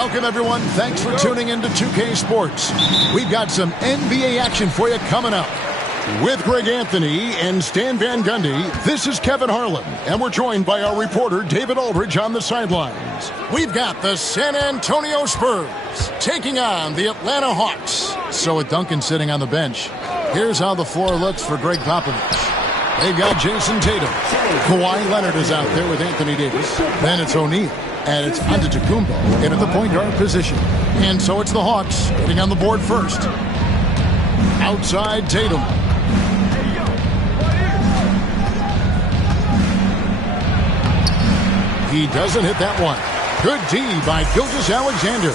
Welcome, everyone. Thanks for tuning in to 2K Sports. We've got some NBA action for you coming up. With Greg Anthony and Stan Van Gundy, this is Kevin Harlan, and we're joined by our reporter David Aldridge on the sidelines. We've got the San Antonio Spurs taking on the Atlanta Hawks. So with Duncan sitting on the bench, here's how the floor looks for Greg Popovich. They've got Jason Tatum. Kawhi Leonard is out there with Anthony Davis. Then it's O'Neal. And it's Antetokounmpo in at the point guard position. And so it's the Hawks getting on the board first. Outside Tatum. He doesn't hit that one. Good D by Gilgeous-Alexander.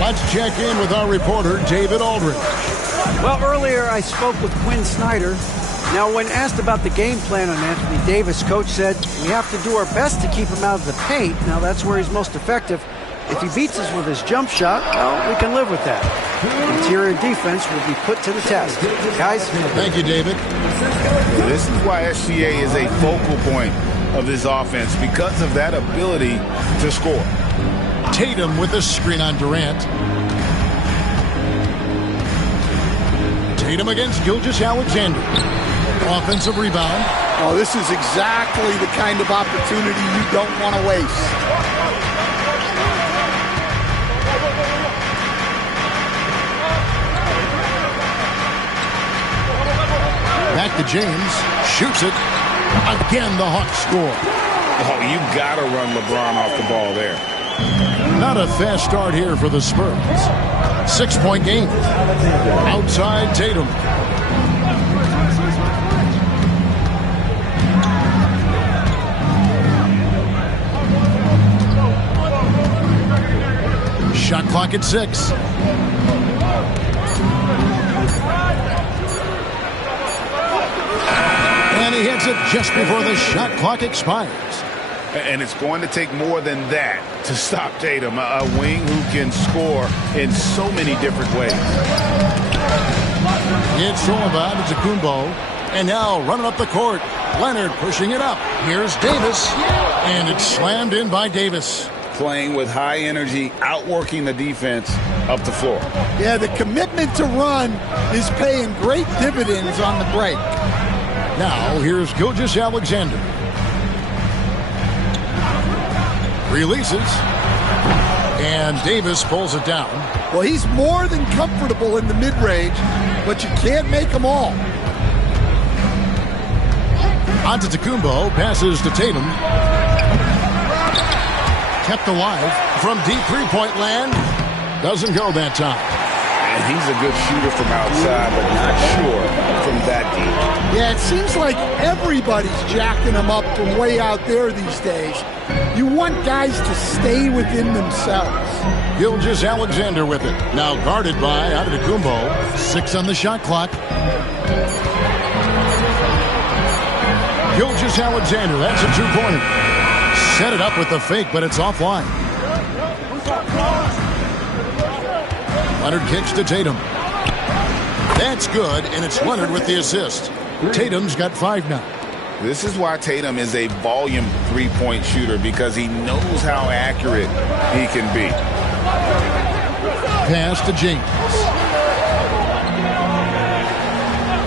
Let's check in with our reporter, David Aldridge. Well, earlier I spoke with Quinn Snyder. Now, when asked about the game plan on Anthony Davis, Coach said, we have to do our best to keep him out of the paint. Now, that's where he's most effective. If he beats us with his jump shot, well, we can live with that. Interior defense will be put to the test. Guys? Thank you, David. This is why SGA is a focal point of this offense, because of that ability to score. Tatum with a screen on Durant. Tatum against Gilgeous-Alexander. Offensive rebound. Oh, this is exactly the kind of opportunity you don't want to waste. Back to James. Shoots it. Again, the Hawks score. Oh, you got to run LeBron off the ball there. Not a fast start here for the Spurs. 6-point game. Outside Tatum. Shot clock at 6. And he hits it just before the shot clock expires. And it's going to take more than that to stop Tatum, a wing who can score in so many different ways. It's Sullivan to Kumbo. And now running up the court. Leonard pushing it up. Here's Davis. And it's slammed in by Davis. Playing with high energy, outworking the defense up the floor. Yeah, the commitment to run is paying great dividends on the break. Now here's Gilgeous-Alexander. Releases. And Davis pulls it down. Well, he's more than comfortable in the mid-range, but you can't make them all. Antetokounmpo passes to Tatum. Kept alive from deep three-point land. Doesn't go that time. And he's a good shooter from outside, but not sure from that deep. Yeah, it seems like everybody's jacking him up from way out there these days. You want guys to stay within themselves. Gilgeous-Alexander with it. Now guarded by Antetokounmpo. 6 on the shot clock. Gilgeous-Alexander, that's a two-pointer. Set it up with the fake, but it's offline. Leonard kicks to Tatum. That's good, and it's Leonard with the assist. Tatum's got 5 now. This is why Tatum is a volume three-point shooter, because he knows how accurate he can be. Pass to James.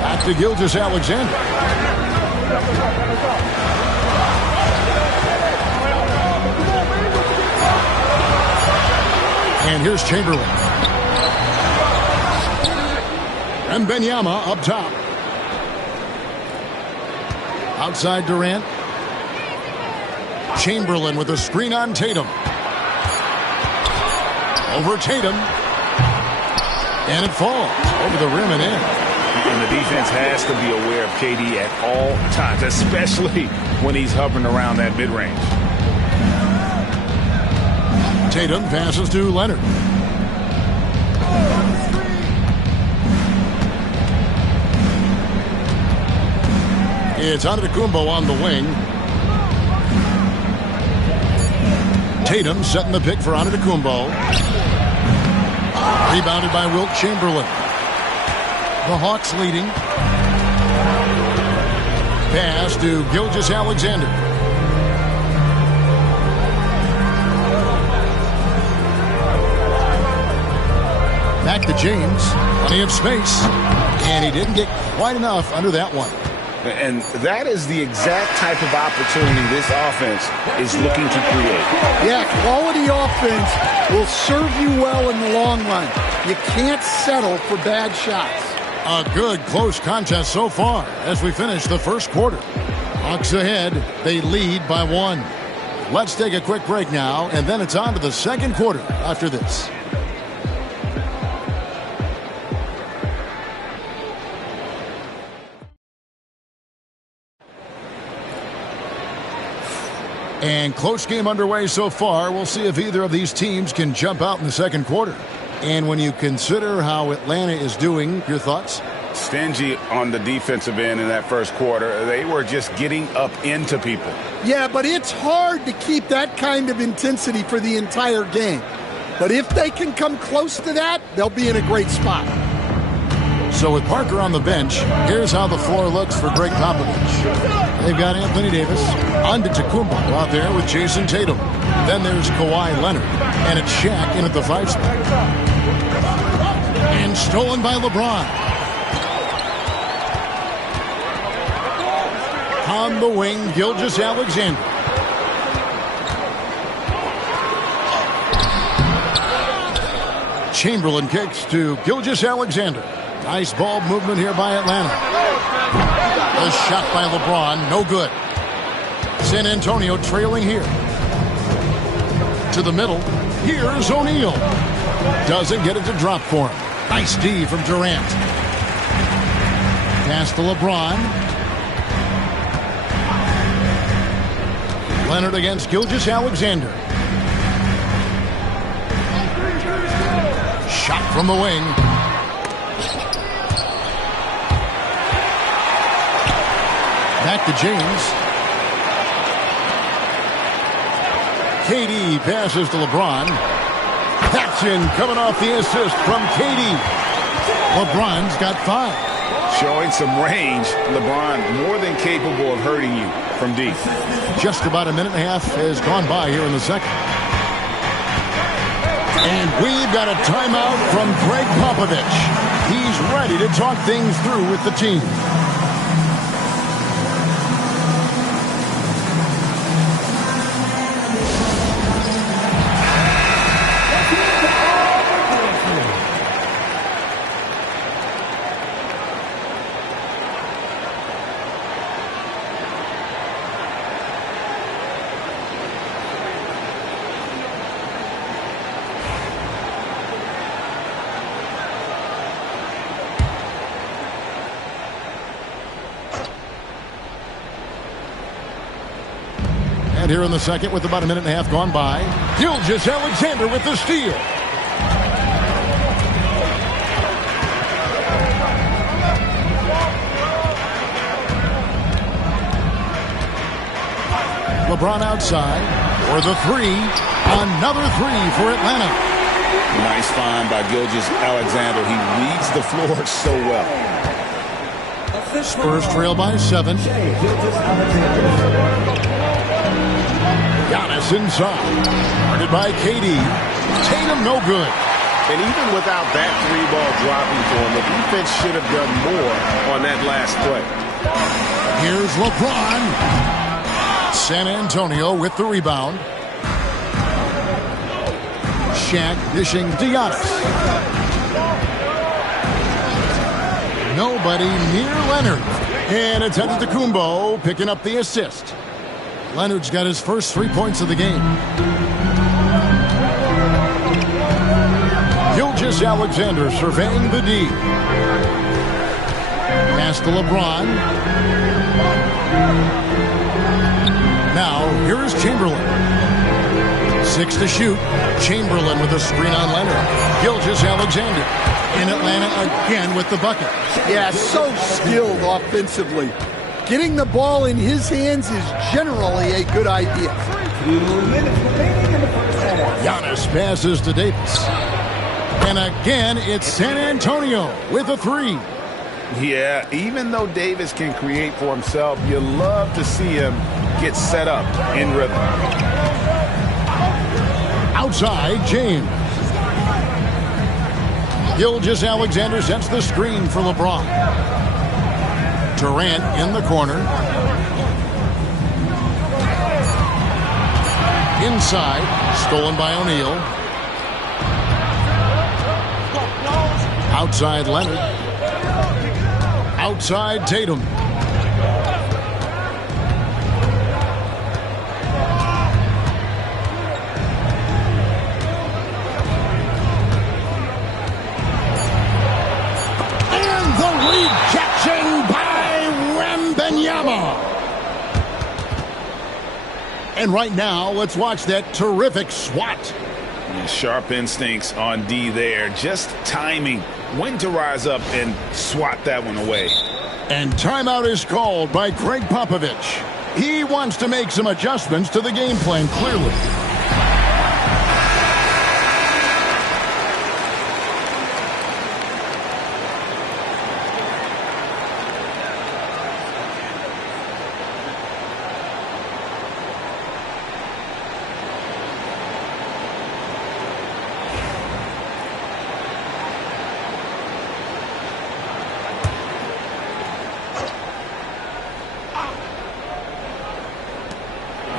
Back to Gilgeous-Alexander. And here's Chamberlain. And Benyama up top. Outside Durant. Chamberlain with a screen on Tatum. Over Tatum. And it falls over the rim and in. And the defense has to be aware of KD at all times, especially when he's hovering around that mid-range. Tatum passes to Leonard. It's Antetokounmpo on the wing. Tatum setting the pick for Antetokounmpo. Rebounded by Wilt Chamberlain. The Hawks leading. Pass to Gilgeous-Alexander. Back to James. Plenty of space. And he didn't get quite enough under that one. And that is the exact type of opportunity this offense is looking to create. Yeah, quality offense will serve you well in the long run. You can't settle for bad shots. A good close contest so far as we finish the first quarter. Hawks ahead. They lead by 1. Let's take a quick break now, and then it's on to the second quarter after this. And close game underway so far. We'll see if either of these teams can jump out in the second quarter. And when you consider how Atlanta is doing, your thoughts? Stingy on the defensive end in that first quarter. They were just getting up into people. Yeah, but it's hard to keep that kind of intensity for the entire game. But if they can come close to that, they'll be in a great spot. So with Parker on the bench, here's how the floor looks for Greg Popovich. They've got Anthony Davis, Antetokounmpo out there with Jason Tatum. Then there's Kawhi Leonard, and it's Shaq in at the 5 spot. And stolen by LeBron. On the wing, Gilgeous-Alexander. Chamberlain kicks to Gilgeous-Alexander. Nice ball movement here by Atlanta. The shot by LeBron, no good. San Antonio trailing here. To the middle, here's O'Neal. Doesn't get it to drop for him. Nice D from Durant. Pass to LeBron. Leonard against Gilgeous-Alexander. Shot from the wing. Back to James. KD passes to LeBron. That's in, coming off the assist from KD. LeBron's got 5. Showing some range, LeBron more than capable of hurting you from deep. Just about a minute and a half has gone by here in the second. And we've got a timeout from Greg Popovich. He's ready to talk things through with the team. And here in the second with about a minute and a half gone by, Gilgeous-Alexander with the steal. LeBron outside for the 3. Another 3 for Atlanta. Nice find by Gilgeous-Alexander. He reads the floor so well. Spurs trail by 7. Giannis inside. Guarded by KD. Tatum no good. And even without that 3-ball dropping for him, the defense should have done more on that last play. Here's LeBron. San Antonio with the rebound. Shaq dishing to Giannis. Nobody near Leonard. And it's Antetokounmpo picking up the assist. Leonard's got his first 3 points of the game. Gilgeous-Alexander surveying the D. Pass to LeBron. Now, here's Chamberlain. 6 to shoot. Chamberlain with a screen on Leonard. Gilgeous-Alexander in Atlanta again with the bucket. Yeah, so skilled offensively. Getting the ball in his hands is generally a good idea. 2 minutes remaining in the first half. Giannis passes to Davis. And again, it's San Antonio with a 3. Yeah, even though Davis can create for himself, you love to see him get set up in rhythm. Outside, James. Gilgeous-Alexander sets the screen for LeBron. Durant in the corner. Inside, stolen by O'Neal. Outside Leonard. Outside Tatum. And the rejection by Wembanyama. And right now, let's watch that terrific swat. Sharp instincts on D there. Just timing when to rise up and swat that one away. And timeout is called by Greg Popovich. He wants to make some adjustments to the game plan, clearly.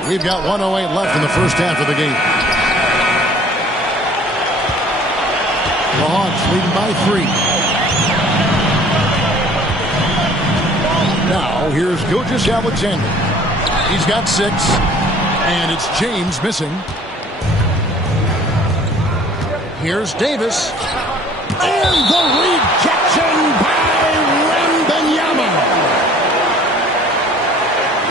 We've got 1:08 left in the first half of the game. The Hawks leading by 3. Now, here's Gilgeous-Alexander. He's got 6, and it's James missing. Here's Davis. And the rejection by Wembanyama.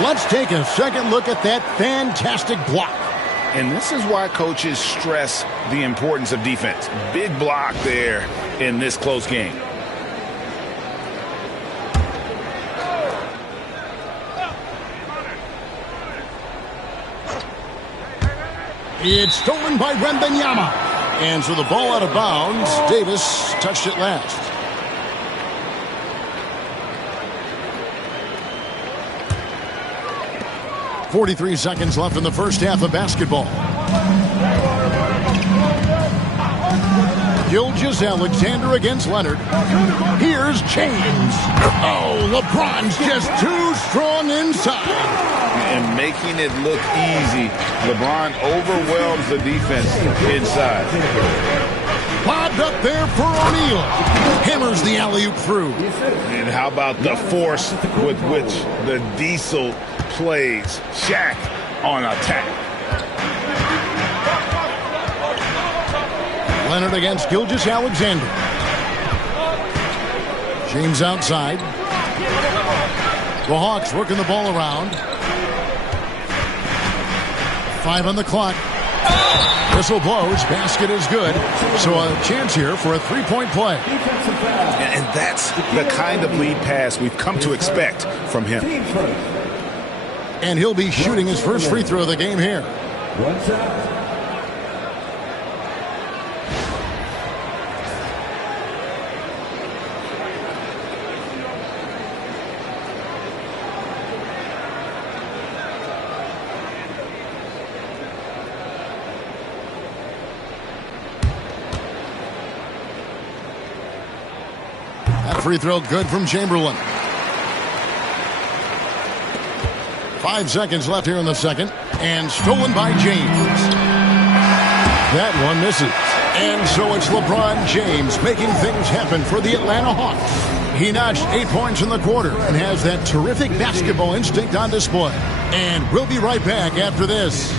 Let's take a second look at that fantastic block. And this is why coaches stress the importance of defense. Big block there in this close game. It's stolen by Wembanyama. And so the ball out of bounds. Davis touched it last. .43 seconds left in the first half of basketball. Gilgeous-Alexander against Leonard. Here's James. Oh, LeBron's just too strong inside. And making it look easy, LeBron overwhelms the defense inside. Lobbed up there for O'Neal. Hammers the alley-oop through. And how about the force with which the Diesel plays? Shaq on attack. Leonard against Gilgeous-Alexander. James outside. The Hawks working the ball around. 5 on the clock. Whistle blows. Basket is good. So a chance here for a three-point play. And that's the kind of lead pass we've come to expect from him. And he'll be shooting his first free throw of the game here. That free throw good from Chamberlain. 5 seconds left here in the second. And stolen by James. That one misses. And so it's LeBron James making things happen for the Atlanta Hawks. He notched 8 points in the quarter and has that terrific basketball instinct on display. And we'll be right back after this.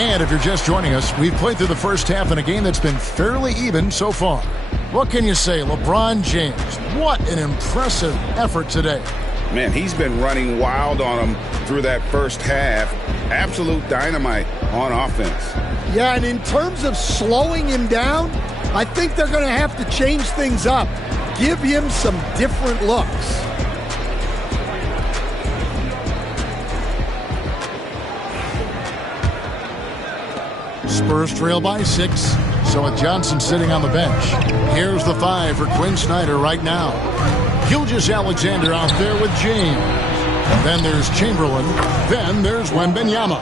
And if you're just joining us, we've played through the first half in a game that's been fairly even so far. What can you say, LeBron James? What an impressive effort today. Man, he's been running wild on him through that first half. Absolute dynamite on offense. Yeah, and in terms of slowing him down, I think they're going to have to change things up. Give him some different looks. Spurs trail by 6. So with Johnson sitting on the bench, here's the 5 for Quinn Snyder right now. Gilgeous-Alexander out there with James. Then there's Chamberlain. Then there's Wembanyama.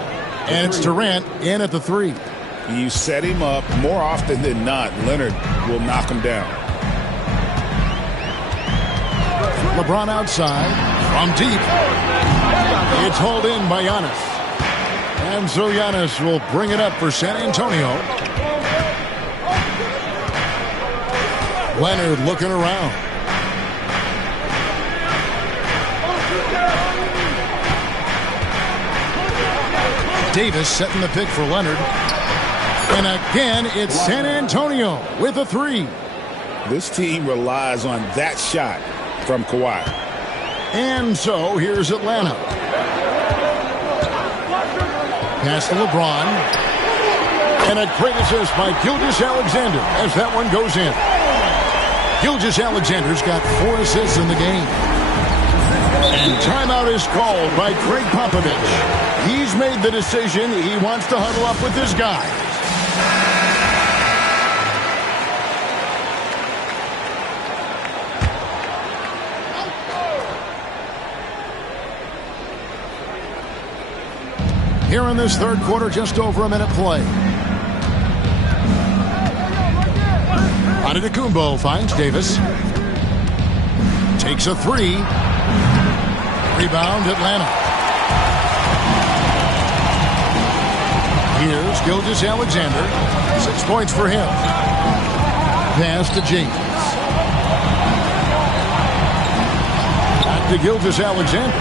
And it's Durant in at the 3. You set him up more often than not. Leonard will knock him down. LeBron outside from deep. It's hauled in by Giannis. And so Giannis will bring it up for San Antonio. Leonard looking around. Davis setting the pick for Leonard. And again, it's San Antonio with a 3. This team relies on that shot from Kawhi. And so here's Atlanta. Pass to LeBron. And a great assist by Gilgeous-Alexander as that one goes in. Gilgeous-Alexander's got 4 assists in the game. And timeout is called by Greg Popovich. He's made the decision he wants to huddle up with his guys. Here in this third quarter, just over a minute play. Antetokounmpo finds Davis. Takes a 3. Rebound, Atlanta. Here's Gilgeous-Alexander. 6 points for him. Pass to James. Back to Gilgeous-Alexander.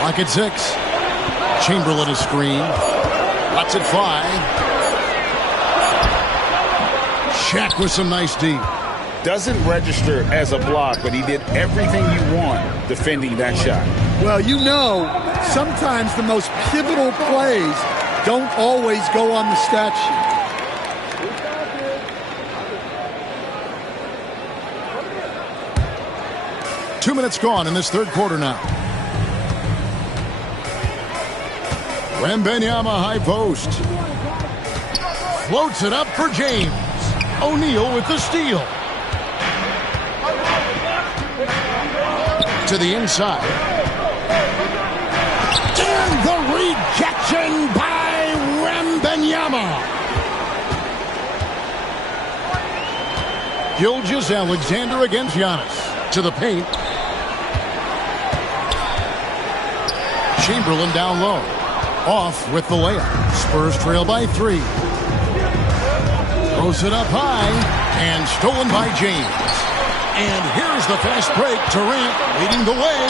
Clock at 6. Chamberlain is screen. Lets it fly. Shaq with some nice D. Doesn't register as a block, but he did everything you want defending that shot. Well, you know, sometimes the most pivotal plays don't always go on the stat sheet. 2 minutes gone in this third quarter now. Wembanyama high post. Floats it up for James. O'Neal with the steal. To the inside. And the rejection by Wembanyama. Gilgeous-Alexander against Giannis. To the paint. Chamberlain down low. Off with the layup. Spurs trail by 3. Throws it up high. And stolen by James. And here's the fast break. Durant leading the way.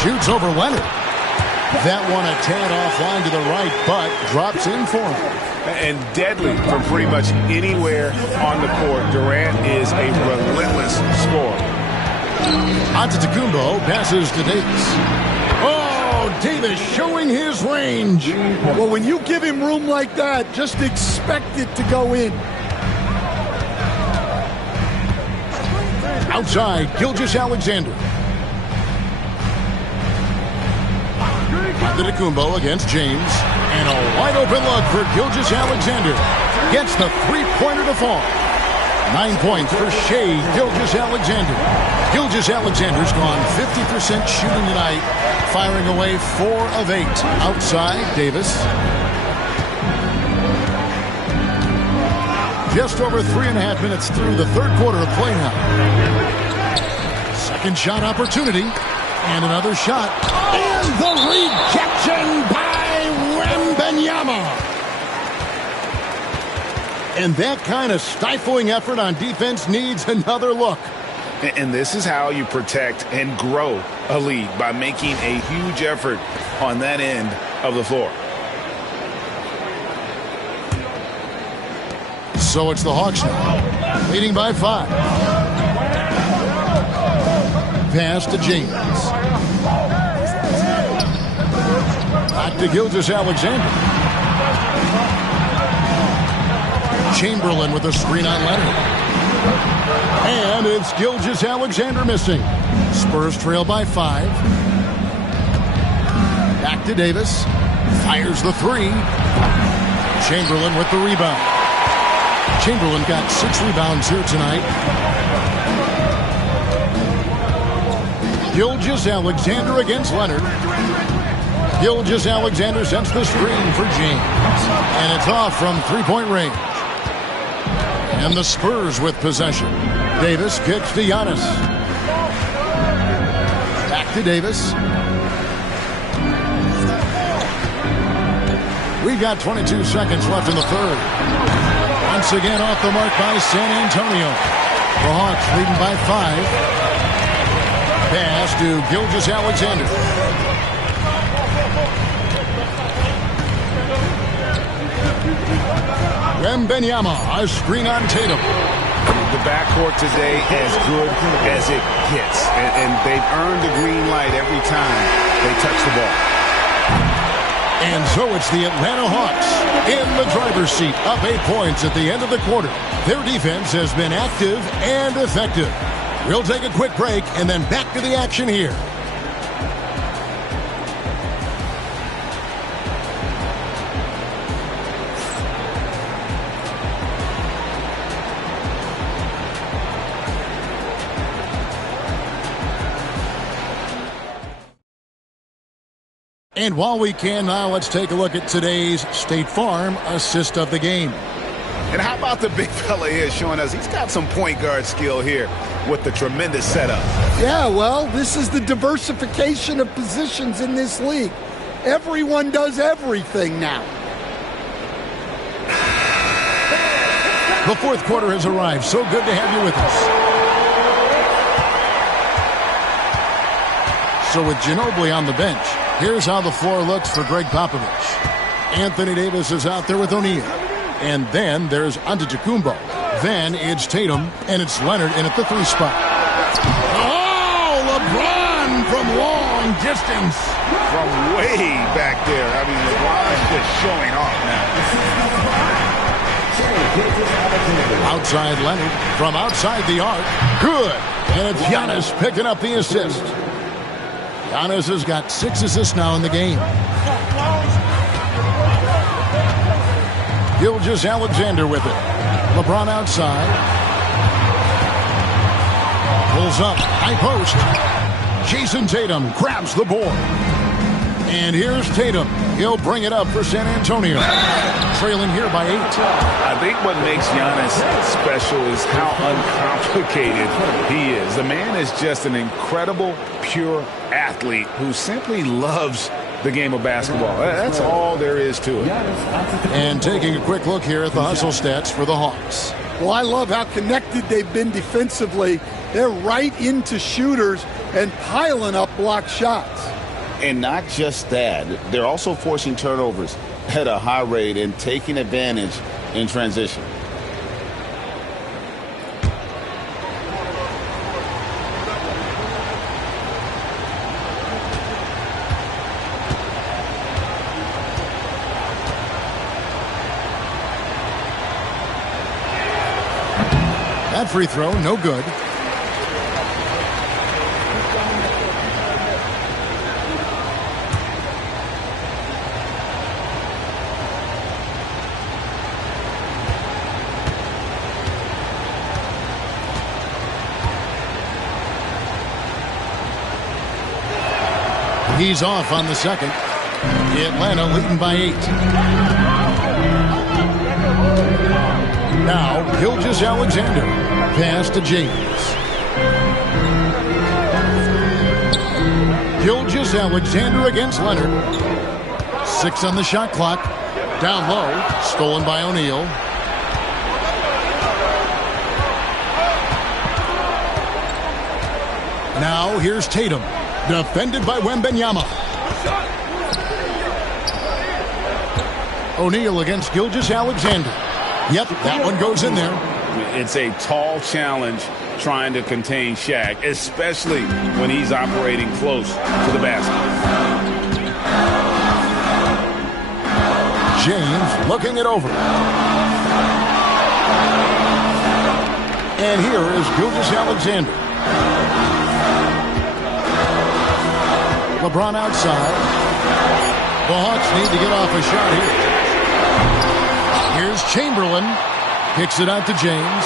Shoots over Leonard. That one a tad offline to the right, but drops in for him. And deadly from pretty much anywhere on the court. Durant is a relentless scorer. Antetokounmpo passes to Davis. Oh, Davis showing his range. Well, when you give him room like that, just expect it to go in. Outside, Gilgeous-Alexander. Antetokounmpo against James. And a wide open look for Gilgeous-Alexander. Gets the three-pointer to fall. 9 points for Shai Gilgeous-Alexander. Gilgeous-Alexander's gone 50% shooting tonight, firing away 4 of 8. Outside, Davis. Just over 3.5 minutes through the third quarter of play now. Second shot opportunity. And another shot. And the rejection by Wembanyama. And that kind of stifling effort on defense needs another look. And this is how you protect and grow a lead, by making a huge effort on that end of the floor. So it's the Hawks now, leading by 5. Pass to James. Back to Gilgeous-Alexander. Chamberlain with a screen on Leonard. And it's Gilgeous-Alexander missing. Spurs trail by 5. Back to Davis. Fires the 3. Chamberlain with the rebound. Chamberlain got 6 rebounds here tonight. Gilgeous-Alexander against Leonard. Gilgeous-Alexander sets the screen for James. And it's off from three-point range. And the Spurs with possession. Davis kicks to Giannis. Back to Davis. We've got 22 seconds left in the third. Once again off the mark by San Antonio. The Hawks leading by 5. Pass to Gilgeous-Alexander. Wembanyama, a screen on Tatum. The backcourt today as good as it gets. And they've earned the green light every time they touch the ball. And so it's the Atlanta Hawks in the driver's seat, up 8 points at the end of the quarter. Their defense has been active and effective. We'll take a quick break and then back to the action here. And while we can now, let's take a look at today's State Farm assist of the game. And how about the big fella here showing us he's got some point guard skill here with the tremendous setup. Yeah, well, this is the diversification of positions in this league. Everyone does everything now. The fourth quarter has arrived. So good to have you with us. So with Ginobili on the bench, here's how the floor looks for Greg Popovich. Anthony Davis is out there with O'Neal. And then there's Antetokounmpo. Then it's Tatum, and it's Leonard in at the 3 spot. Oh, LeBron from long distance. From way back there. I mean, LeBron's just showing off now. Outside Leonard from outside the arc. Good. And it's Giannis picking up the assist. Giannis has got 6 assists now in the game. Gilgeous-Alexander with it. LeBron outside. Pulls up. High post. Jason Tatum grabs the board. And here's Tatum. He'll bring it up for San Antonio. Trailing here by 8. I think what makes Giannis special is how uncomplicated he is. The man is just an incredible, pure athlete who simply loves the game of basketball. That's all there is to it. And taking a quick look here at the hustle stats for the Hawks. Well, I love how connected they've been defensively. They're right into shooters and piling up block shots. And not just that, they're also forcing turnovers at a high rate and taking advantage in transition. That free throw, no good. He's off on the second. Atlanta leading by 8. Now, Gilgeous-Alexander. Pass to James. Gilgeous-Alexander against Leonard. 6 on the shot clock. Down low. Stolen by O'Neal. Now, here's Tatum. Defended by Wembanyama. O'Neal against Gilgeous-Alexander. Yep, that one goes in there. It's a tall challenge trying to contain Shaq, especially when he's operating close to the basket. James looking it over. And here is Gilgeous-Alexander. LeBron outside. The Hawks need to get off a shot here. Here's Chamberlain. Kicks it out to James.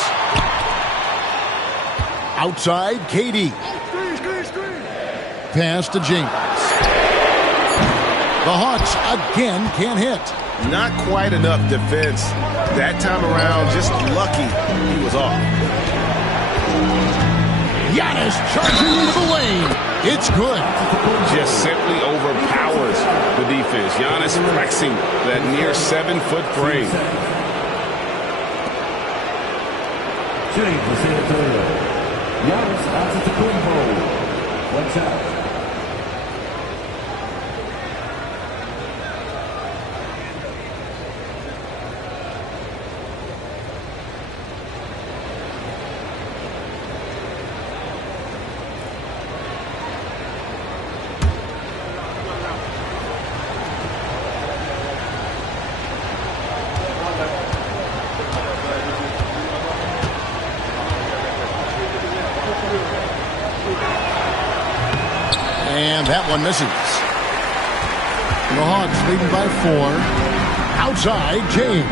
Outside, KD. Pass to James. The Hawks again can't hit. Not quite enough defense. That time around, just lucky he was off. Giannis charging into the lane. It's good. Just simply overpowers the defense. Giannis flexing that near 7-foot frame. Shooting for San Antonio. Giannis Antetokounmpo. Watch out. And that one misses. The Hawks leading by 4. Outside, James.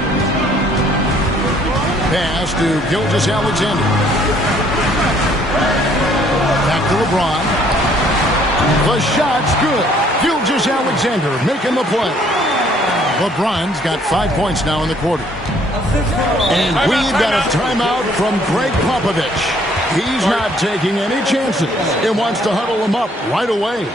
Pass to Gilgeous-Alexander. Back to LeBron. The shot's good. Gilgeous-Alexander making the play. LeBron's got 5 points now in the quarter. And we've got a timeout from Greg Popovich. He's not taking any chances and wants to huddle him up right away.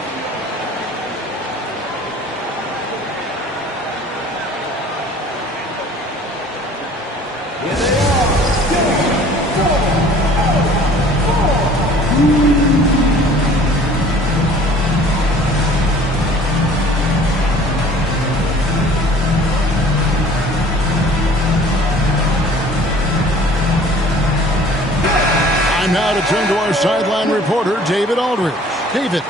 Now to turn to our sideline reporter, David Aldridge. David.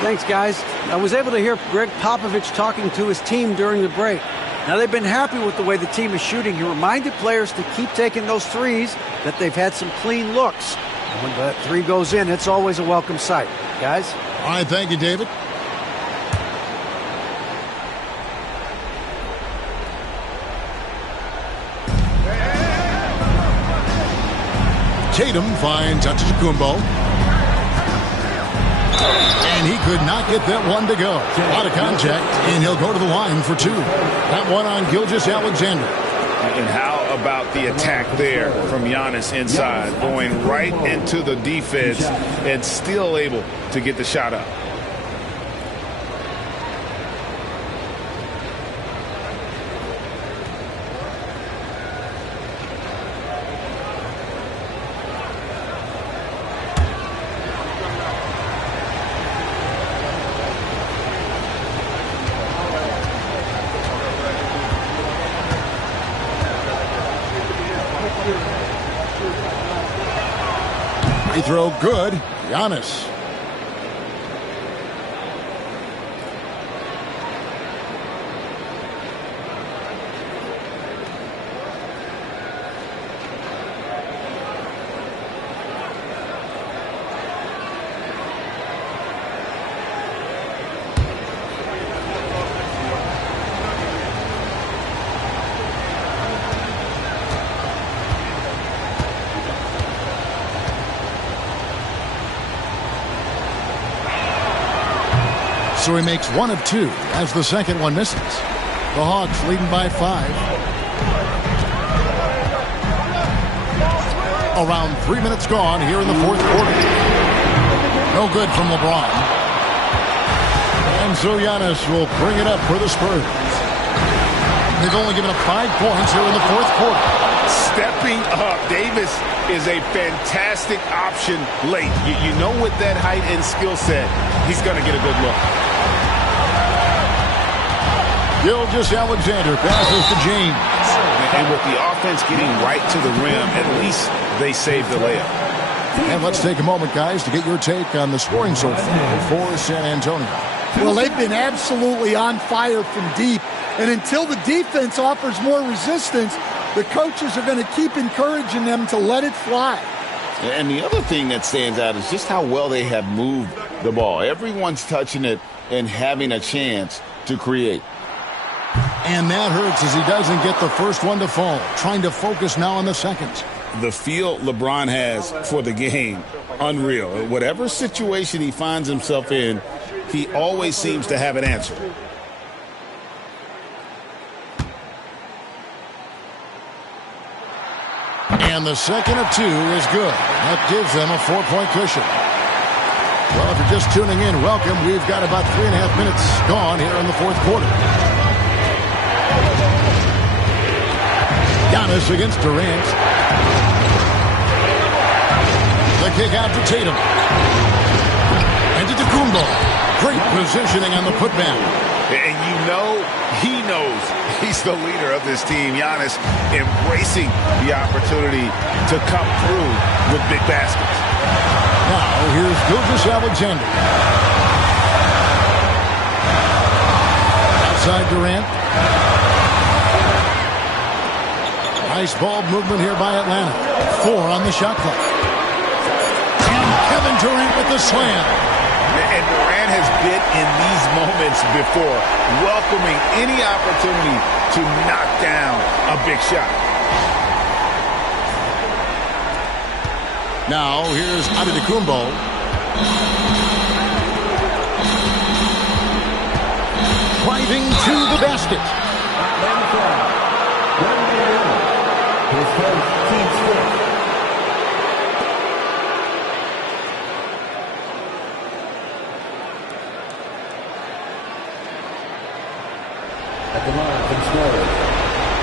Thanks, guys. I was able to hear Greg Popovich talking to his team during the break. Now, they've been happy with the way the team is shooting. He reminded players to keep taking those threes, that they've had some clean looks. And when that three goes in, it's always a welcome sight. Guys? All right, thank you, David. Tatum finds Antetokounmpo. And he could not get that one to go. Out of contact, and he'll go to the line for 2. That one on Gilgeous-Alexander. And how about the attack there from Giannis inside, going right into the defense and still able to get the shot up. Free throw good. Giannis. So he makes 1 of 2 as the second one misses. The Hawks leading by 5. Around 3 minutes gone here in the fourth quarter. No good from LeBron. And so Giannis will bring it up for the Spurs. They've only given up 5 points here in the fourth quarter. Stepping up, Davis is a fantastic option late. You know, with that height and skill set, he's going to get a good look. Gilgeous-Alexander passes to James. And with the offense getting right to the rim, at least they saved the layup. And let's take a moment, guys, to get your take on the scoring so far for San Antonio. Well, they've been absolutely on fire from deep. And until the defense offers more resistance, the coaches are going to keep encouraging them to let it fly. And the other thing that stands out is just how well they have moved the ball. Everyone's touching it and having a chance to create. And that hurts as he doesn't get the first one to fall. Trying to focus now on the seconds. The feel LeBron has for the game, unreal. Whatever situation he finds himself in, he always seems to have an answer. And the second of 2 is good. That gives them a 4-point cushion. Well, if you're just tuning in, welcome. We've got about 3.5 minutes gone here in the fourth quarter. Giannis against Durant. The kick out to Tatum. And to Antetokounmpo. Great positioning on the putback. And you know he knows he's the leader of this team. Giannis embracing the opportunity to come through with big baskets. Now here's Gilgeous-Alexander. Outside Durant. Nice ball movement here by Atlanta. 4 on the shot clock. And Kevin Durant with the slam. And Durant has been in these moments before, welcoming any opportunity to knock down a big shot. Now here's Antetokounmpo. Driving to the basket. His first team's fifth. At the line from scoring,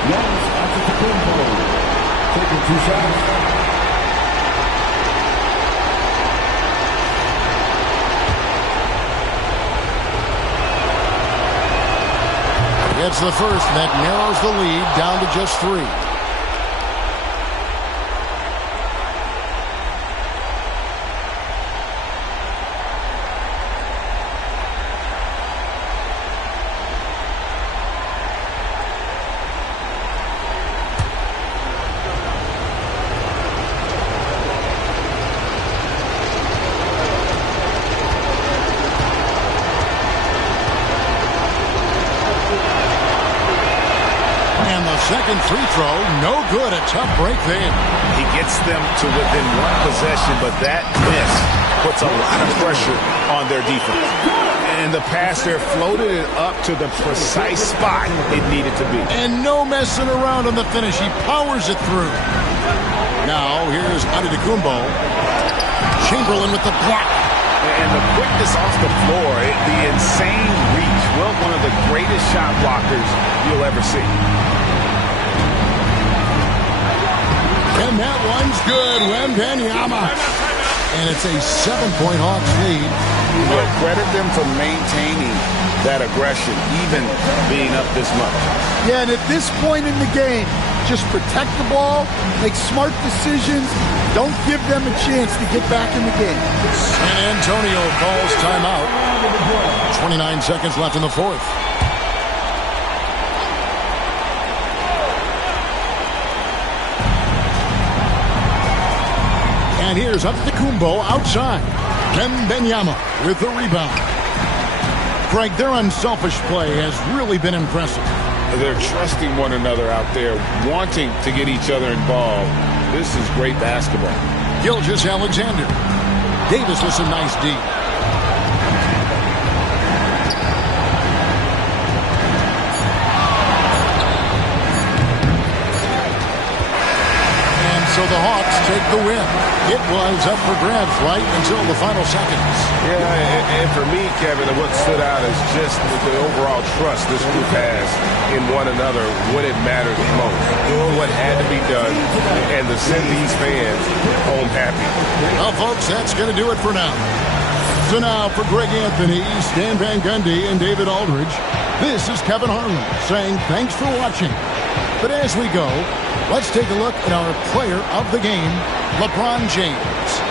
Giannis Antetokounmpo taking 2 shots. Gets the first, that narrows the lead down to just 3. Second free throw, no good. A tough break there. He gets them to within 1 possession, but that miss puts a lot of pressure on their defense. And the pass there floated it up to the precise spot it needed to be. And no messing around on the finish. He powers it through. Now here's Antetokounmpo. Chamberlain with the block. And the quickness off the floor, the insane reach. Well, one of the greatest shot blockers you'll ever see. And that one's good. Wembanyama. And it's a 7-point Hawks lead. We'll credit them for maintaining that aggression, even being up this much. Yeah, and at this point in the game, just protect the ball, make smart decisions, don't give them a chance to get back in the game. San Antonio calls timeout. 29 seconds left in the fourth. And here's Antetokounmpo outside. Wembanyama with the rebound. Greg, their unselfish play has really been impressive. They're trusting one another out there, wanting to get each other involved. This is great basketball. Gilgeous-Alexander. Davis with some nice D. So the Hawks take the win. It was up for grabs right until the final seconds. Yeah, and for me, Kevin, what stood out is just the overall trust this group has in one another when it matters most. Doing what had to be done and to send these fans home happy. Well, folks, that's going to do it for now. So now for Greg Anthony, Stan Van Gundy, and David Aldridge, this is Kevin Harlan saying thanks for watching. But as we go, let's take a look at our player of the game, LeBron James.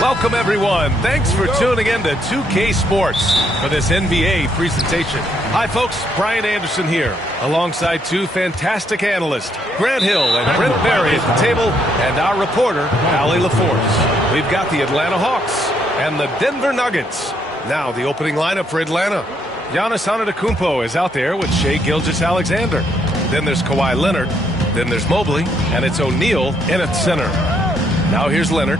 Welcome, everyone. Thanks for tuning in to 2K Sports for this NBA presentation. Hi, folks. Brian Anderson here, alongside two fantastic analysts, Grant Hill and Brent Berry at the table, and our reporter, Allie LaForce. We've got the Atlanta Hawks and the Denver Nuggets. Now, the opening lineup for Atlanta. Giannis Antetokounmpo is out there with Shai Gilgeous-Alexander. Then there's Kawhi Leonard. Then there's Mobley, and it's O'Neal in at center. Now here's Leonard.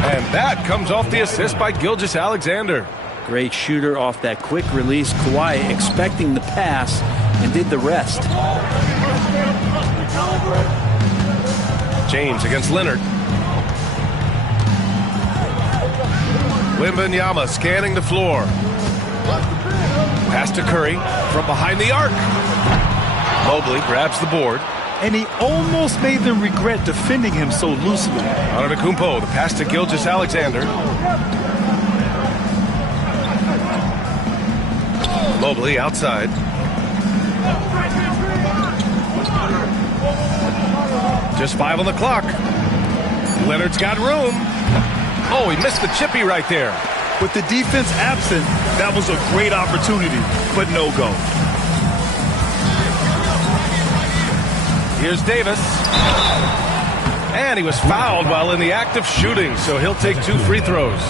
And that comes off the assist by Gilgeous-Alexander. Great shooter off that quick release. Kawhi expecting the pass and did the rest. James against Leonard. Wembanyama scanning the floor. Pass to Curry from behind the arc. Mobley grabs the board. And he almost made them regret defending him so loosely. Antetokounmpo, the pass to Gilgeous-Alexander. Mobley outside. Just 5 on the clock. Leonard's got room. Oh, he missed the chippy right there. With the defense absent, that was a great opportunity, but no go. Here's Davis. And he was fouled while in the act of shooting, so he'll take 2 free throws.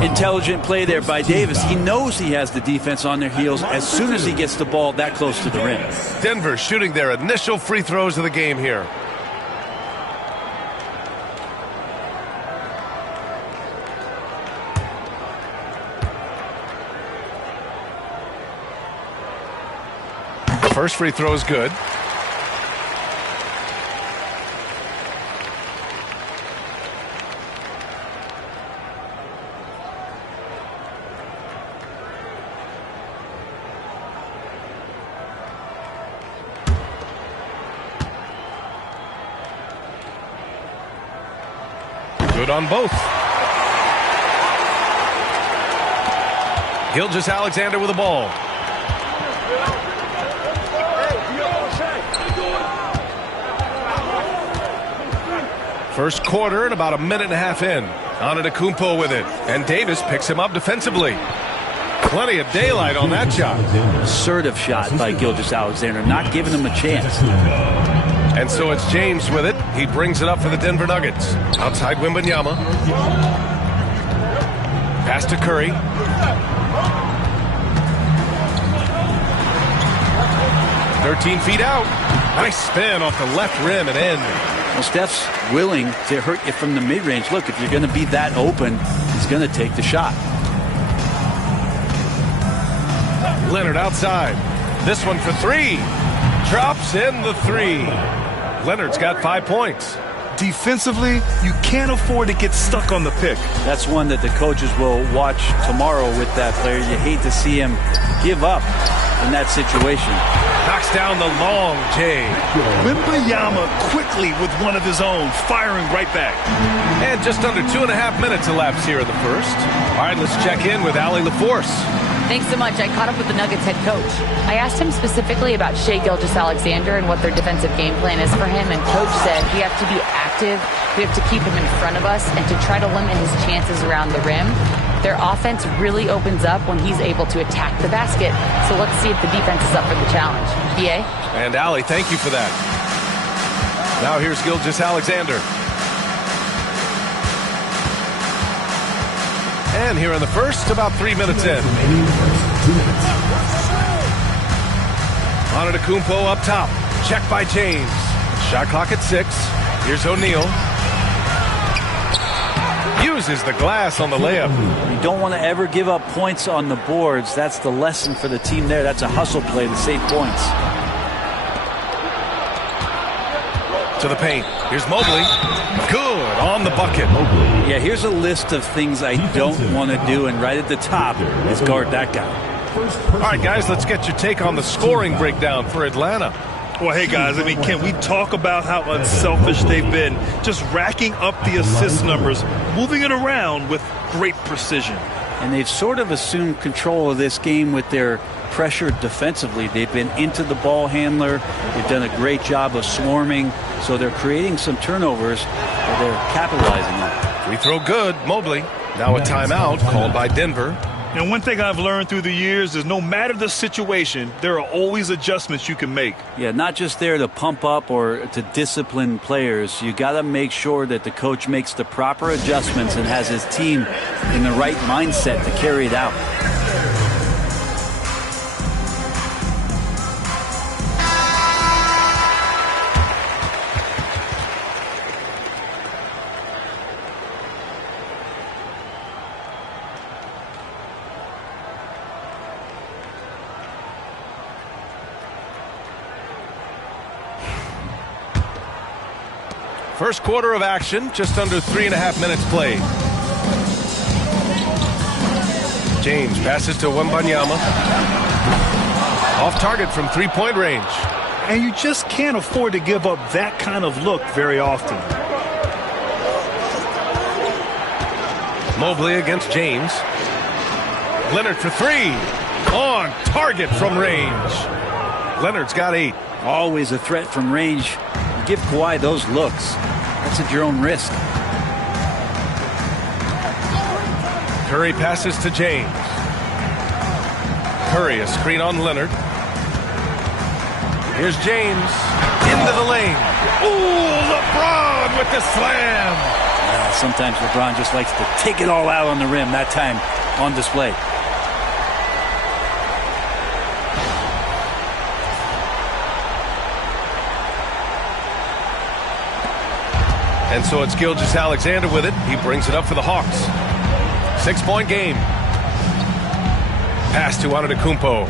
Intelligent play there by Davis. He knows he has the defense on their heels as soon as he gets the ball that close to the rim. Denver shooting their initial free throws of the game here. The first free throw is good. Good on both. Gilgeous-Alexander with the ball. First quarter and about a minute and a half in. Antetokounmpo with it. And Davis picks him up defensively. Plenty of daylight on that shot. Assertive shot by Gilgeous-Alexander, not giving him a chance. And so it's James with it. He brings it up for the Denver Nuggets. Outside Wembanyama. Pass to Curry. "13 feet out. Nice spin off the left rim and in. Well, Steph's willing to hurt you from the mid-range. Look, if you're going to be that open, he's going to take the shot. Leonard outside. This one for 3. Drops in the 3. Leonard's got 5 points. Defensively, you can't afford to get stuck on the pick. That's one that the coaches will watch tomorrow with that player. You hate to see him give up in that situation. Knocks down the long J. Wembanyama quickly with one of his own, firing right back. And just under 2.5 minutes elapsed here in the first. All right, let's check in with Allie LaForce. Thanks so much. I caught up with the Nuggets head coach. I asked him specifically about Shai Gilgeous-Alexander and what their defensive game plan is for him, and coach said we have to be active, we have to keep him in front of us, and to try to limit his chances around the rim. Their offense really opens up when he's able to attack the basket, so let's see if the defense is up for the challenge. BA? And Allie, thank you for that. Now here's Gilgeous-Alexander. And here in the first, about 3 minutes in. Antetokounmpo up top. Check by James. Shot clock at 6. Here's O'Neal. Uses the glass on the layup. You don't want to ever give up points on the boards. That's the lesson for the team there. That's a hustle play to save points. To the paint. Here's Mobley. Good on the bucket. Yeah, here's a list of things I don't want to do, and right at the top is guard that guy. All right, guys, let's get your take on the scoring breakdown for Atlanta. Well, hey, guys, I mean, can we talk about how unselfish they've been? Just racking up the assist numbers, moving it around with great precision. And they've sort of assumed control of this game with their pressured defensively. They've been into the ball handler. They've done a great job of swarming. So they're creating some turnovers that they're capitalizing on. Free throw good, Mobley. Now a timeout called by Denver. And one thing I've learned through the years is no matter the situation, there are always adjustments you can make. Yeah, not just there to pump up or to discipline players. You got to make sure that the coach makes the proper adjustments and has his team in the right mindset to carry it out. First quarter of action, just under 3.5 minutes played. James passes to Wembanyama. Off target from three-point range. And you just can't afford to give up that kind of look very often. Mobley against James. Leonard for three. On target from range. Leonard's got 8. Always a threat from range. You give Kawhi those looks. That's at your own risk. Curry passes to James. Curry, a screen on Leonard. Here's James. Into the lane. Ooh, LeBron with the slam. Sometimes LeBron just likes to take it all out on the rim. That time on display. And so it's Gilgeous-Alexander with it. He brings it up for the Hawks. 6-point game. Pass to Antetokounmpo.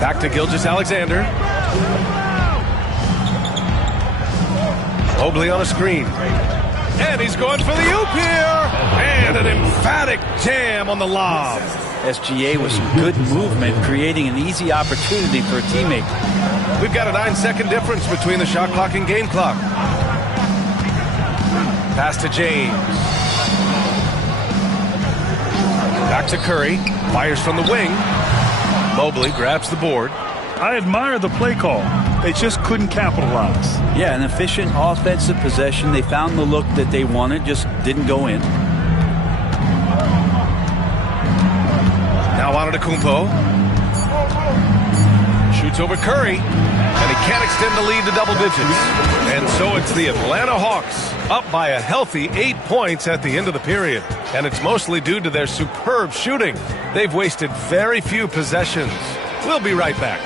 Back to Gilgeous-Alexander. Mobley on a screen. And he's going for the oop here. And an emphatic jam on the lob. SGA with some good movement, creating an easy opportunity for a teammate. We've got a 9-second difference between the shot clock and game clock. Pass to James. Back to Curry. Fires from the wing. Mobley grabs the board. I admire the play call. They just couldn't capitalize. Yeah, an efficient offensive possession. They found the look that they wanted, just didn't go in. Now Antetokounmpo. Shoots over Curry. And he can't extend the lead to double digits. And so it's the Atlanta Hawks up by a healthy 8 points at the end of the period. And it's mostly due to their superb shooting. They've wasted very few possessions. We'll be right back.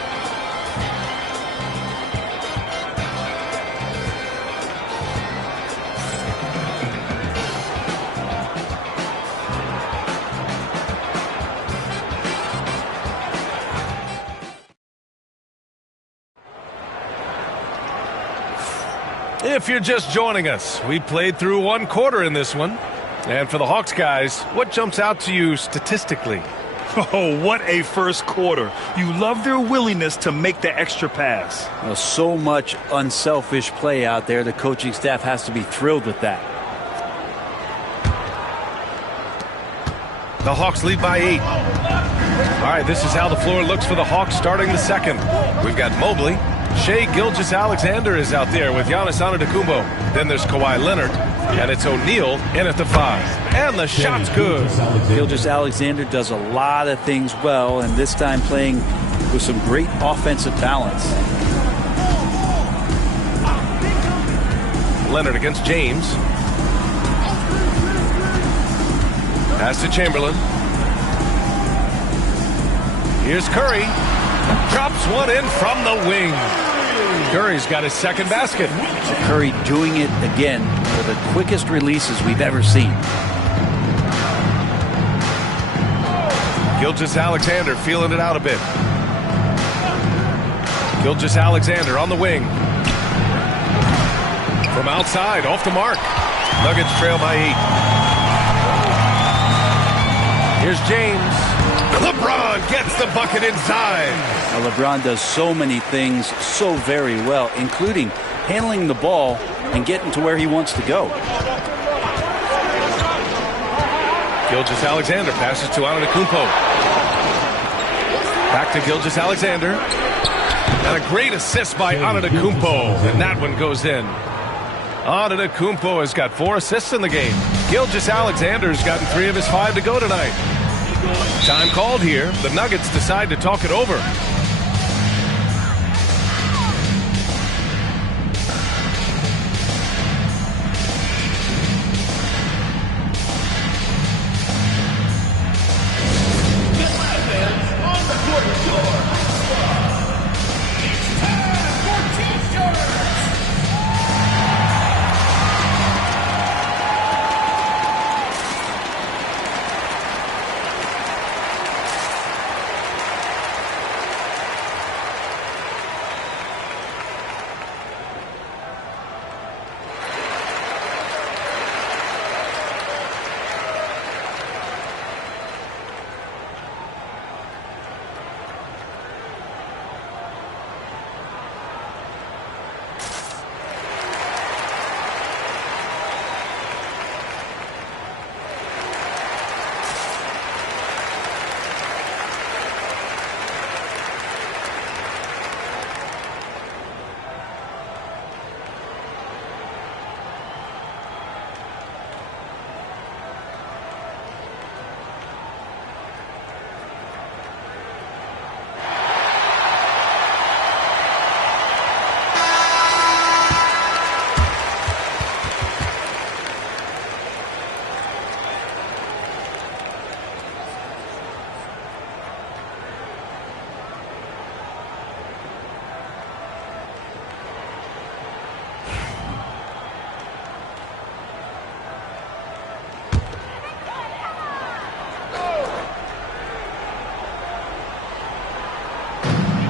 If you're just joining us, we played through one quarter in this one. And for the Hawks guys, what jumps out to you statistically? Oh, what a first quarter. You love their willingness to make the extra pass. Well, so much unselfish play out there. The coaching staff has to be thrilled with that. The Hawks lead by 8. All right, this is how the floor looks for the Hawks starting the second. We've got Mobley. Shai Gilgeous-Alexander is out there with Giannis Antetokounmpo. Then there's Kawhi Leonard. And it's O'Neal in at the 5. And the shot's good. Gilgeous-Alexander does a lot of things well, and this time playing with some great offensive balance. Leonard against James. Pass to Chamberlain. Here's Curry. Drops one in from the wing. Curry's got his second basket. Curry doing it again for the quickest releases we've ever seen. Gilgeous-Alexander feeling it out a bit. Gilgeous-Alexander on the wing. From outside, off the mark. Nuggets trail by 8. Here's James. LeBron gets the bucket inside. Now, LeBron does so many things so very well, including handling the ball and getting to where he wants to go. Gilgeous-Alexander passes to Antetokounmpo. Back to Gilgeous-Alexander. And a great assist by Antetokounmpo. And that one goes in. Antetokounmpo has got 4 assists in the game. Gilgeous-Alexander's gotten 3 of his 5 to go tonight. Time called here. The Nuggets decide to talk it over.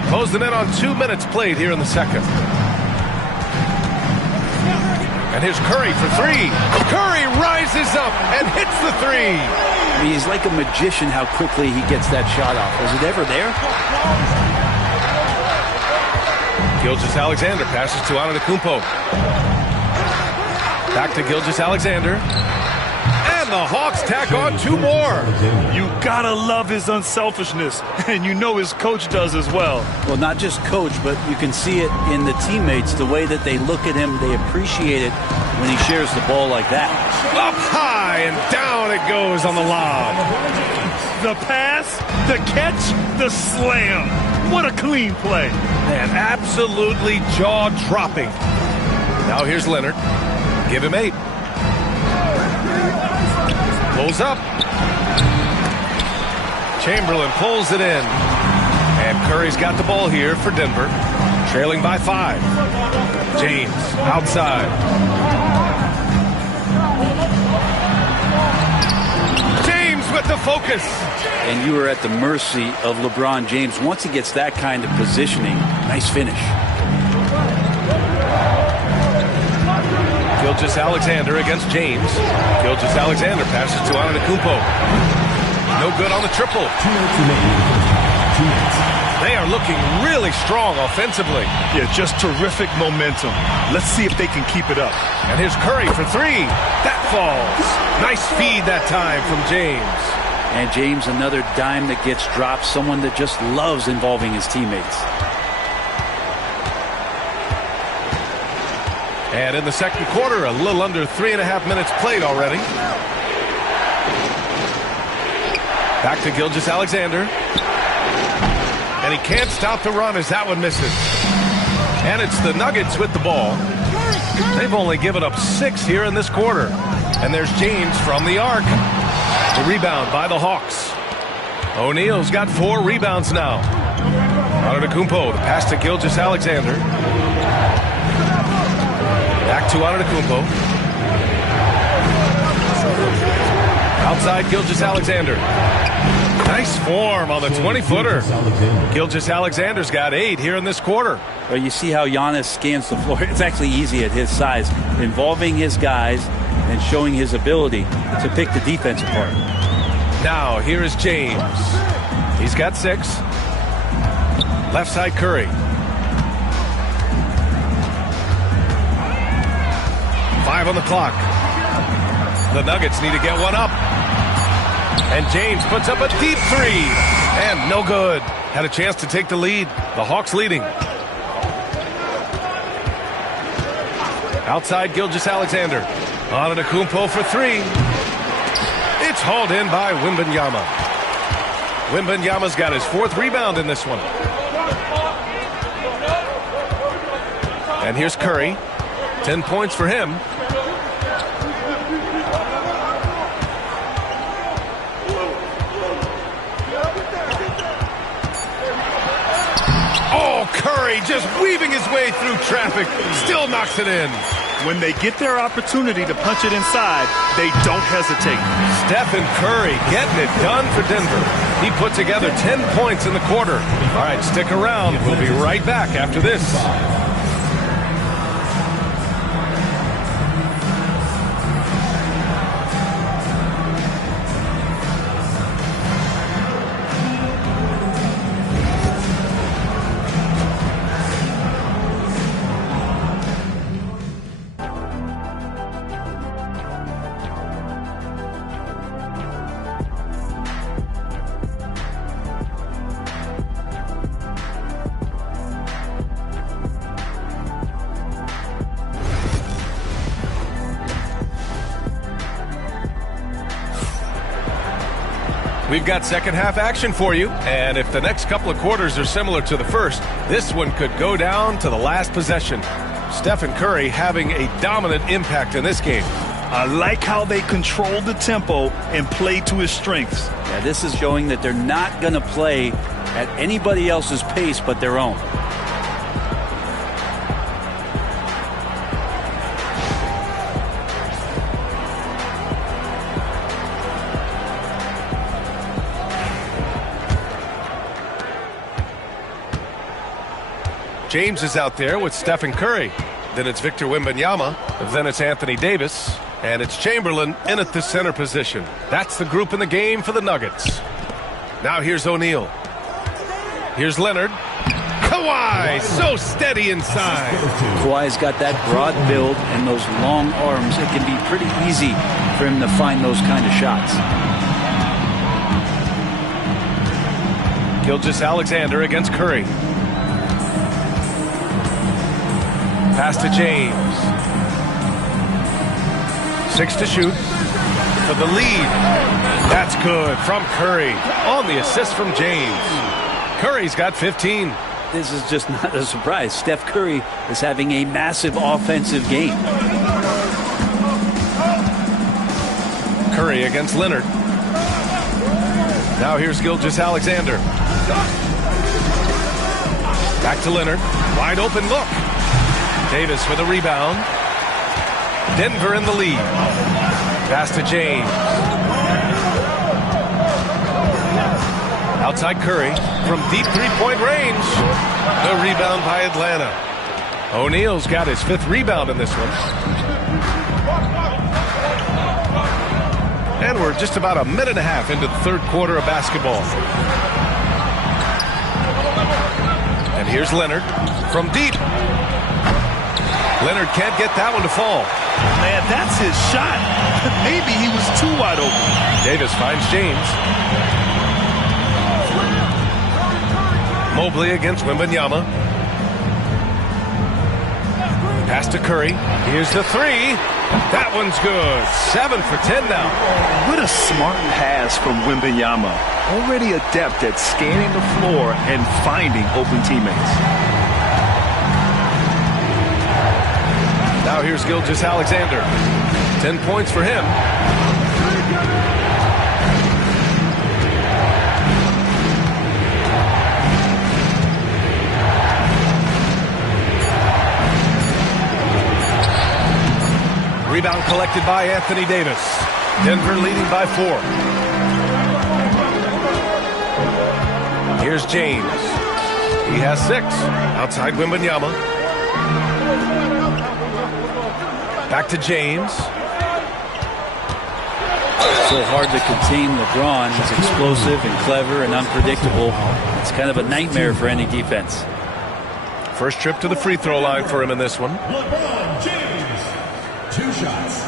Closing in on 2 minutes played here in the second. And here's Curry for 3. Curry rises up and hits the 3. I mean, he's like a magician how quickly he gets that shot off. Was it ever there? Gilgeous-Alexander passes to Antetokounmpo. Back to Gilgeous-Alexander. And the Hawks tack on 2 more. You gotta love his unselfishness, and you know his coach does as well. Well, not just coach, but you can see it in the teammates, the way that they look at him. They appreciate it when he shares the ball like that. Up high and down it goes on the lob. The pass, the catch, the slam. What a clean play. Man, absolutely jaw-dropping. Now here's Leonard. Give him 8. Pulls up. Chamberlain pulls it in. And Curry's got the ball here for Denver. Trailing by 5. James outside. James with the focus. And you are at the mercy of LeBron James. Once he gets that kind of positioning, nice finish. Gilgeous-Alexander against James. Gilgeous-Alexander passes to Antetokounmpo. No good on the triple. They are looking really strong offensively. Yeah, just terrific momentum. Let's see if they can keep it up. And here's Curry for 3. That falls. Nice feed that time from James. And James, another dime that gets dropped. Someone that just loves involving his teammates. And in the second quarter, a little under 3.5 minutes played already. Back to Gilgeous-Alexander. And he can't stop the run as that one misses. And it's the Nuggets with the ball. They've only given up 6 here in this quarter. And there's James from the arc. The rebound by the Hawks. O'Neal's got 4 rebounds now. Antetokounmpo, the pass to Gilgeous-Alexander. Back to Antetokounmpo. Outside Gilgeous-Alexander. Nice form on the 20-footer. Gilgeous-Alexander's got 8 here in this quarter. Well, you see how Giannis scans the floor. It's actually easy at his size, involving his guys and showing his ability to pick the defense apart. Now, here is James. He's got 6. Left side Curry. 5 on the clock. The Nuggets need to get one up. And James puts up a deep three. And no good. Had a chance to take the lead. The Hawks leading. Outside Gilgeous-Alexander. Antetokounmpo for three. It's hauled in by Wembanyama. Wembanyama's got his 4th rebound in this one. And here's Curry. 10 points for him. Oh, Curry just weaving his way through traffic. Still knocks it in. When they get their opportunity to punch it inside, they don't hesitate. Stephen Curry getting it done for Denver. He put together 10 points in the quarter. All right, stick around. We'll be right back after this. We've got second half action for you, and if the next couple of quarters are similar to the first, this one could go down to the last possession. Stephen Curry having a dominant impact in this game. I like how they control the tempo and play to his strengths. Yeah, this is showing that they're not going to play at anybody else's pace but their own. James is out there with Stephen Curry. Then it's Victor Wembanyama. Then it's Anthony Davis. And it's Chamberlain in at the center position. That's the group in the game for the Nuggets. Now here's O'Neal. Here's Leonard. Kawhi, so steady inside. Kawhi's got that broad build and those long arms. It can be pretty easy for him to find those kind of shots. Gilgeous-Alexander against Curry. Pass to James. 6 to shoot for the lead. That's good from Curry on the assist from James. Curry's got 15. This is just not a surprise. Steph Curry is having a massive offensive game. Curry against Leonard. Now here's Gilgeous-Alexander. Back to Leonard. Wide open look. Davis for the rebound. Denver in the lead. Pass to James. Outside Curry from deep three-point range. The rebound by Atlanta. O'Neal's got his 5th rebound in this one. And we're just about a minute and a half into the 3rd quarter of basketball. And here's Leonard from deep. Leonard can't get that one to fall. Man, that's his shot. Maybe he was too wide open. Davis finds James. Mobley against Wembanyama. Pass to Curry. Here's the three. That one's good. 7 for 10 now. What a smart pass from Wembanyama. Already adept at scanning the floor and finding open teammates. Now here's Gilgeous-Alexander. 10 points for him. Rebound collected by Anthony Davis. Denver leading by 4. Here's James. He has 6. Outside Wembanyama. Back to James. So hard to contain LeBron. He's explosive and clever and unpredictable. It's kind of a nightmare for any defense. First trip to the free throw line for him in this one. LeBron James, 2 shots.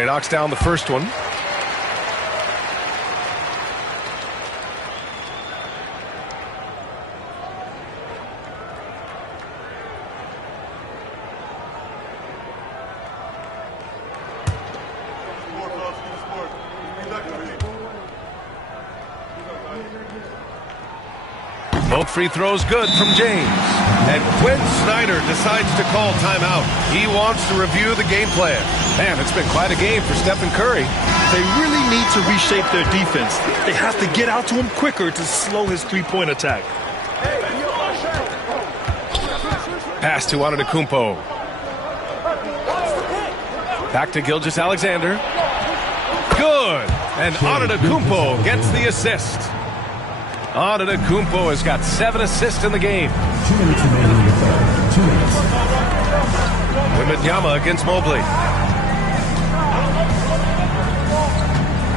And he knocks down the first one. Both free throws good from James. And Quinn Snyder decides to call timeout. He wants to review the game plan. Man, it's been quite a game for Stephen Curry. They really need to reshape their defense. They have to get out to him quicker to slow his three-point attack. Pass to Antetokounmpo. Back to Gilgeous-Alexander. Good. And Antetokounmpo gets the assist. Antetokounmpo has got 7 assists in the game. 2 minutes remaining in the third. 2 minutes. Wembanyama against Mobley.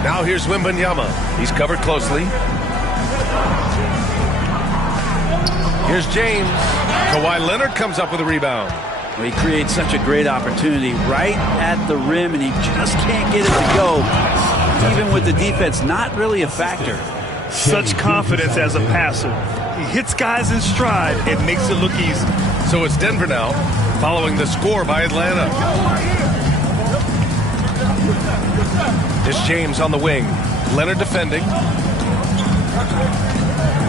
Now here's Wembanyama. He's covered closely. Here's James. Kawhi Leonard comes up with a rebound. Well, he creates such a great opportunity right at the rim, and he just can't get it to go. Even with the defense, not really a factor. Such confidence as a passer. He hits guys in stride and makes it look easy. So it's Denver now, following the score by Atlanta. It's James on the wing. Leonard defending.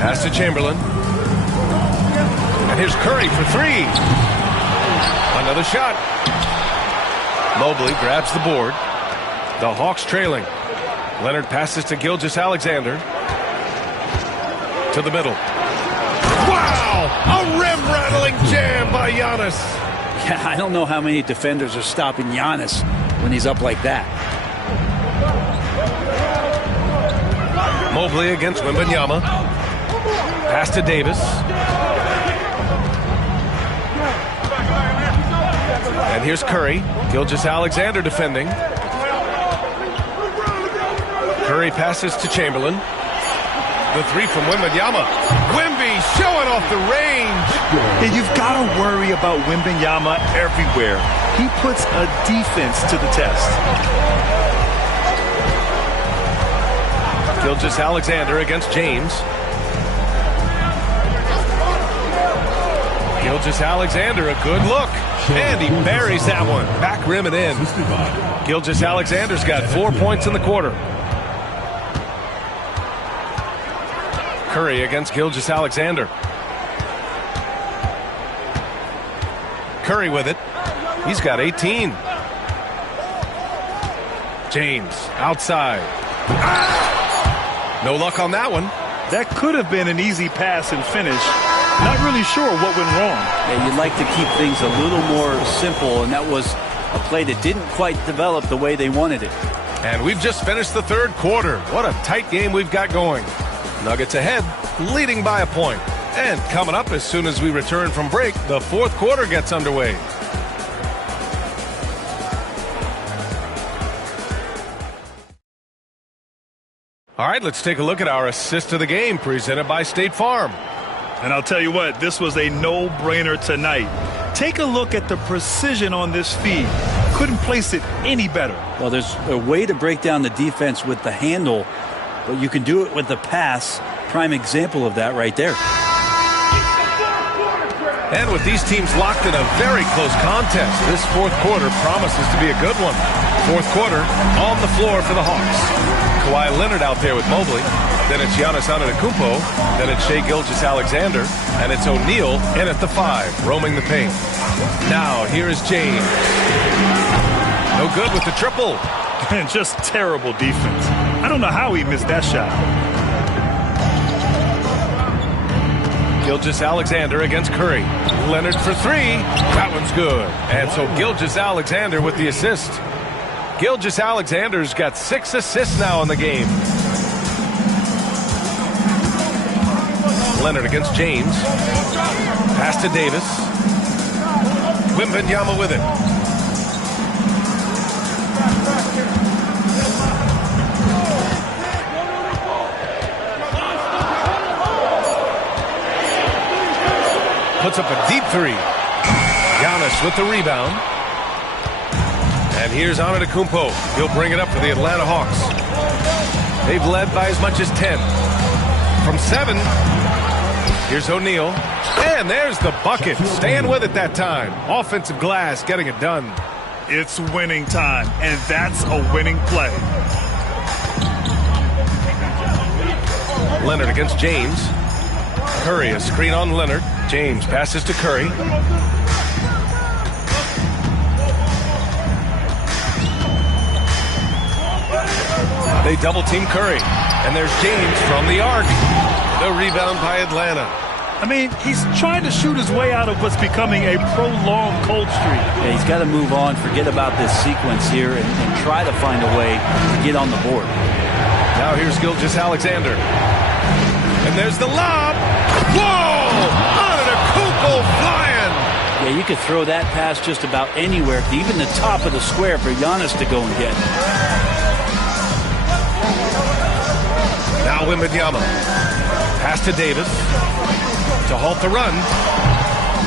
Pass to Chamberlain. And here's Curry for 3. Another shot. Mobley grabs the board. The Hawks trailing. Leonard passes to Gilgeous-Alexander. To the middle. Wow! A rim-rattling jam by Giannis. Yeah, I don't know how many defenders are stopping Giannis when he's up like that. Mobley against Wembanyama. Pass to Davis. And here's Curry. Gilgeous-Alexander defending. Curry passes to Chamberlain. The 3 from Wembanyama. Wemby showing off the range. And you've got to worry about Wembanyama everywhere. He puts a defense to the test. Gilgeous-Alexander against James. Gilgeous-Alexander, a good look. And he buries that one. Back rim and in. Gilgeous-Alexander's got 4 points in the quarter. Curry against Gilgeous-Alexander. Curry with it. He's got 18. James outside. No luck on that one. That could have been an easy pass and finish. Not really sure what went wrong. Yeah, you'd like to keep things a little more simple, and that was a play that didn't quite develop the way they wanted it. And we've just finished the third quarter. What a tight game we've got going. Nuggets ahead, leading by a point. And coming up as soon as we return from break, the fourth quarter gets underway. All right, let's take a look at our assist of the game presented by State Farm. And I'll tell you what, this was a no-brainer tonight. Take a look at the precision on this feed. Couldn't place it any better. Well, there's a way to break down the defense with the handle, but you can do it with the pass. Prime example of that right there. And with these teams locked in a very close contest, this fourth quarter promises to be a good one. Fourth quarter on the floor for the Hawks. Kawhi Leonard out there with Mobley. Then it's Giannis Antetokounmpo. Then it's Shai Gilgeous-Alexander. And it's O'Neal in at the 5, roaming the paint. Now here is James. No good with the triple. And just terrible defense. I don't know how he missed that shot. Gilgeous-Alexander against Curry. Leonard for 3. That one's good. And so Gilgeous-Alexander with the assist. Gilgeous-Alexander's got 6 assists now in the game. Leonard against James. Pass to Davis. Wembanyama with it. Puts up a deep 3. Giannis with the rebound. And here's Antetokounmpo. He'll bring it up for the Atlanta Hawks. They've led by as much as 10. From 7, here's O'Neal. And there's the bucket. Staying with it that time. Offensive glass, getting it done. It's winning time, and that's a winning play. Leonard against James. Curry, a screen on Leonard. James passes to Curry. They double team Curry. And there's James from the arc. The rebound by Atlanta. I mean, he's trying to shoot his way out of what's becoming a prolonged cold streak. Yeah, he's got to move on, forget about this sequence here, and try to find a way to get on the board. Now here's Gilgeous-Alexander. And there's the lob. Whoa! Antetokounmpo flying! Yeah, you could throw that pass just about anywhere, to even the top of the square for Giannis to go and get. Now Wembanyama. Pass to Davis. To halt the run.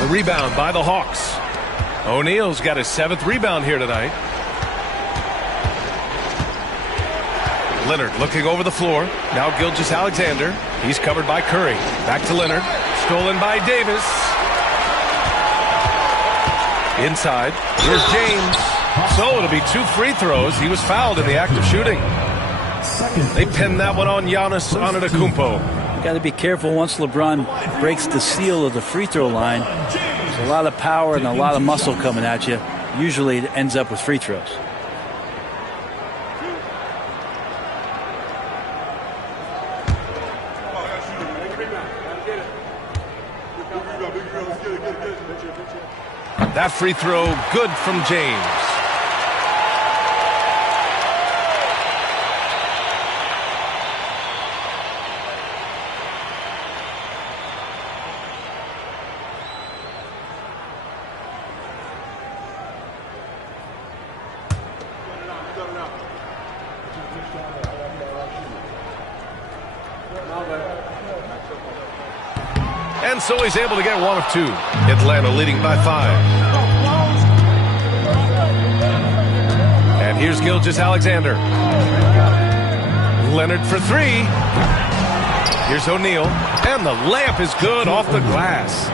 The rebound by the Hawks. O'Neal's got his 7th rebound here tonight. Leonard looking over the floor. Now Gilgeous-Alexander. He's covered by Curry. Back to Leonard. Stolen by Davis. Inside. Here's James. So it'll be 2 free throws. He was fouled in the act of shooting. They pinned that one on Giannis Antetokounmpo. You got to be careful once LeBron breaks the seal of the free throw line. There's a lot of power and a lot of muscle coming at you. Usually it ends up with free throws. That free throw good from James. And so he's able to get 1 of 2. Atlanta leading by 5. And here's Gilgeous-Alexander. Leonard for 3. Here's O'Neal. And the layup is good off the glass.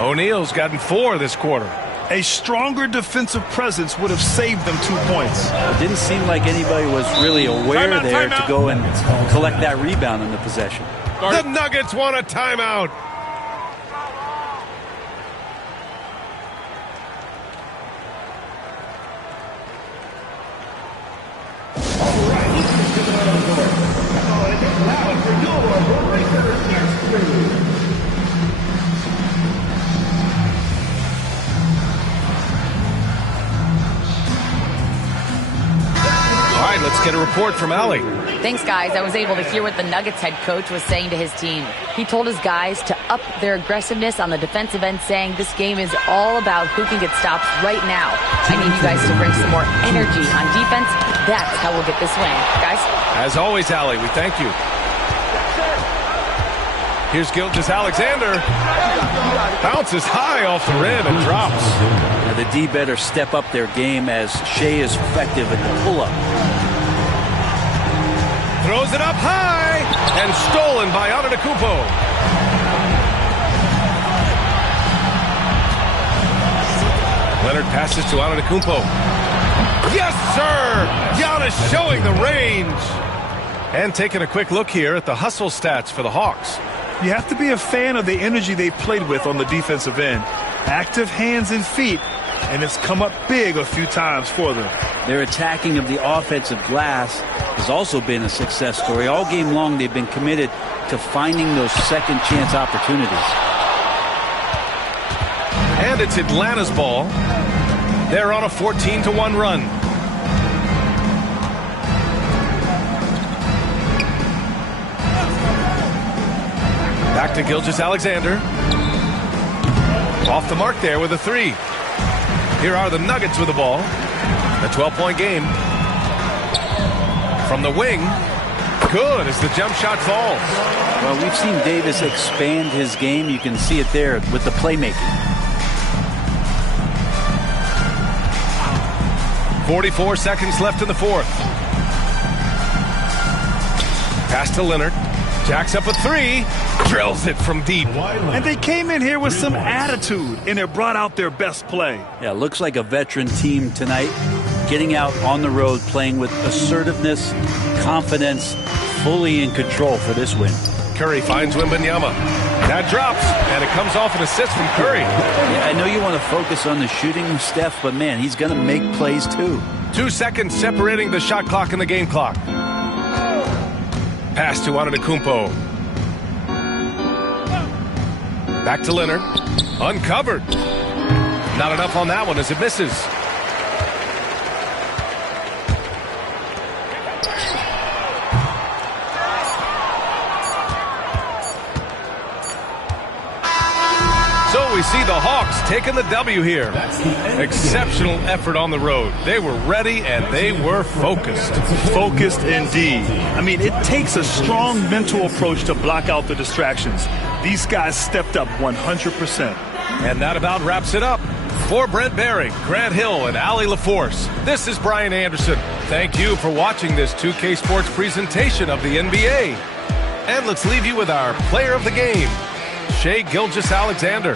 O'Neal's gotten 4 this quarter. A stronger defensive presence would have saved them 2 points. It didn't seem like anybody was really aware there to go and collect that rebound in the possession. The Nuggets want a timeout. Let's get a report from Allie. Thanks, guys. I was able to hear what the Nuggets head coach was saying to his team. He told his guys to up their aggressiveness on the defensive end, saying this game is all about who can get stops right now. I need you guys to bring some more energy on defense. That's how we'll get this win. Guys? As always, Allie, we thank you. Here's Gilgeous-Alexander. Bounces high off the rim and drops. Now the D better step up their game as Shea is effective at the pull-up. Throws it up high and stolen by Antetokounmpo. Leonard passes to Antetokounmpo. Yes, sir! Giannis showing the range. And taking a quick look here at the hustle stats for the Hawks. You have to be a fan of the energy they played with on the defensive end. Active hands and feet, and it's come up big a few times for them. Their attacking of the offensive glass has also been a success story. All game long, they've been committed to finding those second chance opportunities. And it's Atlanta's ball. They're on a 14-1 run. Back to Gilgeous-Alexander. Off the mark there with a 3. Here are the Nuggets with the ball. A 12-point game. From the wing. Good as the jump shot falls. Well, we've seen Davis expand his game. You can see it there with the playmaking. 44 seconds left in the fourth. Pass to Leonard. Jacks up a three. Drills it from deep. And they came in here with some attitude, and it brought out their best play. Yeah, looks like a veteran team tonight. Getting out on the road, playing with assertiveness, confidence, fully in control for this win. Curry finds Wembanyama. That drops, and it comes off an assist from Curry. Yeah, I know you want to focus on the shooting, Steph, but man, he's going to make plays too. 2 seconds separating the shot clock and the game clock. Pass to Antetokounmpo. Back to Leonard. Uncovered. Not enough on that one as it misses. So we see the Hawks taking the W here. Exceptional effort on the road. They were ready and they were focused. Focused indeed. I mean, it takes a strong mental approach to block out the distractions. These guys stepped up 100%. And that about wraps it up. For Brent Barry, Grant Hill, and Allie LaForce, this is Brian Anderson. Thank you for watching this 2K Sports presentation of the NBA. And let's leave you with our player of the game, Shai Gilgeous-Alexander.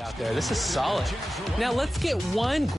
Out there. This is solid. Now let's get one.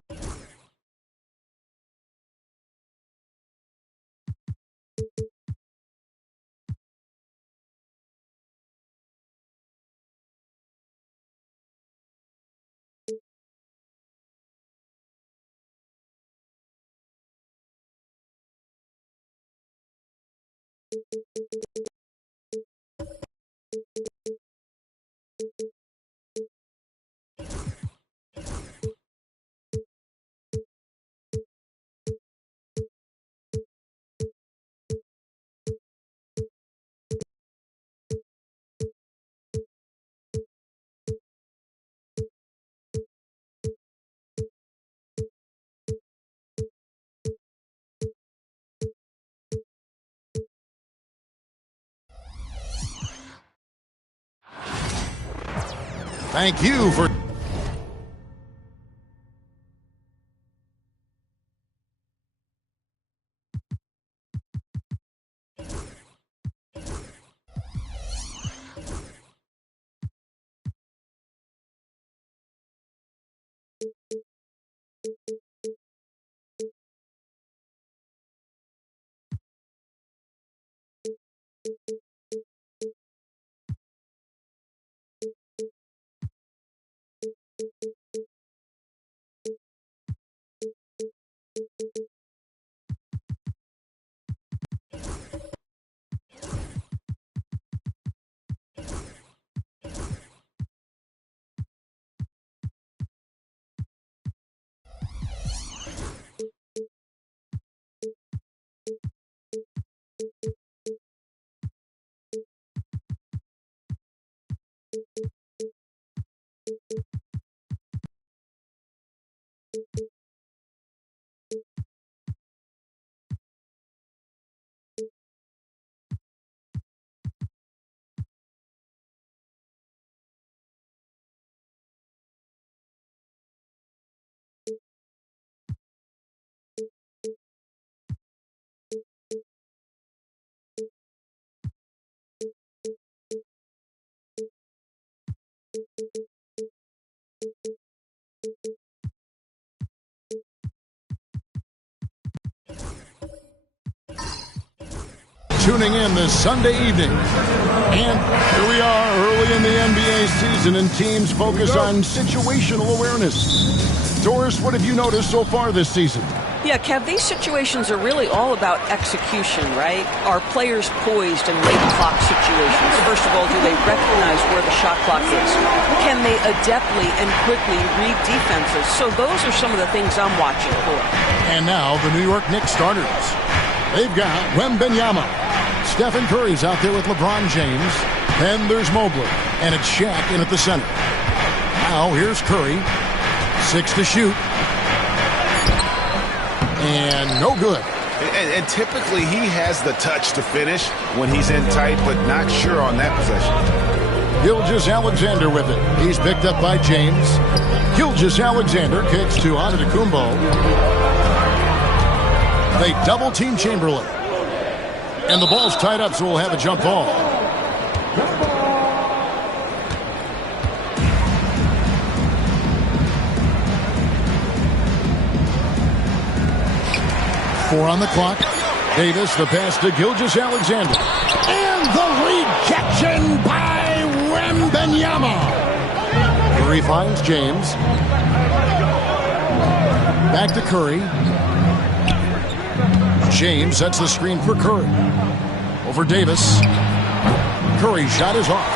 Thank you for... tuning in this Sunday evening. And here we are early in the NBA season, and teams focus on situational awareness. Doris, what have you noticed so far this season? Yeah, Kev, these situations are really all about execution, right? Are players poised in late clock situations? First of all, do they recognize where the shot clock is? Can they adeptly and quickly read defenses? So those are some of the things I'm watching for. And now the New York Knicks starters. They've got Wembanyama. Stephen Curry's out there with LeBron James. Then there's Mobley. And it's Shaq in at the center. Now here's Curry. 6 to shoot. And no good. And typically he has the touch to finish when he's in tight, but not sure on that possession. Gilgeous-Alexander with it. He's picked up by James. Gilgeous-Alexander kicks to Antetokounmpo. They double-team Chamberlain. And the ball's tied up, so we'll have a jump ball. Four on the clock. Davis, the pass to Gilgeous-Alexander. And the rejection by Wembanyama. Curry finds James. Back to Curry. James sets the screen for Curry. Over Davis. Curry's shot is off.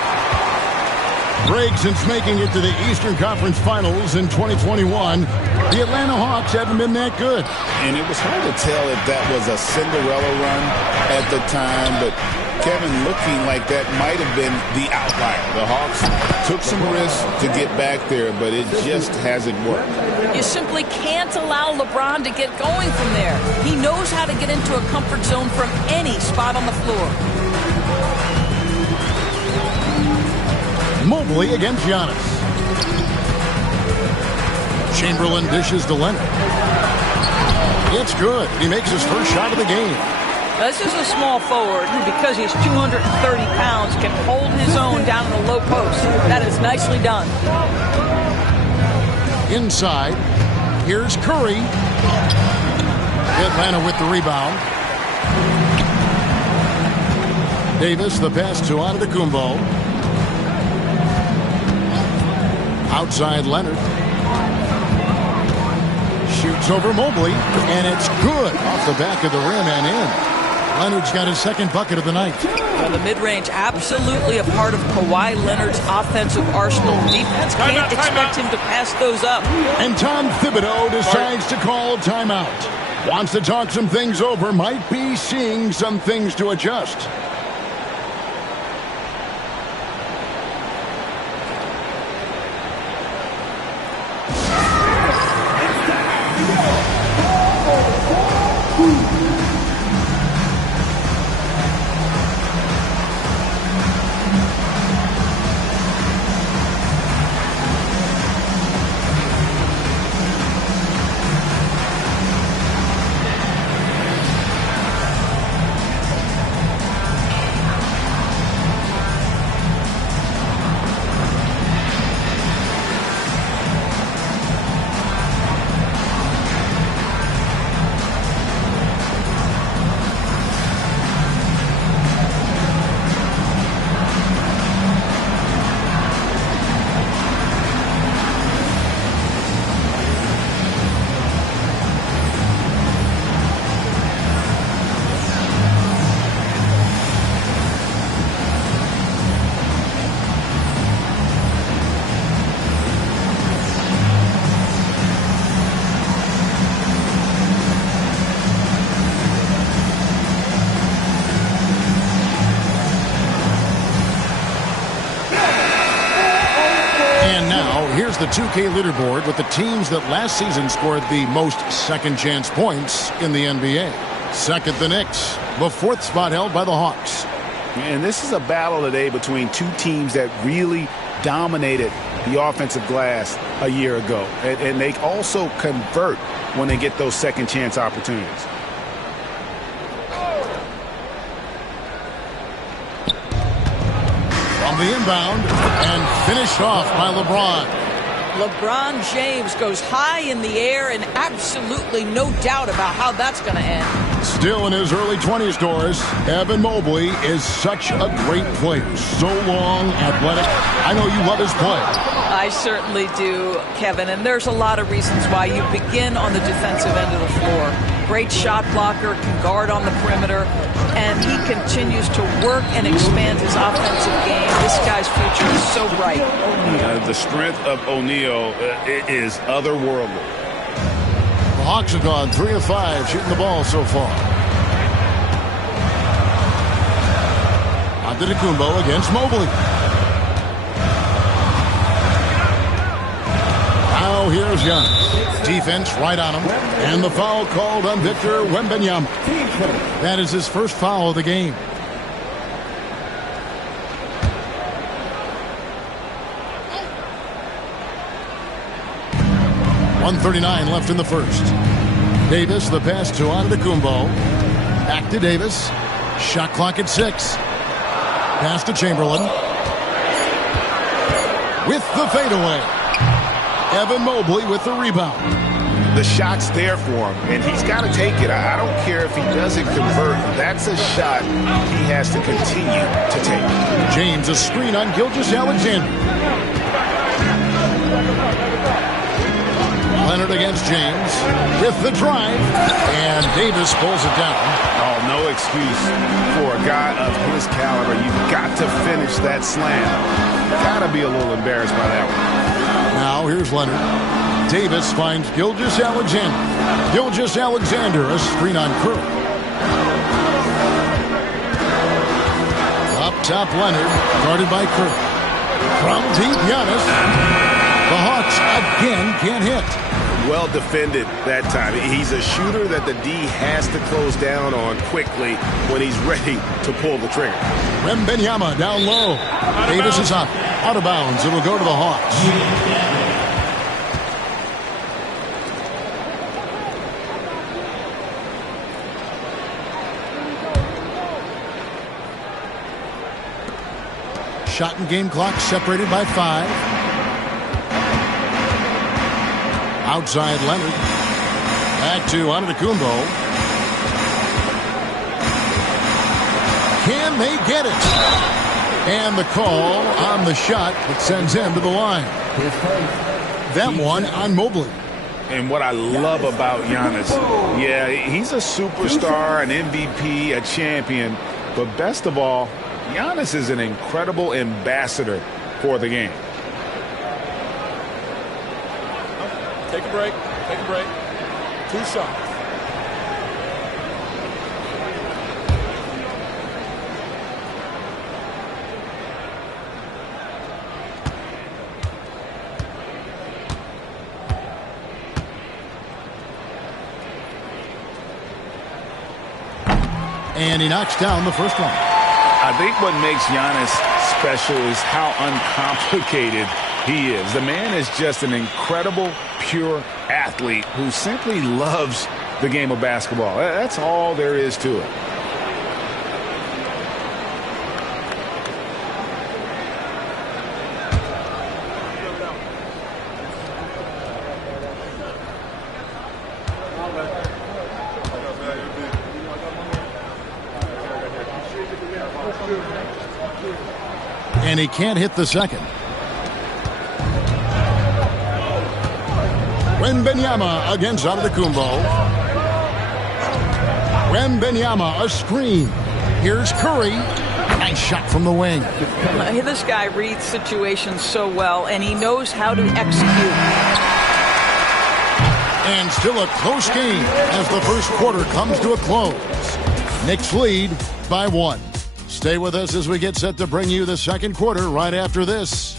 Greg, since making it to the Eastern Conference Finals in 2021, the Atlanta Hawks haven't been that good. And it was hard to tell if that was a Cinderella run at the time, but Kevin, looking like that might have been the outlier. The Hawks took some risks to get back there, but it just hasn't worked. You simply can't allow LeBron to get going from there. He knows how to get into a comfort zone from any spot on the floor. Mobley against Giannis. Chamberlain dishes to Leonard. It's good. He makes his first shot of the game. This is a small forward who, because he's 230 pounds, can hold his own down in the low post. That is nicely done. Inside, here's Curry. Atlanta with the rebound. Davis, the pass to Antetokounmpo. Outside Leonard. Shoots over Mobley, and it's good off the back of the rim and in. Leonard's got his second bucket of the night. Well, the mid-range, absolutely a part of Kawhi Leonard's offensive arsenal. Defense can't expect him to pass those up. And Tom Thibodeau decides to call timeout. Wants to talk some things over, might be seeing some things to adjust. The 2K leaderboard with the teams that last season scored the most second-chance points in the NBA. Second, the Knicks. The fourth spot held by the Hawks. And this is a battle today between two teams that really dominated the offensive glass a year ago. And they also convert when they get those second-chance opportunities. On the inbound and finished off by LeBron. LeBron James goes high in the air, and absolutely no doubt about how that's going to end. Still in his early 20s, Doris, Evan Mobley is such a great player. So long, athletic. I know you love his play. I certainly do, Kevin, and there's a lot of reasons why. You begin on the defensive end of the floor. Great shot blocker, can guard on the perimeter, and he continues to work and expand his offensive game. This guy's future is so bright. The strength of O'Neal is otherworldly. The Hawks have gone 3 of 5 shooting the ball so far. Antetokounmpo against Mobley. Now here's Giannis. Defense right on him. And the foul called on Victor Wembanyama. That is his first foul of the game. .139 left in the first. Davis, the pass to Antetokounmpo. Back to Davis. Shot clock at 6. Pass to Chamberlain. With the fadeaway. Evan Mobley with the rebound. The shot's there for him, and he's got to take it. I don't care if he doesn't convert. That's a shot he has to continue to take. James, a screen on Gilgeous-Alexander. Leonard against James with the drive, and Davis pulls it down. Oh, no excuse for a guy of his caliber. You've got to finish that slam. Got to be a little embarrassed by that one. Now here's Leonard. Davis finds Gilgeous-Alexander. Gilgeous-Alexander, a screen on Curry. Up top, Leonard, guarded by Curry. From deep, Giannis. The Hawks again can't hit. Well defended that time. He's a shooter that the D has to close down on quickly when he's ready to pull the trigger. Wembanyama down low. Davis is up. Out of bounds. It will go to the Hawks. Shot and game clock separated by 5. Outside Leonard. Back to Antetokounmpo. Can they get it? And the call on the shot that sends him to the line. That one on Mobley. And what I love about Giannis, yeah, he's a superstar, an MVP, a champion. But best of all, Giannis is an incredible ambassador for the game. Take a break. Take a break. 2 shots. And he knocks down the first one. I think what makes Giannis special is how uncomplicated he is. The man is just an incredible, pure athlete who simply loves the game of basketball. That's all there is to it. And he can't hit the second. Wembanyama against Antetokounmpo. Wembanyama, a screen. Here's Curry. Nice shot from the wing. This guy reads situations so well, and he knows how to execute. And still a close game as the first quarter comes to a close. Knicks lead by 1. Stay with us as we get set to bring you the second quarter right after this.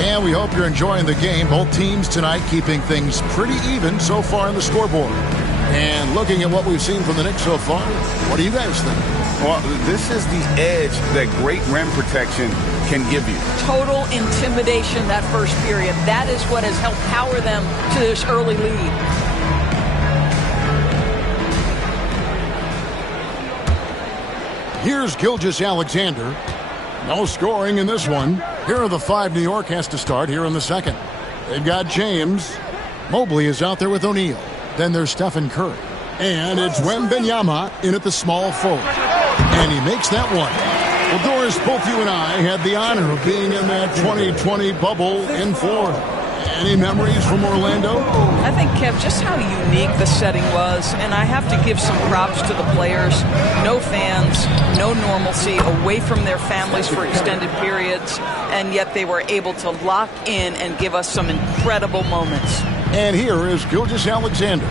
And we hope you're enjoying the game. Both teams tonight keeping things pretty even so far on the scoreboard. And looking at what we've seen from the Knicks so far, what do you guys think? Well, this is the edge that great rim protection can give you. Total intimidation that first period. That is what has helped power them to this early lead. Here's Gilgeous-Alexander. No scoring in this one. Here are the 5 New York has to start here in the second. They've got James. Mobley is out there with O'Neal. Then there's Stephen Curry. And it's Wembanyama in at the small forward. And he makes that one. Well, Doris, both you and I had the honor of being in that 2020 bubble in Florida. Any memories from Orlando? I think, Kev, just how unique the setting was, and I have to give some props to the players. No fans, no normalcy, away from their families for extended periods, and yet they were able to lock in and give us some incredible moments. And here is Gilgeous-Alexander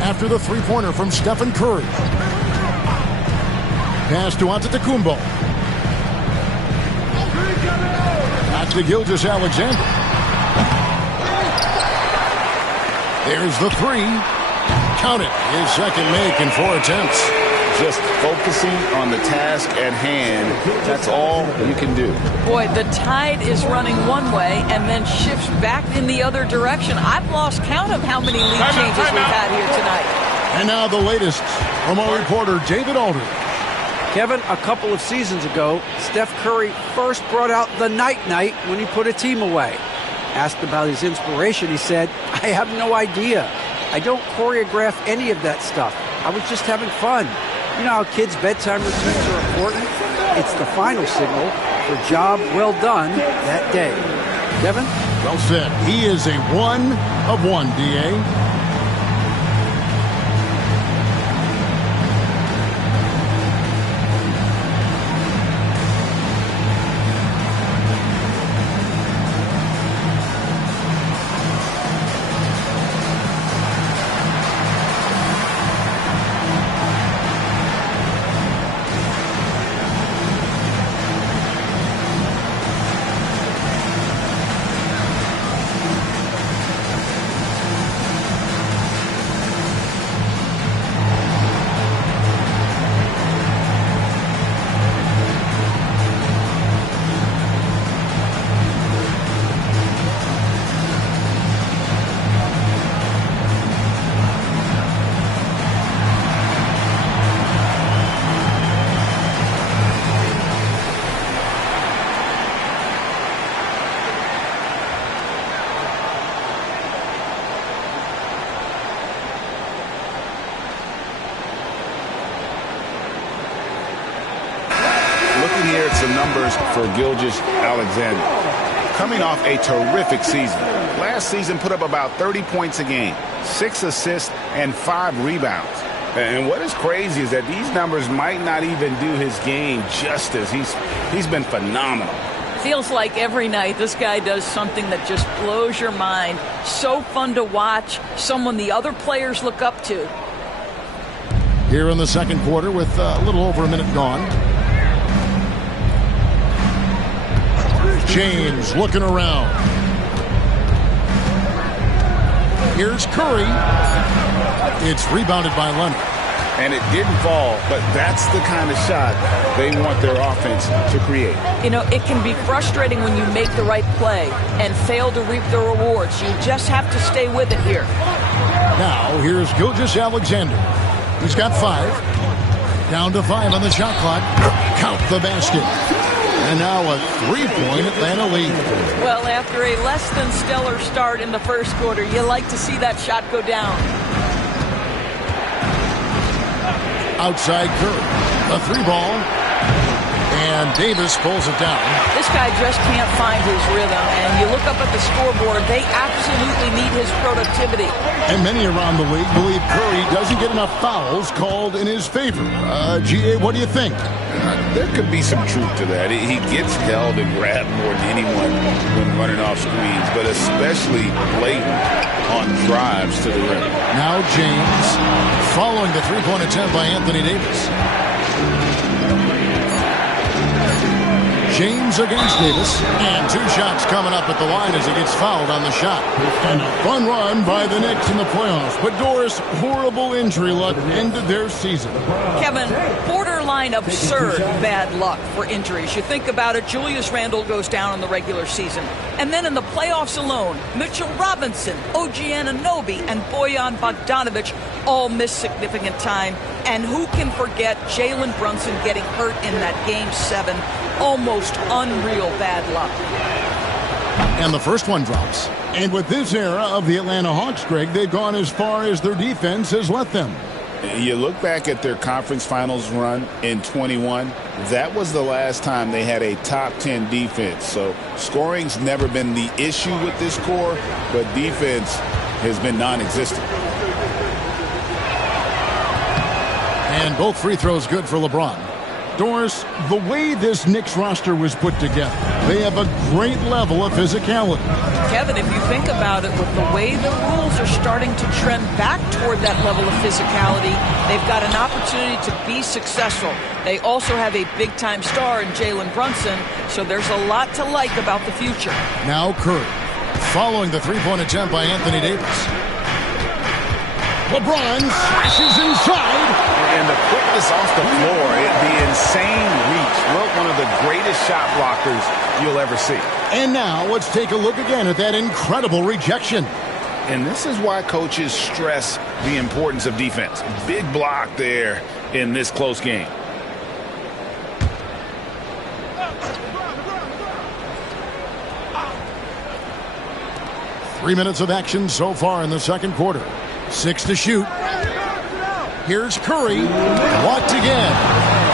after the three-pointer from Stephen Curry. Pass to Antetokounmpo. Back to Gilgeous-Alexander. There's the three. Count it. His second make in 4 attempts. Just focusing on the task at hand. That's all you can do. Boy, the tide is running one way and then shifts back in the other direction. I've lost count of how many lead changes we've had here tonight. And now the latest from our reporter, David Aldridge. Kevin, a couple of seasons ago, Steph Curry first brought out the night-night when he put a team away. Asked about his inspiration, he said, "I have no idea. I don't choreograph any of that stuff. I was just having fun." You know how kids' bedtime routines are important? It's the final signal for job well done that day. Kevin? Well said. He is a 1 of 1, D.A. Here at some numbers for Gilgeous-Alexander. Coming off a terrific season. Last season put up about 30 points a game, 6 assists, and 5 rebounds. And what is crazy is that these numbers might not even do his game justice. He's been phenomenal. Feels like every night this guy does something that just blows your mind. So fun to watch, someone the other players look up to. Here in the second quarter with a little over a minute gone. James looking around. Here's Curry. It's rebounded by Leonard. And it didn't fall, but that's the kind of shot they want their offense to create. You know, it can be frustrating when you make the right play and fail to reap the rewards. You just have to stay with it here. Now, here's Gilgeous-Alexander. He's got 5. Down to 5 on the shot clock. Count the basket. And now a 3-point Atlanta lead. Well, after a less than stellar start in the first quarter, you like to see that shot go down. Outside Curry. A 3-ball. And Davis pulls it down. This guy just can't find his rhythm. And you look up at the scoreboard, they absolutely need his productivity. And many around the league believe Curry doesn't get enough fouls called in his favor. G.A., what do you think? There could be some truth to that. He gets held and grabbed more than anyone when running off screens, but especially blatant on drives to the rim. Now James following the 3-point attempt by Anthony Davis. James against Davis. And 2 shots coming up at the line as he gets fouled on the shot. Fun run by the Knicks in the playoffs. But Doris, horrible injury luck ended their season. Kevin, borderline absurd bad luck for injuries. You think about it, Julius Randle goes down in the regular season. And then in the playoffs alone, Mitchell Robinson, OG Anunoby, and Bojan Bogdanovic all missed significant time. And who can forget Jalen Brunson getting hurt in that Game 7? Almost unreal bad luck. And the first one drops. And with this era of the Atlanta Hawks, Greg, they've gone as far as their defense has let them. You look back at their conference finals run in 21, that was the last time they had a top 10 defense. So scoring's never been the issue with this core, but defense has been non-existent. And both free throws good for LeBron. Doris, the way this Knicks roster was put together, they have a great level of physicality. Kevin, if you think about it, with the way the rules are starting to trend back toward that level of physicality, they've got an opportunity to be successful. They also have a big-time star in Jalen Brunson, so there's a lot to like about the future. Now Curry, following the three-point attempt by Anthony Davis. LeBron slashes inside. And the quickness off the floor, the insane reach. Look, one of the greatest shot blockers you'll ever see. And now let's take a look again at that incredible rejection. And this is why coaches stress the importance of defense. Big block there in this close game. Three minutes of action so far in the second quarter. 6 to shoot. Here's Curry. Blocked again.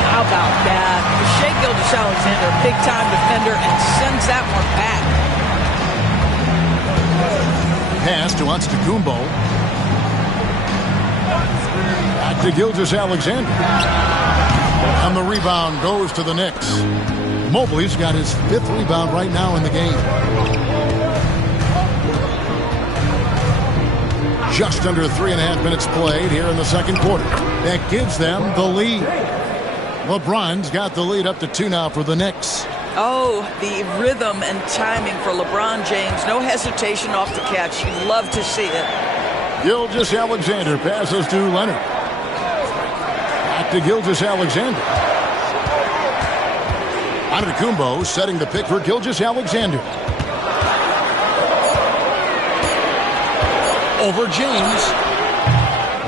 How about that? Shai Gilgeous-Alexander, big-time defender, and sends that one back. Pass to Antetokounmpo. Back to Gilgeous-Alexander. And the rebound goes to the Knicks. Mobley's got his 5th rebound right now in the game. Just under 3.5 minutes played here in the second quarter. That gives them the lead. LeBron's got the lead up to 2 now for the Knicks. Oh, the rhythm and timing for LeBron James. No hesitation off the catch. You'd love to see it. Gilgeous-Alexander passes to Leonard. Back to Gilgeous-Alexander. Antetokounmpo setting the pick for Gilgeous-Alexander. Over James.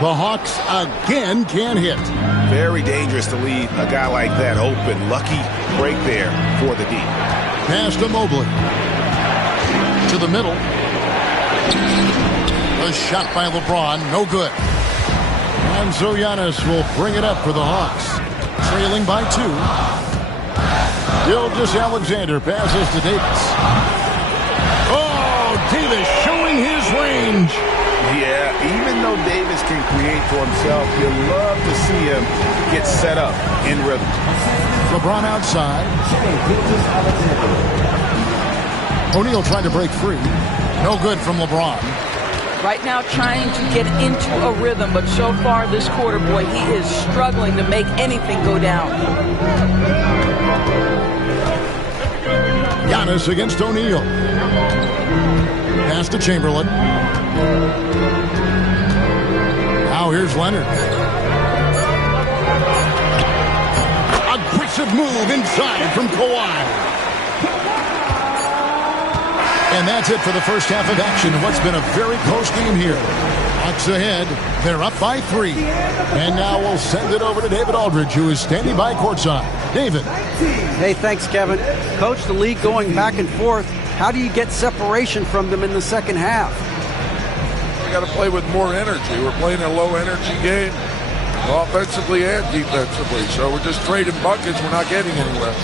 The Hawks again can't hit. Very dangerous to leave a guy like that open. Lucky break there for the D. Pass to Mobley. To the middle. A shot by LeBron. No good. And so Giannis will bring it up for the Hawks. Trailing by 2. Gilgeous-Alexander passes to Davis. Oh, Davis showing his range. Yeah, even though Davis can create for himself, you love to see him get set up in rhythm. LeBron outside. O'Neal trying to break free. No good from LeBron. Right now trying to get into a rhythm, but so far this quarter, boy, he is struggling to make anything go down. Giannis against O'Neal. Pass to Chamberlain. Now here's Leonard. Aggressive move inside from Kawhi. And that's it for the first half of action in what's been a very close game here. Hawks ahead. They're up by 3. And now we'll send it over to David Aldridge, who is standing by courtside. David. Hey, thanks, Kevin. Coach, the league going back and forth. How do you get separation from them in the second half? We got to play with more energy. We're playing a low-energy game, offensively and defensively. So we're just trading buckets. We're not getting anywhere.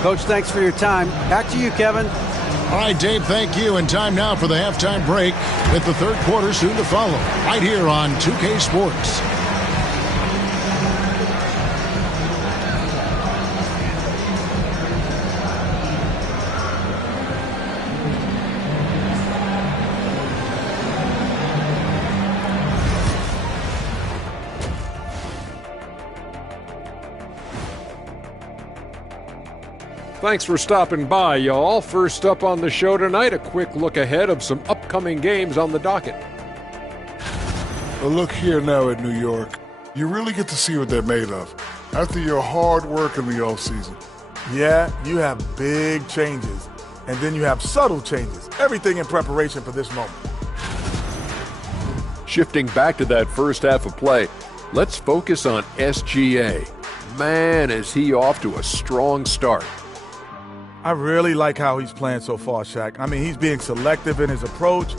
Coach, thanks for your time. Back to you, Kevin. All right, Dave, thank you. And time now for the halftime break with the third quarter soon to follow right here on 2K Sports. Thanks for stopping by, y'all. First up on the show tonight, a quick look ahead of some upcoming games on the docket. Well, look here now at New York. You really get to see what they're made of after your hard work in the offseason. Yeah, you have big changes, and then you have subtle changes. Everything in preparation for this moment. Shifting back to that first half of play, let's focus on SGA. Man, is he off to a strong start. I really like how he's playing so far, Shaq. I mean, he's being selective in his approach.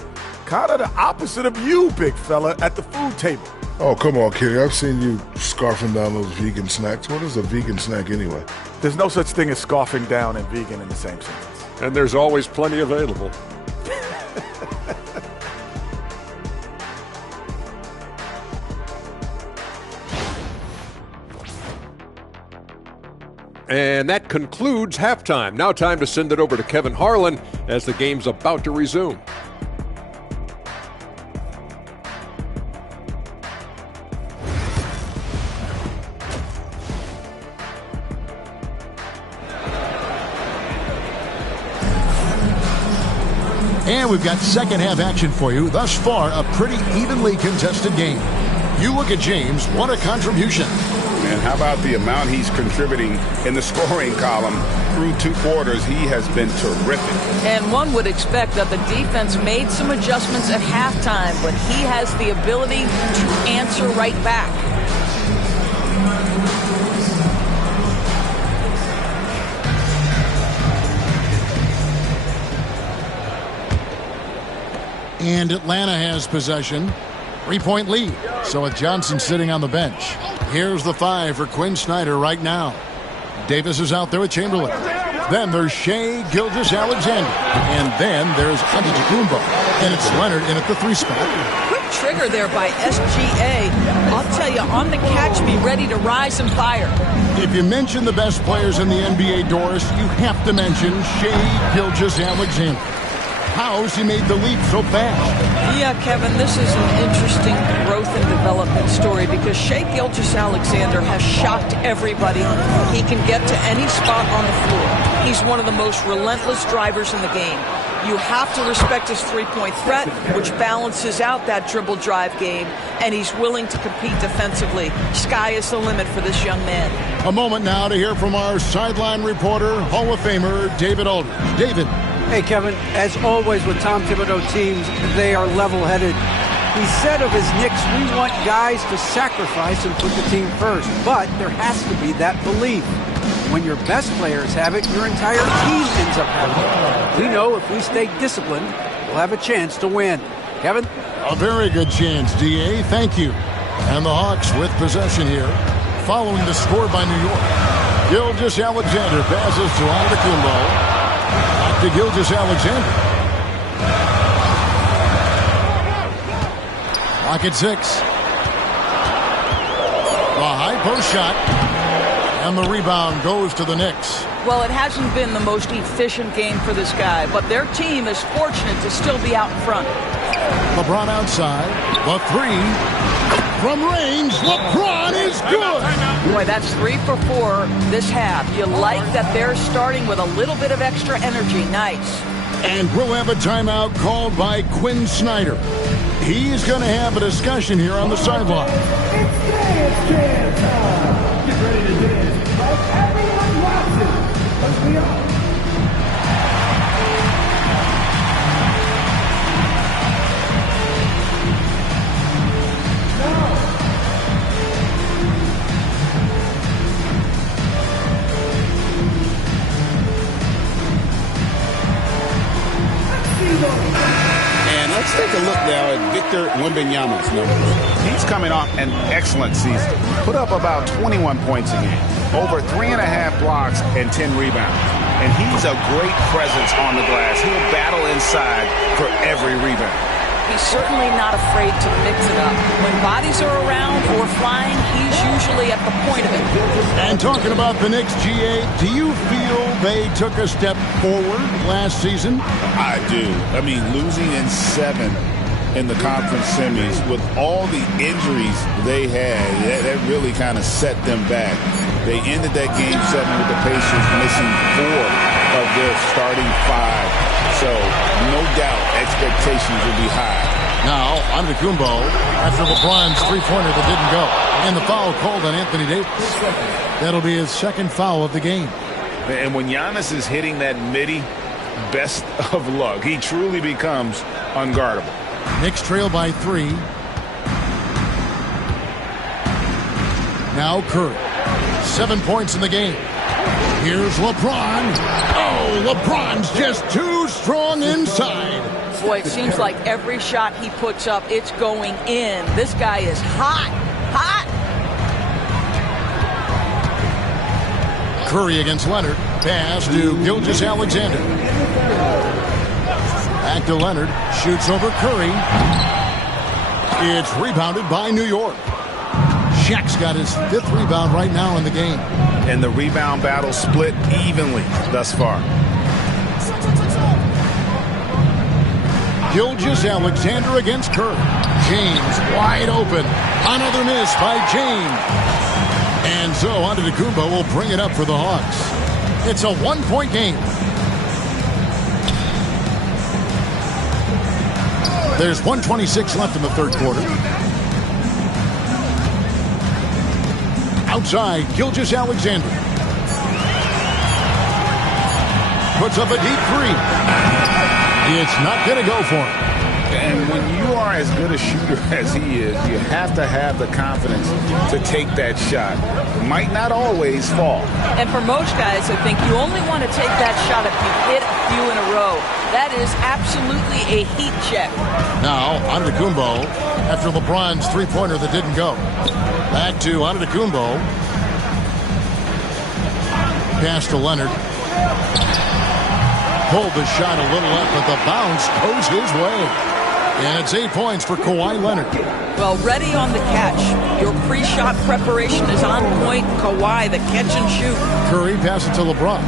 Kind of the opposite of you, big fella, at the food table. Oh, come on, Kenny. I've seen you scarfing down those vegan snacks. What is a vegan snack anyway? There's no such thing as scarfing down and vegan in the same sentence. And there's always plenty available. And that concludes halftime. Now time to send it over to Kevin Harlan as the game's about to resume. And we've got second half action for you. Thus far, a pretty evenly contested game. You look at James, what a contribution. And how about the amount he's contributing in the scoring column through 2 quarters? He has been terrific. And one would expect that the defense made some adjustments at halftime, but he has the ability to answer right back. And Atlanta has possession. 3-point lead. So with Johnson sitting on the bench. Here's the 5 for Quinn Snyder right now. Davis is out there with Chamberlain. Then there's Shai Gilgeous-Alexander. And then there's Antetokounmpo. And it's Leonard in at the 3 spot. Quick trigger there by SGA. I'll tell you, on the catch, be ready to rise and fire. If you mention the best players in the NBA, Doris, you have to mention Shai Gilgeous-Alexander. How's he made the leap so fast? Yeah, Kevin, this is an interesting growth and development story because Shai Gilgeous-Alexander has shocked everybody. He can get to any spot on the floor. He's one of the most relentless drivers in the game. You have to respect his three-point threat, which balances out that dribble drive game, and he's willing to compete defensively. Sky is the limit for this young man. A moment now to hear from our sideline reporter, Hall of Famer David Aldridge. David. Hey, Kevin, as always with Tom Thibodeau teams, they are level-headed. He said of his Knicks, we want guys to sacrifice and put the team first. But there has to be that belief. When your best players have it, your entire team ends up having it. We know if we stay disciplined, we'll have a chance to win. Kevin? A very good chance, D.A. Thank you. And the Hawks with possession here, following the score by New York. Gilgeous-Alexander passes to Antetokounmpo. Back to Gilgeous-Alexander. Clock at 6. The high post shot. And the rebound goes to the Knicks. Well, it hasn't been the most efficient game for this guy, but their team is fortunate to still be out in front. LeBron outside. The 3. From range, LeBron is good. Boy, that's 3 for 4 this half. You like that they're starting with a little bit of extra energy. Nice. And we'll have a timeout called by Quinn Snyder. He's going to have a discussion here on the sideline. It's dance time. Get ready to dance like everyone watching. Let's be on. And let's take a look now at Victor Wembanyama's number. He's coming off an excellent season. Put up about 21 points a game, over 3.5 blocks and 10 rebounds. And he's a great presence on the glass. He'll battle inside for every rebound. He's certainly not afraid to mix it up. When bodies are around or flying, he's usually at the point of it. And talking about the Knicks, GA, do you feel they took a step forward last season? I do. I mean, losing in 7 in the conference semis with all the injuries they had, that really kind of set them back. They ended that Game 7 with the Pacers missing 4 of their starting 5. So, no doubt, expectations will be high. Now, Antetokounmpo after LeBron's three-pointer that didn't go. And the foul called on Anthony Davis. That'll be his second foul of the game. And when Giannis is hitting that midi, best of luck. He truly becomes unguardable. Knicks trail by 3. Now Curry. 7 points in the game. Here's LeBron. Oh, LeBron's just too strong inside. Boy, it seems like every shot he puts up, it's going in. This guy is hot. Hot. Curry against Leonard. Pass to Gilgeous-Alexander. Back to Leonard. Shoots over Curry. It's rebounded by New York. Shaq's got his 5th rebound right now in the game. And the rebound battle split evenly thus far. Gilgeous-Alexander against Curry. James wide open. Another miss by James. And so Antetokounmpo will bring it up for the Hawks. It's a 1-point game. There's 1:26 left in the third quarter. Outside, Gilgeous-Alexander. Puts up a deep 3. It's not going to go for him. And when you are as good a shooter as he is, you have to have the confidence to take that shot. Might not always fall. And for most guys, I think you only want to take that shot if you hit a few in a row. That is absolutely a heat check. Now, Antetokounmpo, after LeBron's three-pointer that didn't go. Back to Antetokounmpo. Pass to Leonard. Pulled the shot a little left, but the bounce goes his way. And it's 8 points for Kawhi Leonard. Well, ready on the catch. Your pre-shot preparation is on point. Kawhi, the catch and shoot. Curry passes to LeBron.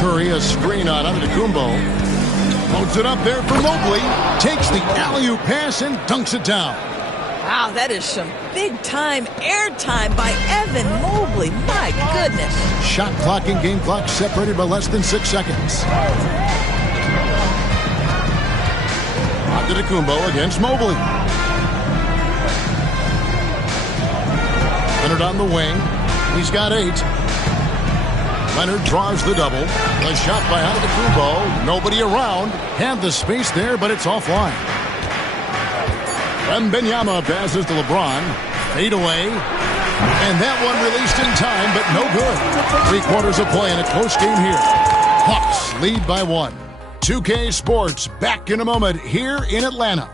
Curry, a screen on Antetokounmpo. Loads it up there for Mobley. Takes the alley-oop pass and dunks it down. Wow, that is some big-time airtime by Evan Mobley. My goodness. Shot clock and game clock separated by less than 6 seconds. Antetokounmpo against Mobley. Leonard on the wing. He's got 8. Leonard draws the double. The shot by Antetokounmpo. Nobody around. Had the space there, but it's offline. Wembanyama passes to LeBron. Fade away. And that one released in time, but no good. 3/4 of play in a close game here. Hawks lead by 1. 2K Sports back in a moment here in Atlanta.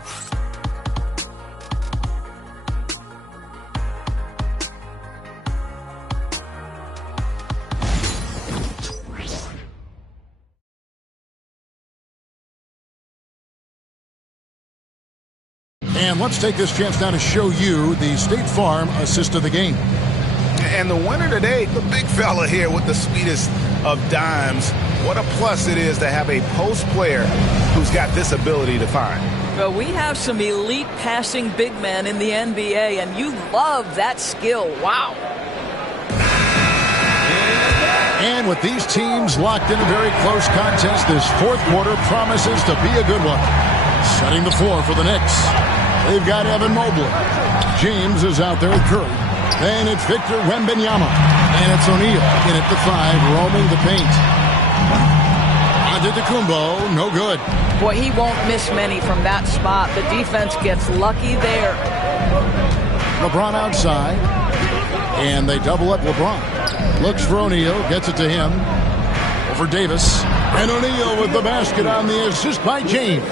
And let's take this chance now to show you the State Farm assist of the game. And the winner today, the big fella here with the sweetest of dimes. What a plus it is to have a post player who's got this ability to find. Well, we have some elite passing big men in the NBA, and you love that skill. Wow. And with these teams locked in a very close contest, this fourth quarter promises to be a good one. Setting the floor for the Knicks. They've got Evan Mobley. James is out there with Curry. Then it's Victor Wembanyama. And it's O'Neal in at the 5, roaming the paint. Antetokounmpo, no good. Boy, he won't miss many from that spot. The defense gets lucky there. LeBron outside. And they double up LeBron. Looks for O'Neal, gets it to him. Over Davis. And O'Neal with the basket on the assist by James.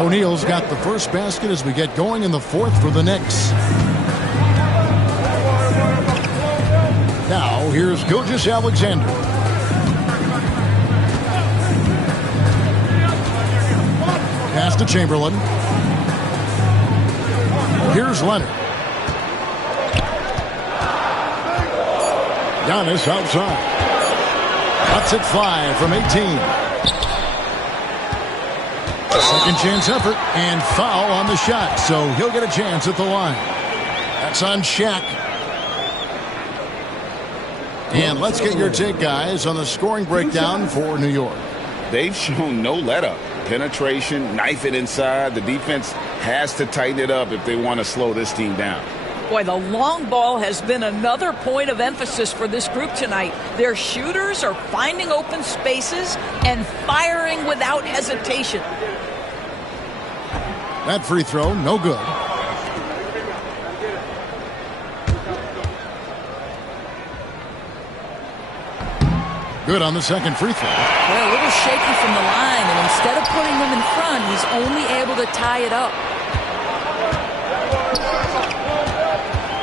O'Neal's got the first basket as we get going in the fourth for the Knicks. Now, here's Gilgeous-Alexander. Pass to Chamberlain. Here's Leonard. Giannis outside. Lets it fly from 18. Second chance effort and foul on the shot, so he'll get a chance at the line. That's on Shaq. And let's get your take, guys, on the scoring breakdown for New York. They've shown no let-up. Penetration, knife it inside. The defense has to tighten it up if they want to slow this team down. Boy, the long ball has been another point of emphasis for this group tonight. Their shooters are finding open spaces and firing without hesitation. That free throw, no good. Good on the second free throw. Well, a little shaky from the line, and instead of putting him in front, he's only able to tie it up.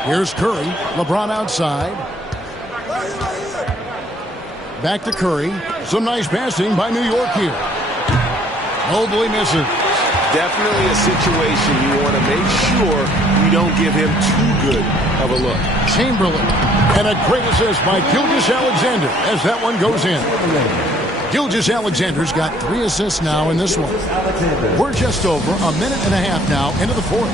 Here's Curry. LeBron outside. Back to Curry. Some nice passing by New York here. Mobley misses. Definitely a situation you want to make sure you don't give him too good of a look. Chamberlain. And a great assist by Gilgeous-Alexander as that one goes in. Gilgeous-Alexander's got 3 assists now in this one. We're just over a minute and a half now into the fourth.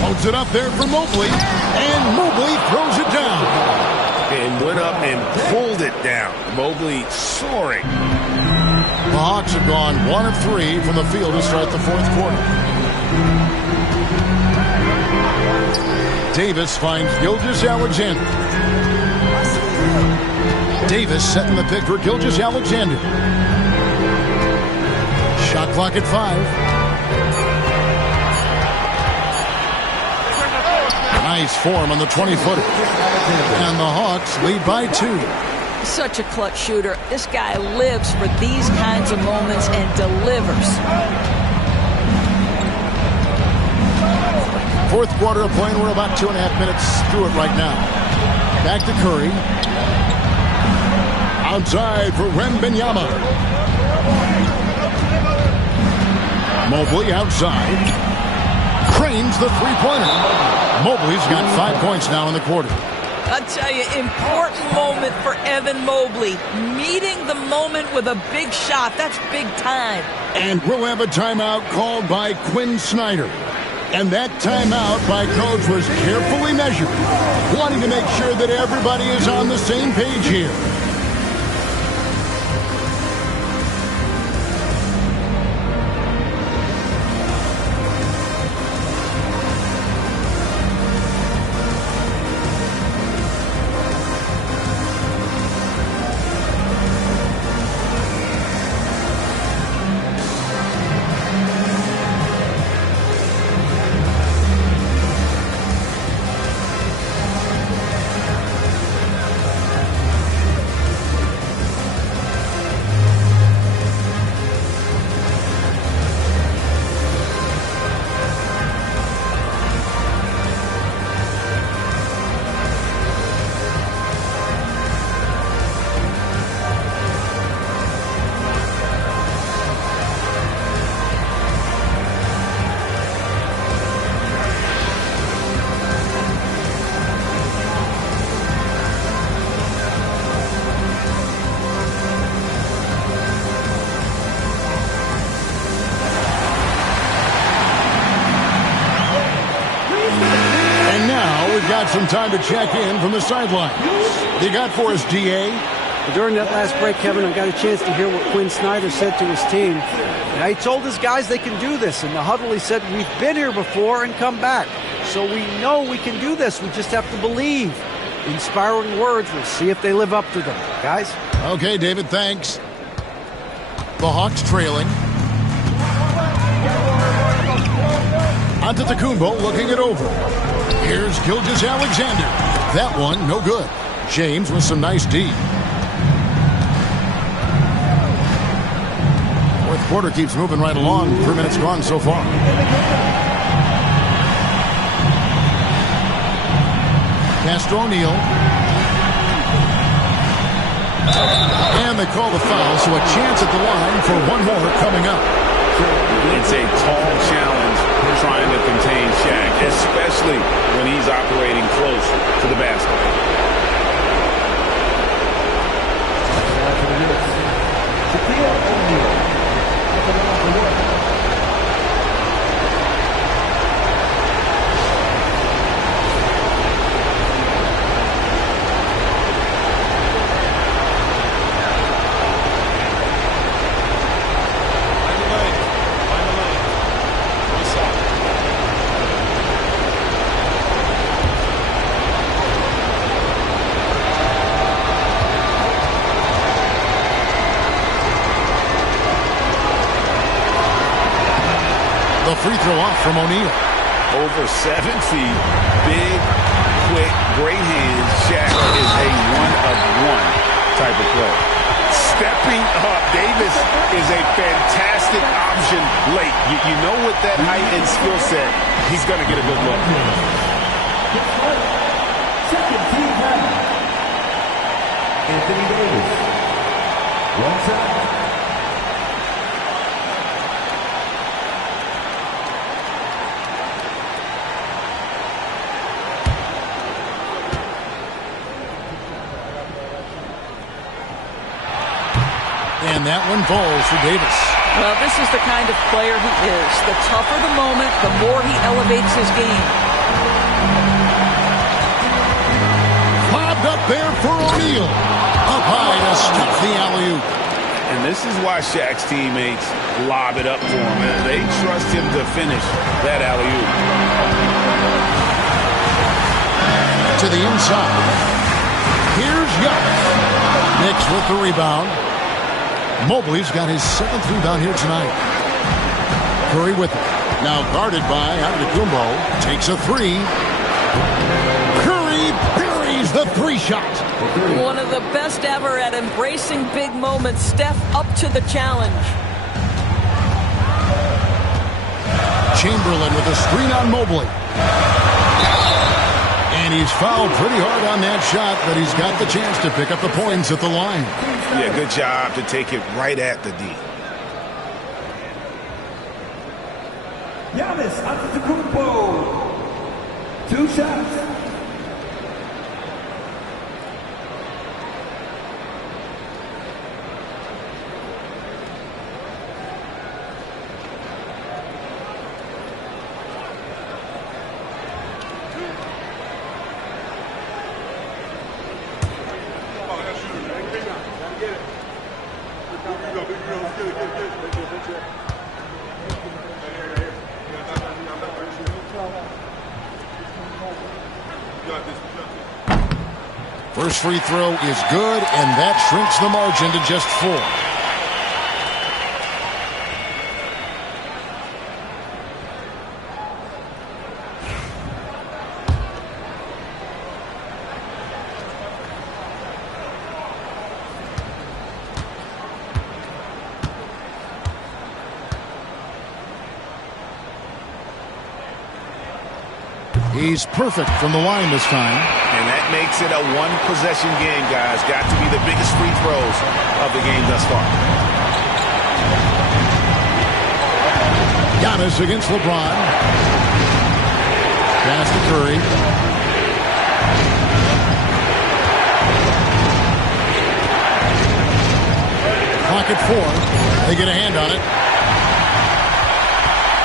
Holds it up there for Mobley. And Mobley throws it down. And went up and pulled it down. Mobley soaring. The Hawks have gone 1 of 3 from the field to start the fourth quarter. Davis finds Gilgeous-Alexander. Davis setting the pick for Gilgeous-Alexander. Shot clock at 5. Nice form on the 20-footer. And the Hawks lead by 2. Such a clutch shooter. This guy lives for these kinds of moments and delivers. Fourth quarter of play, and we're about 2.5 minutes through it right now. Back to Curry. Outside for Wembanyama. Mobley outside. Cranes the three-pointer. Mobley's got 5 points now in the quarter. I'll tell you, important moment for Evan Mobley. Meeting the moment with a big shot. That's big time. And we'll have a timeout called by Quinn Snyder. And that timeout by Coach was carefully measured, wanting to make sure that everybody is on the same page here. Got some time to check in from the sideline. You got for us, DA? During that last break, Kevin, I got a chance to hear what Quinn Snyder said to his team. And he told his guys they can do this. In the huddle, he said, we've been here before and come back. So we know we can do this. We just have to believe. Inspiring words. We'll see if they live up to them. Guys? Okay, David, thanks. The Hawks trailing. Antetokounmpo looking it over. Here's Gilgeous-Alexander. That one, no good. James with some nice D. Fourth quarter keeps moving right along. 3 minutes gone so far. Castro O'Neal. And they call the foul, so a chance at the line for one more coming up. It's a tall challenge trying to contain Shaq, especially when he's operating close to the basket. free throw off from O'Neal. Over 7 feet, big, quick, great hands. Shaq is a one-of-one type of player. Stepping up, Davis is a fantastic option late. You know with that height and skill set, he's going to get a good look. Second team foul. Anthony Davis. One side. And that one falls for Davis. Well, this is the kind of player he is. The tougher the moment, the more he elevates his game. Lobbed up there for O'Neal. Up high to stop the alley-oop. And this is why Shaq's teammates lob it up for him. They trust him to finish that alley-oop. To the inside. Here's Young. Knicks with the rebound. Mobley's got his 7th rebound here tonight. Curry with it. Now guarded by Antetokounmpo. Takes a 3. Curry buries the 3-shot. One of the best ever at embracing big moments. Steph up to the challenge. Chamberlain with a screen on Mobley. And he's fouled pretty hard on that shot, but he's got the chance to pick up the points at the line. Yeah, good job to take it right at the D. Giannis Antetokounmpo. 2 shots. First free throw is good, and that shrinks the margin to just 4. He's perfect from the line this time. And that makes it a one-possession game, guys. Got to be the biggest free throws of the game thus far. Giannis against LeBron. Pass to Curry. Clock at 4. They get a hand on it.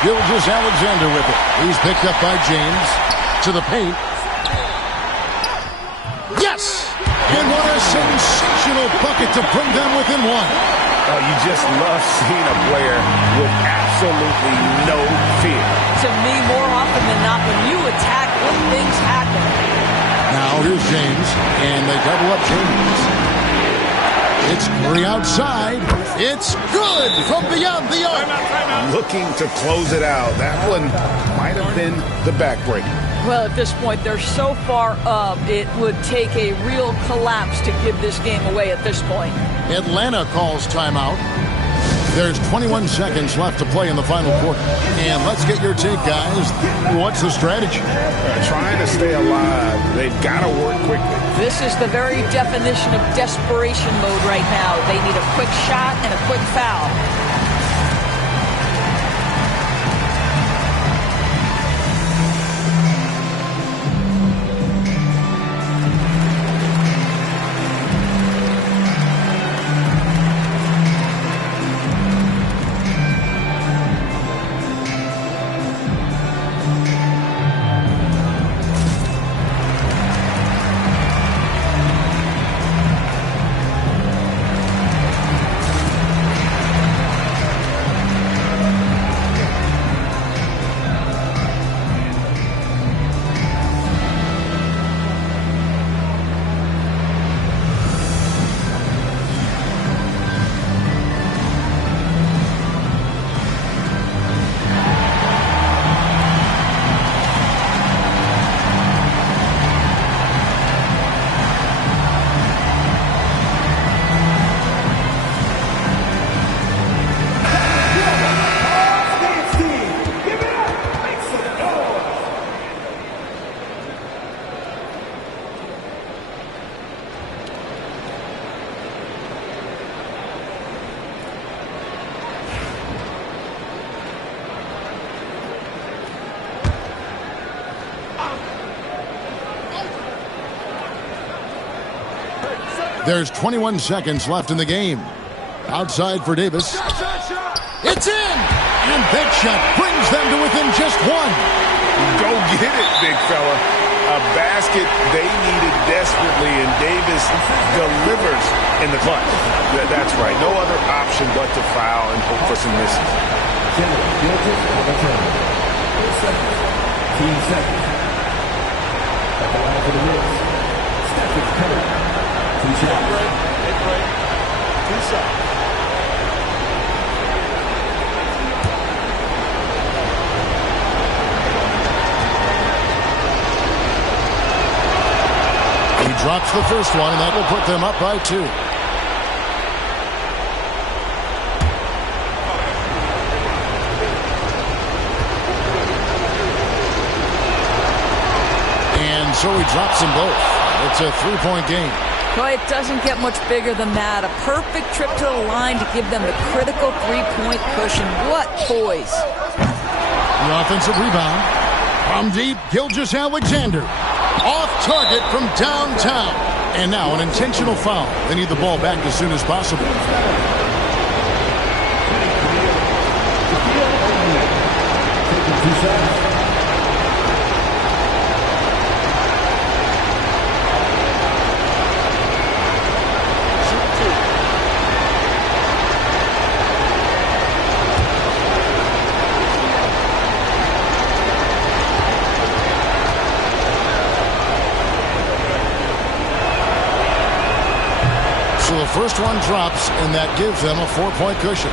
Gilgeous-Alexander with it. He's picked up by James. To the paint. Yes! And what a sensational bucket to bring them within 1. Oh, you just love seeing a player with absolutely no fear. To me, more often than not, when you attack, good things happen. Now here's James, and they double up James. It's Curry outside. It's good from beyond the arc. Looking to close it out. That one might have been the backbreaker. Well, at this point, they're so far up, it would take a real collapse to give this game away at this point. Atlanta calls timeout. There's 21 seconds left to play in the final quarter. And let's get your take, guys. What's the strategy? Trying to stay alive. They've got to work quickly. This is the very definition of desperation mode right now. They need a quick shot and a quick foul. There's 21 seconds left in the game. Outside for Davis. It's in! And that shot brings them to within just one. Go get it, big fella. A basket they needed desperately, and Davis delivers in the clutch. That's right. No other option but to foul and hope for some misses. 10 seconds. At the line for the Knicks, Stephen Curry. 2 shots. Big break. 2 shots. He drops the first one, and that will put them up by 2. And so he drops them both. It's a 3-point game. Boy, it doesn't get much bigger than that. A perfect trip to the line to give them the critical 3-point cushion. What poise. The offensive rebound. From deep, Gilgeous-Alexander. Off target from downtown. And now an intentional foul. They need the ball back as soon as possible. So the first one drops, and that gives them a 4-point cushion.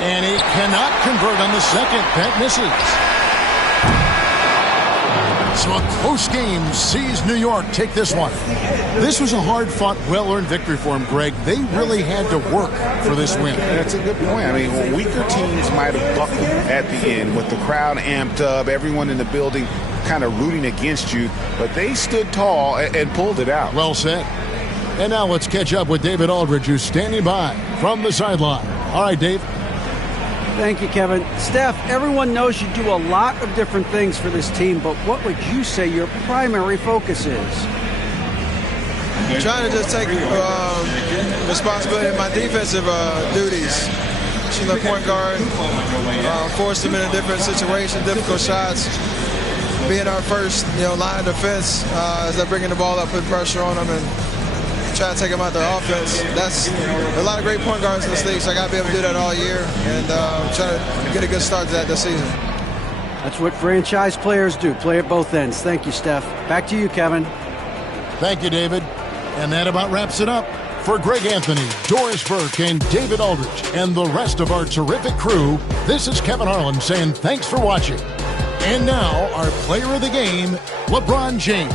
And he cannot convert on the second. That misses. So a close game sees New York take this one. This was a hard-fought, well-earned victory for them, Greg. They really had to work for this win. That's a good point. I mean, weaker teams might have buckled at the end with the crowd amped up, everyone in the building kind of rooting against you, but they stood tall and pulled it out. Well said. And now let's catch up with David Aldridge, who's standing by from the sideline. All right, Dave. Thank you, Kevin. Steph, everyone knows you do a lot of different things for this team, but what would you say your primary focus is? Trying to just take responsibility of my defensive duties. You know, point guard, force them in a different situation, difficult shots. Being our first, line of defense as they're bringing the ball up, put pressure on them, and try to take them out their offense. That's a lot of great point guards in this league, so I got to be able to do that all year and try to get a good start to that this season. That's what franchise players do, play at both ends. Thank you, Steph. Back to you, Kevin. Thank you, David. And that about wraps it up. For Greg Anthony, Doris Burke, and David Aldridge, and the rest of our terrific crew, this is Kevin Harlan saying thanks for watching. And now, our player of the game, LeBron James.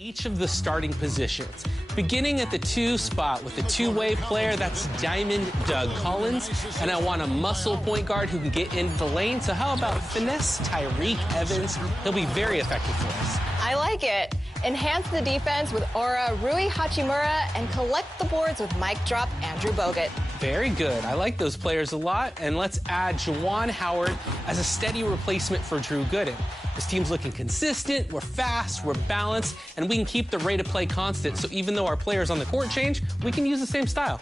each of the starting positions. Beginning at the 2 spot with a two-way player, that's Diamond Doug Collins. And I want a muscle point guard who can get into the lane. So how about finesse Tyreek Evans? He'll be very effective for us. I like it. Enhance the defense with Aura Rui Hachimura and collect the boards with Mike Drop Andrew Bogut. Very good. I like those players a lot. And let's add Juwan Howard as a steady replacement for Drew Gooden. This team's looking consistent, we're fast, we're balanced, and we can keep the rate of play constant. So even though our players on the court change, we can use the same style.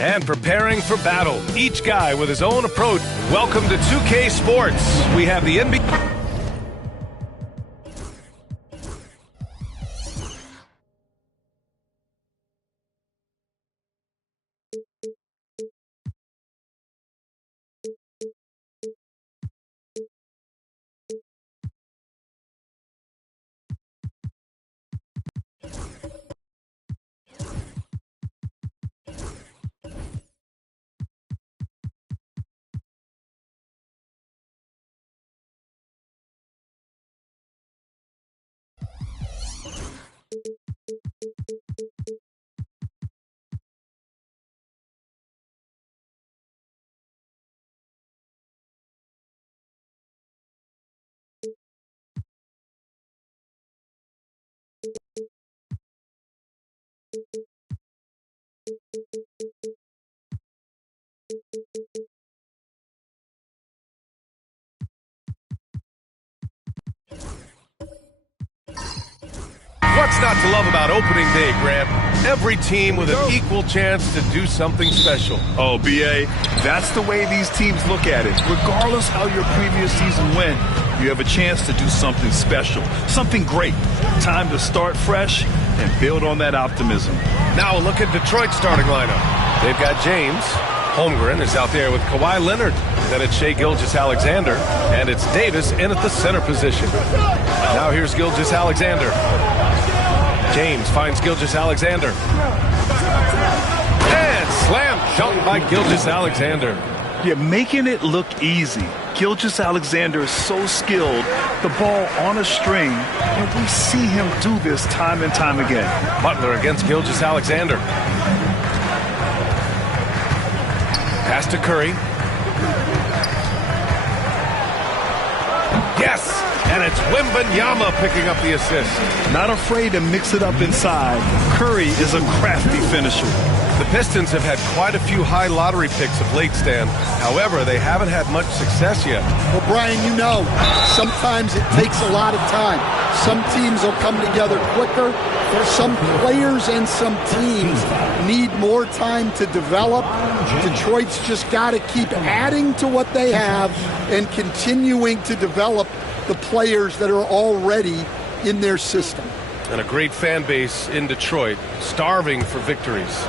And preparing for battle, each guy with his own approach. Welcome to 2K Sports. We have the NBA. What's not to love about opening day, Grant? Every team with an equal chance to do something special. Oh, B.A., that's the way these teams look at it. Regardless how your previous season went, you have a chance to do something special, something great. Time to start fresh and build on that optimism. Now a look at Detroit's starting lineup. They've got James. Holmgren is out there with Kawhi Leonard. Then it's Shai Gilgeous-Alexander. And it's Davis in at the center position. Now here's Gilgeous-Alexander. James finds Gilgeous-Alexander. And slam dunk by Gilgeous-Alexander. Yeah, making it look easy. Gilgeous-Alexander is so skilled, the ball on a string, and we see him do this time and time again. Butler against Gilgeous-Alexander. Pass to Curry. Yes! And it's Wembanyama picking up the assist. Not afraid to mix it up inside. Curry is a crafty finisher. The Pistons have had quite a few high lottery picks of late, Stan. However, they haven't had much success yet. Well, Brian, you know, sometimes it takes a lot of time. Some teams will come together quicker. Some players and some teams need more time to develop. Detroit's just got to keep adding to what they have and continuing to develop the players that are already in their system. And a great fan base in Detroit, starving for victories.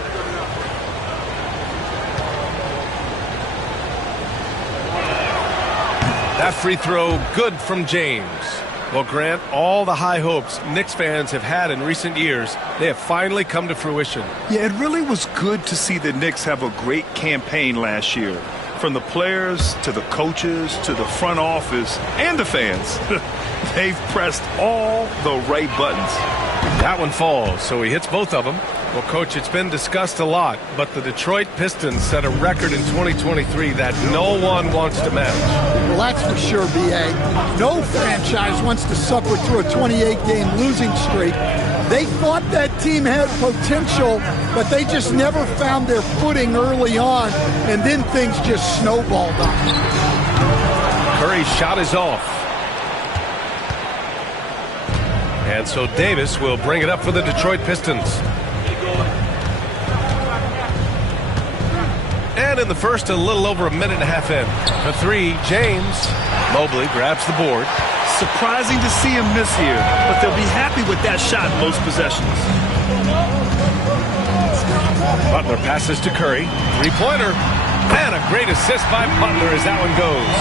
That free throw, good from James. Well, Grant, all the high hopes Knicks fans have had in recent years, they have finally come to fruition. Yeah, it really was good to see the Knicks have a great campaign last year. From the players to the coaches to the front office and the fans. They've pressed all the right buttons. That one falls, so he hits both of them. Well, Coach, it's been discussed a lot, but the Detroit Pistons set a record in 2023 that no one wants to match. Well, that's for sure, B.A. No franchise wants to suffer through a 28-game losing streak. They thought that team had potential, but they just never found their footing early on, and then things just snowballed on them. Curry's shot is off. And so Davis will bring it up for the Detroit Pistons. And in the first, a little over a minute and a half in. For three, James. Mobley grabs the board. Surprising to see him miss here, but they'll be happy with that shot most possessions. Butler passes to Curry. Three-pointer. And a great assist by Butler as that one goes.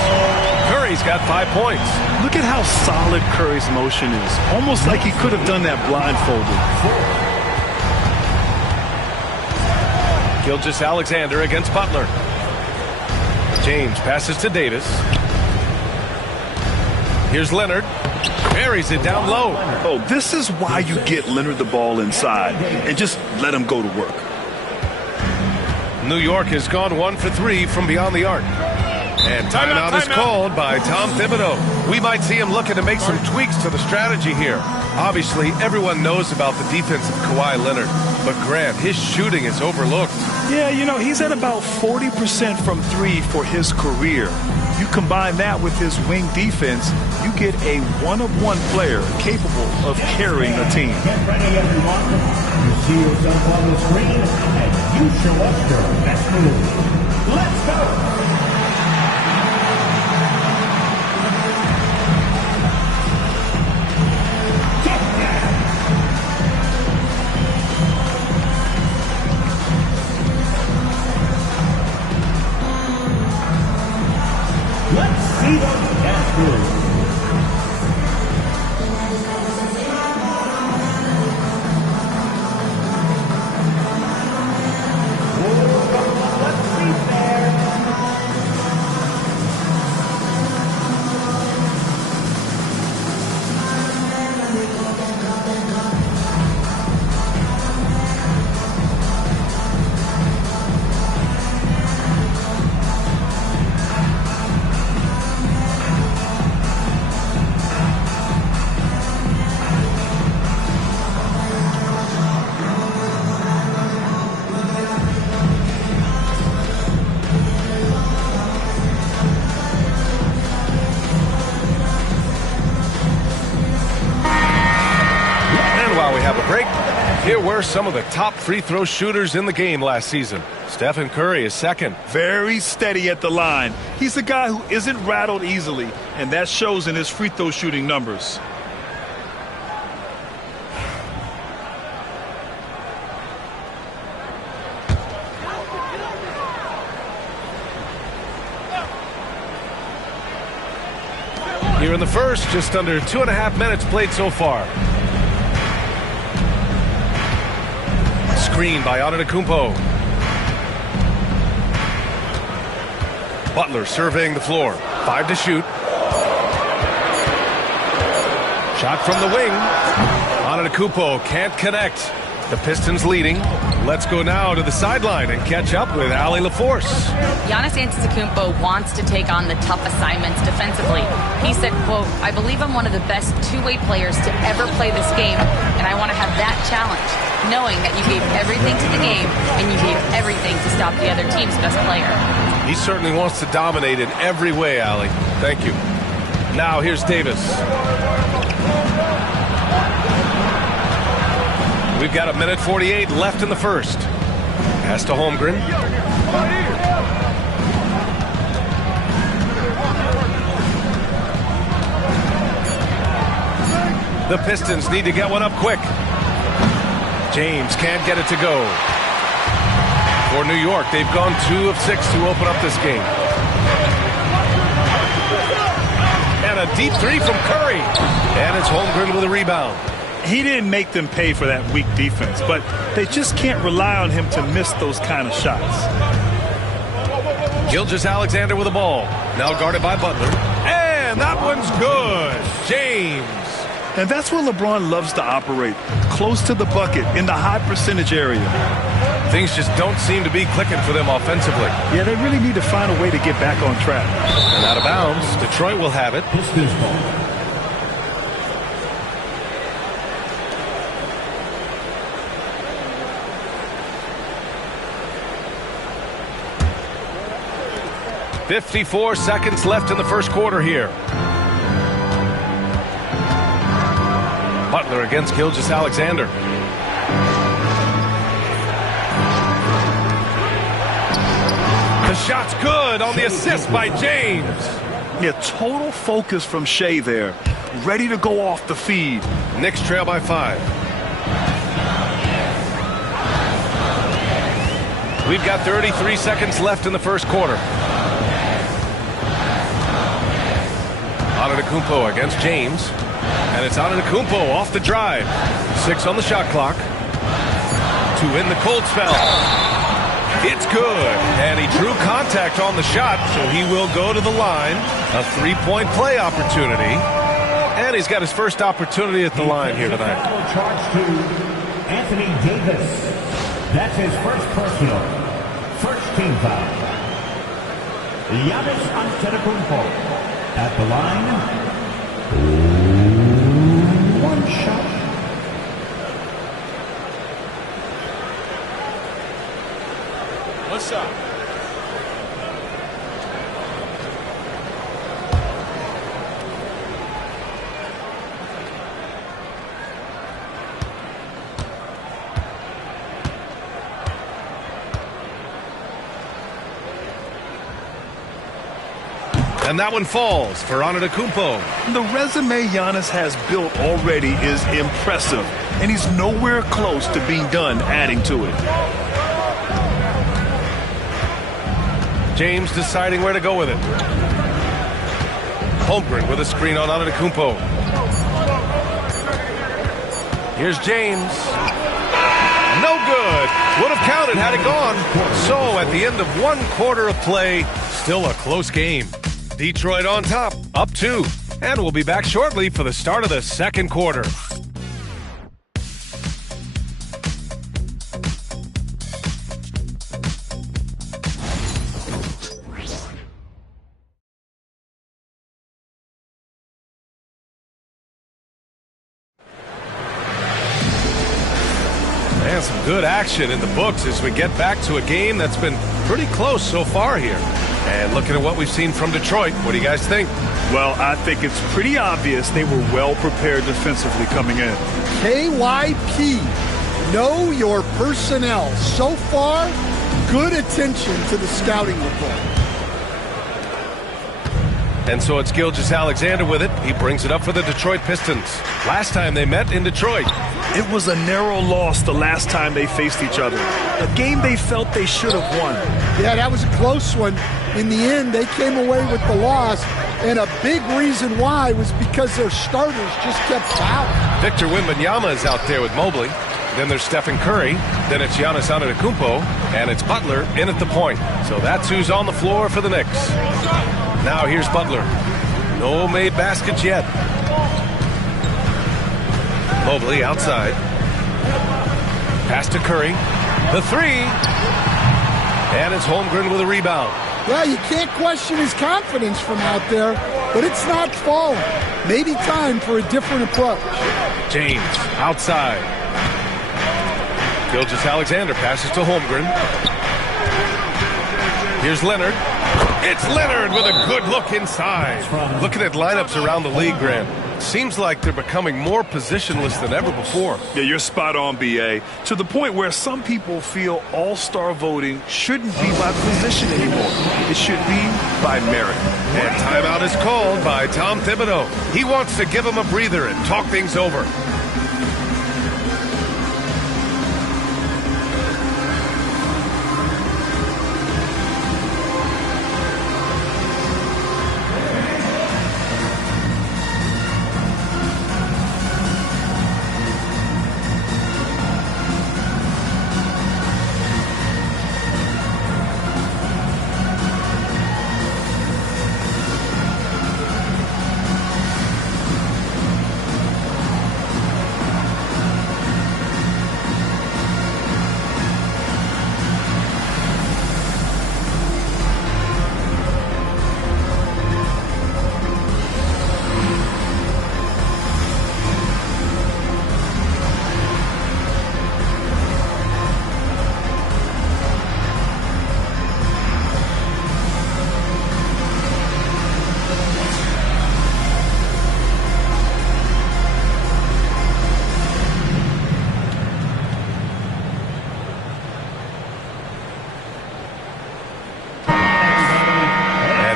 Curry's got 5 points. Look at how solid Curry's motion is. Almost like he could have done that blindfolded. Gilgeous-Alexander against Butler. James passes to Davis. Here's Leonard. Buries it down low. Oh, this is why you get Leonard the ball inside and just let him go to work. New York has gone 1 for 3 from beyond the arc. And timeout is called by Tom Thibodeau. We might see him looking to make some tweaks to the strategy here. Obviously, everyone knows about the defense of Kawhi Leonard. But Grant, his shooting is overlooked. Yeah, you know, he's at about 40% from three for his career. You combine that with his wing defense, you get a one-of-one player capable of carrying a team. Get ready, everyone. You see yourself on the screen, and you show us your best move. Let's go! Let's see them pass through. Here were some of the top free throw shooters in the game last season. Stephen Curry is second. Very steady at the line. He's a guy who isn't rattled easily, and that shows in his free throw shooting numbers. Here in the first, just under 2.5 minutes played so far. Screen by Antetokounmpo. Butler surveying the floor. 5 to shoot. Shot from the wing. Antetokounmpo can't connect. The Pistons leading. Let's go now to the sideline and catch up with Allie LaForce. Giannis Antetokounmpo wants to take on the tough assignments defensively. He said, quote, "I believe I'm one of the best two-way players to ever play this game, and I want to have that challenge, knowing that you gave everything to the game and you gave everything to stop the other team's best player." He certainly wants to dominate in every way, Allie. Thank you. Now here's Davis. We've got 1:48 left in the first. Pass to Holmgren. The Pistons need to get one up quick. James can't get it to go. For New York, they've gone 2 of 6 to open up this game. And a deep three from Curry. And it's Holmgren with a rebound. He didn't make them pay for that weak defense, but they just can't rely on him to miss those kind of shots. Gilgeous-Alexander with the ball. Now guarded by Butler. And that one's good. James. And that's where LeBron loves to operate. Close to the bucket, in the high percentage area. Things just don't seem to be clicking for them offensively. Yeah, they really need to find a way to get back on track. And out of bounds, Detroit will have it. Pistons ball. .54 seconds left in the first quarter here. Butler against Gilgeous-Alexander. The shot's good on the assist by James. Yeah, total focus from Shea there. Ready to go off the feed. Knicks trail by 5. We've got 33 seconds left in the first quarter. Antetokounmpo against James. And it's Antetokounmpo off the drive. 6 on the shot clock. To end the cold spell. It's good. And he drew contact on the shot, so he will go to the line. A 3-point play opportunity. And he's got his first opportunity at the line here tonight. Charge to Anthony Davis. That's his first personal. First team foul. Giannis Antetokounmpo at the line. 1 shot. What's up? And that one falls for Antetokounmpo. The resume Giannis has built already is impressive, and he's nowhere close to being done adding to it. James deciding where to go with it. Holmgren with a screen on Antetokounmpo. Here's James. No good. Would have counted had it gone. So at the end of 1 quarter of play, still a close game. Detroit on top, up 2. And we'll be back shortly for the start of the second quarter. And some good action in the books as we get back to a game that's been pretty close so far here. And looking at what we've seen from Detroit, what do you guys think? Well, I think it's pretty obvious they were well prepared defensively coming in. KYP, know your personnel. So far, good attention to the scouting report. And so it's Gilgeous-Alexander with it. He brings it up for the Detroit Pistons. Last time they met in Detroit. It was a narrow loss the last time they faced each other. A game they felt they should have won. Yeah, that was a close one. In the end, they came away with the loss, and a big reason why was because their starters just kept fouling. Victor Wembanyama is out there with Mobley. Then there's Stephen Curry. Then it's Giannis Antetokounmpo. And it's Butler in at the point. So that's who's on the floor for the Knicks. Now here's Butler. No made baskets yet. Mobley outside. Pass to Curry. The three. And it's Holmgren with a rebound. Yeah, you can't question his confidence from out there, but it's not falling. Maybe time for a different approach. James outside. Gilgeous-Alexander passes to Holmgren. Here's Leonard. It's Leonard with a good look inside. Looking at lineups around the league, Grant, seems like they're becoming more positionless than ever before. Yeah, you're spot on, B.A. To the point where some people feel all-star voting shouldn't be by position anymore. It should be by merit. And timeout is called by Tom Thibodeau. He wants to give him a breather and talk things over.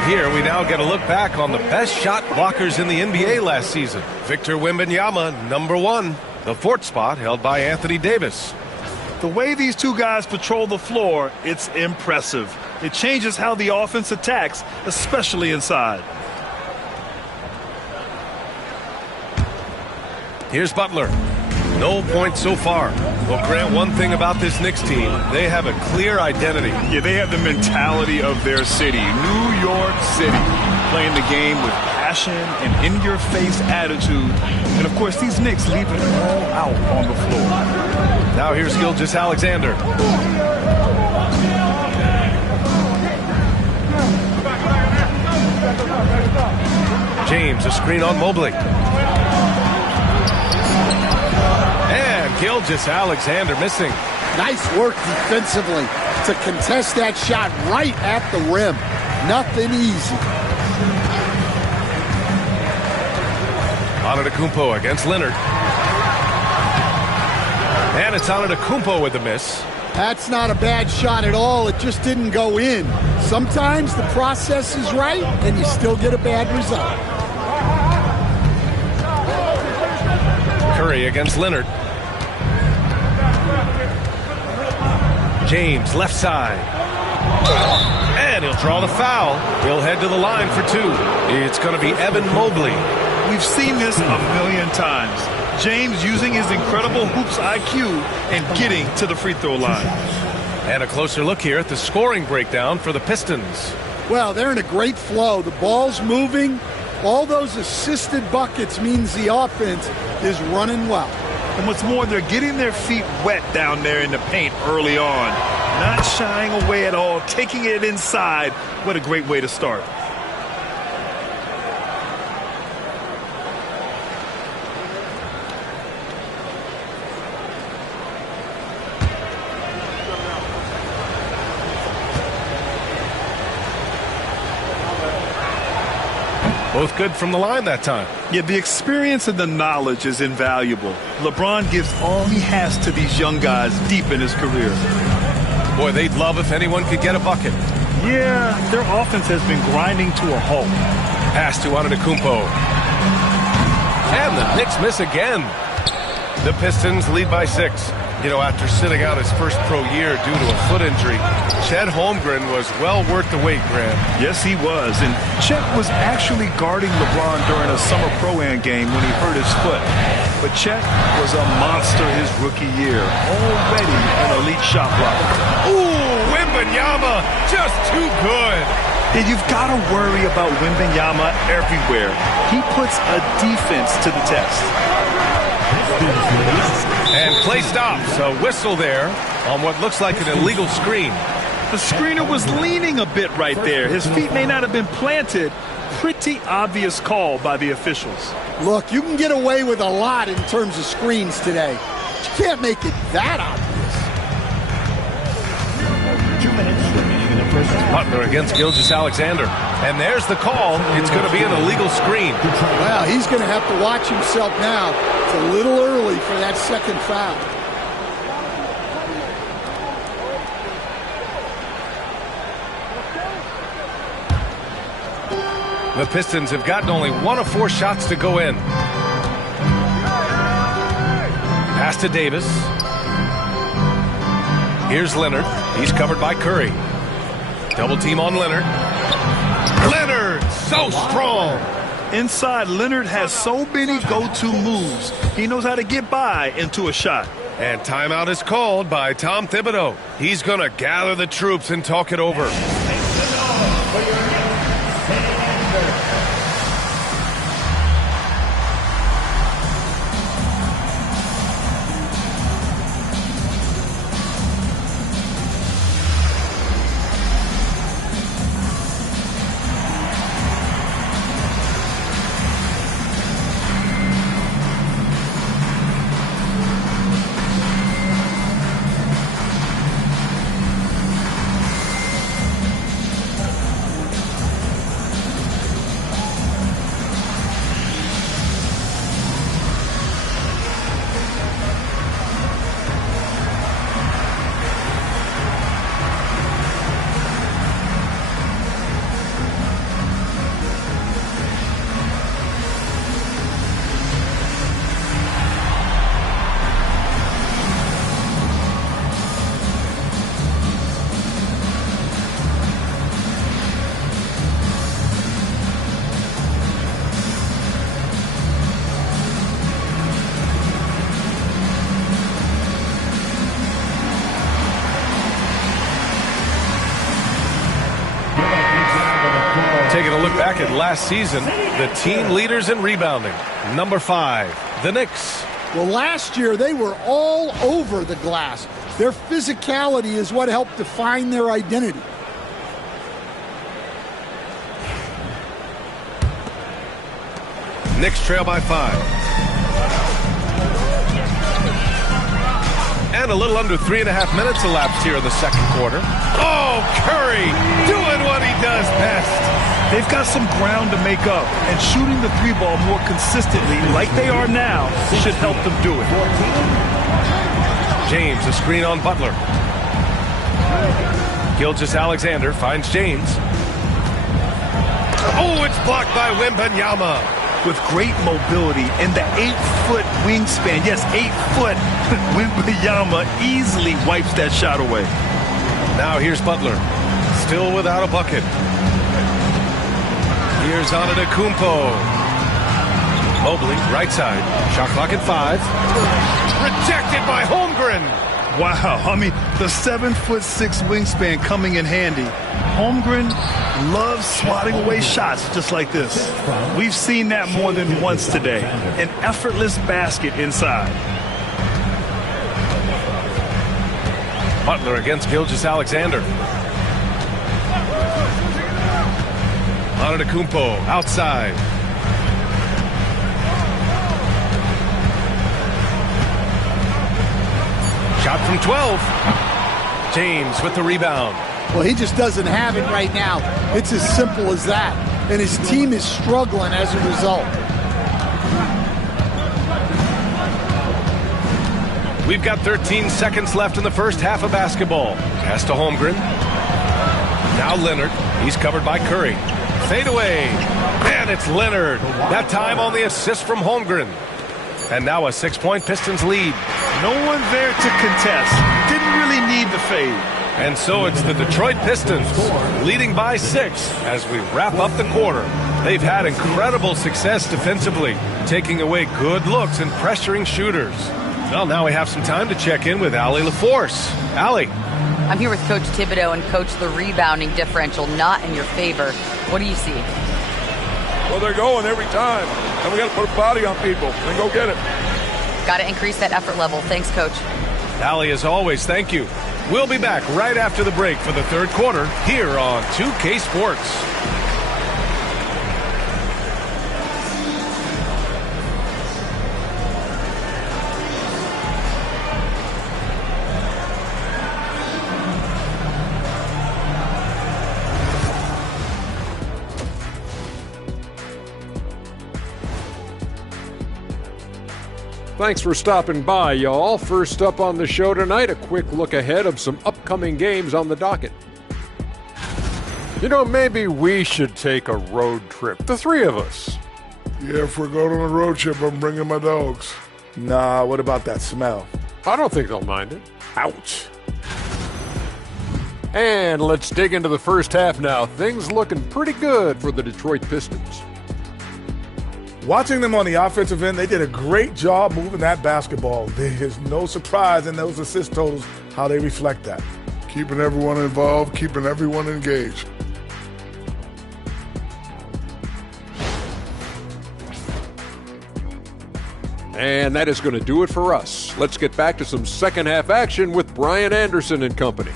Here we now get a look back on the best shot blockers in the NBA last season. Victor Wembanyama, number 1. The 4th spot held by Anthony Davis. The way these two guys patrol the floor, it's impressive. It changes how the offense attacks, especially inside. Here's Butler. No points so far. Well, Grant, one thing about this Knicks team, they have a clear identity. Yeah, they have the mentality of their city, New York City, playing the game with passion and in-your-face attitude. And, of course, these Knicks leave it all out on the floor. Now here's Gilgeous-Alexander. James, a screen on Mobley. And Gilgeous-Alexander missing. Nice work defensively to contest that shot right at the rim. Nothing easy. Antetokounmpo against Leonard. And it's Antetokounmpo with the miss. That's not a bad shot at all. It just didn't go in. Sometimes the process is right and you still get a bad result. Curry against Leonard. James, left side. And he'll draw the foul. He'll head to the line for 2. It's going to be Evan Mobley. We've seen this a million times. James using his incredible hoops IQ and getting to the free throw line. And a closer look here at the scoring breakdown for the Pistons. Well, they're in a great flow. The ball's moving. All those assisted buckets means the offense is running well. And what's more, they're getting their feet wet down there in the paint early on. Not shying away at all, taking it inside. What a great way to start. Both good from the line that time. Yeah, the experience and the knowledge is invaluable. LeBron gives all he has to these young guys deep in his career. Boy, they'd love if anyone could get a bucket. Yeah, their offense has been grinding to a halt. Pass to Antetokounmpo. And the Knicks miss again. The Pistons lead by 6. You know, after sitting out his first pro year due to a foot injury, Chet Holmgren was well worth the wait, Grant. Yes, he was. And Chet was actually guarding LeBron during a summer pro-am game when he hurt his foot. But Chet was a monster his rookie year, already an elite shot blocker. Ooh, Wembanyama, just too good. And you've got to worry about Wembanyama everywhere. He puts a defense to the test. And play stops. A whistle there on what looks like an illegal screen. The screener was leaning a bit right there. His feet may not have been planted. Pretty obvious call by the officials. Look, you can get away with a lot in terms of screens today. You can't make it that obvious. 2 minutes remaining in the first half. Butler against Gilgeous-Alexander. And there's the call. It's going to be an illegal screen. Well, he's going to have to watch himself now. It's a little early for that second foul. The Pistons have gotten only 1 of 4 shots to go in. Pass to Davis. Here's Leonard. He's covered by Curry. Double team on Leonard. Leonard, so strong. Inside, Leonard has so many go-to moves. He knows how to get by into a shot. And timeout is called by Tom Thibodeau. He's going to gather the troops and talk it over. Taking a look back at last season, the team leaders in rebounding. Number 5, the Knicks. Well, last year they were all over the glass. Their physicality is what helped define their identity. Knicks trail by 5. And a little under 3.5 minutes elapsed here in the second quarter. Oh, Curry doing what he does best. They've got some ground to make up, and shooting the 3-ball more consistently like they are now should help them do it. James, a screen on Butler. Gilgeous-Alexander finds James. Oh, it's blocked by Wembanyama. With great mobility and the 8-foot wingspan, yes, 8 foot, Wembanyama easily wipes that shot away. Now here's Butler, still without a bucket. Here's Antetokounmpo. Mobley, right side, shot clock at 5. Rejected by Holmgren. Wow, I mean, the 7'6" wingspan coming in handy. Holmgren loves swatting away shots just like this. We've seen that more than once today. An effortless basket inside. Butler against Gilgeous-Alexander. Antetokounmpo outside. Shot from 12. James with the rebound. Well, he just doesn't have it right now. It's as simple as that. And his team is struggling as a result. We've got 13 seconds left in the first half of basketball. Pass to Holmgren. Now Leonard. He's covered by Curry. Fade away. And it's Leonard. That time on the assist from Holmgren. And now a 6-point Pistons lead. No one there to contest. Didn't really need the fade. And so it's the Detroit Pistons leading by 6 as we wrap up the quarter. They've had incredible success defensively, taking away good looks and pressuring shooters. Well, now we have some time to check in with Allie LaForce. Allie. I'm here with Coach Thibodeau, and Coach, the rebounding differential not in your favor. What do you see? Well, they're going every time, and we got to put a body on people and go get it. Got to increase that effort level. Thanks, Coach. Allie, as always, thank you. We'll be back right after the break for the third quarter here on 2K Sports. Thanks for stopping by, y'all. First up on the show tonight, a quick look ahead of some upcoming games on the docket. You know, maybe we should take a road trip, the three of us. Yeah, if we're going on a road trip, I'm bringing my dogs. Nah, what about that smell? I don't think they'll mind it. Ouch. And let's dig into the first half now. Things looking pretty good for the Detroit Pistons. Watching them on the offensive end, they did a great job moving that basketball. There's no surprise in those assist totals how they reflect that. Keeping everyone involved, keeping everyone engaged. And that is going to do it for us. Let's get back to some second half action with Brian Anderson and company.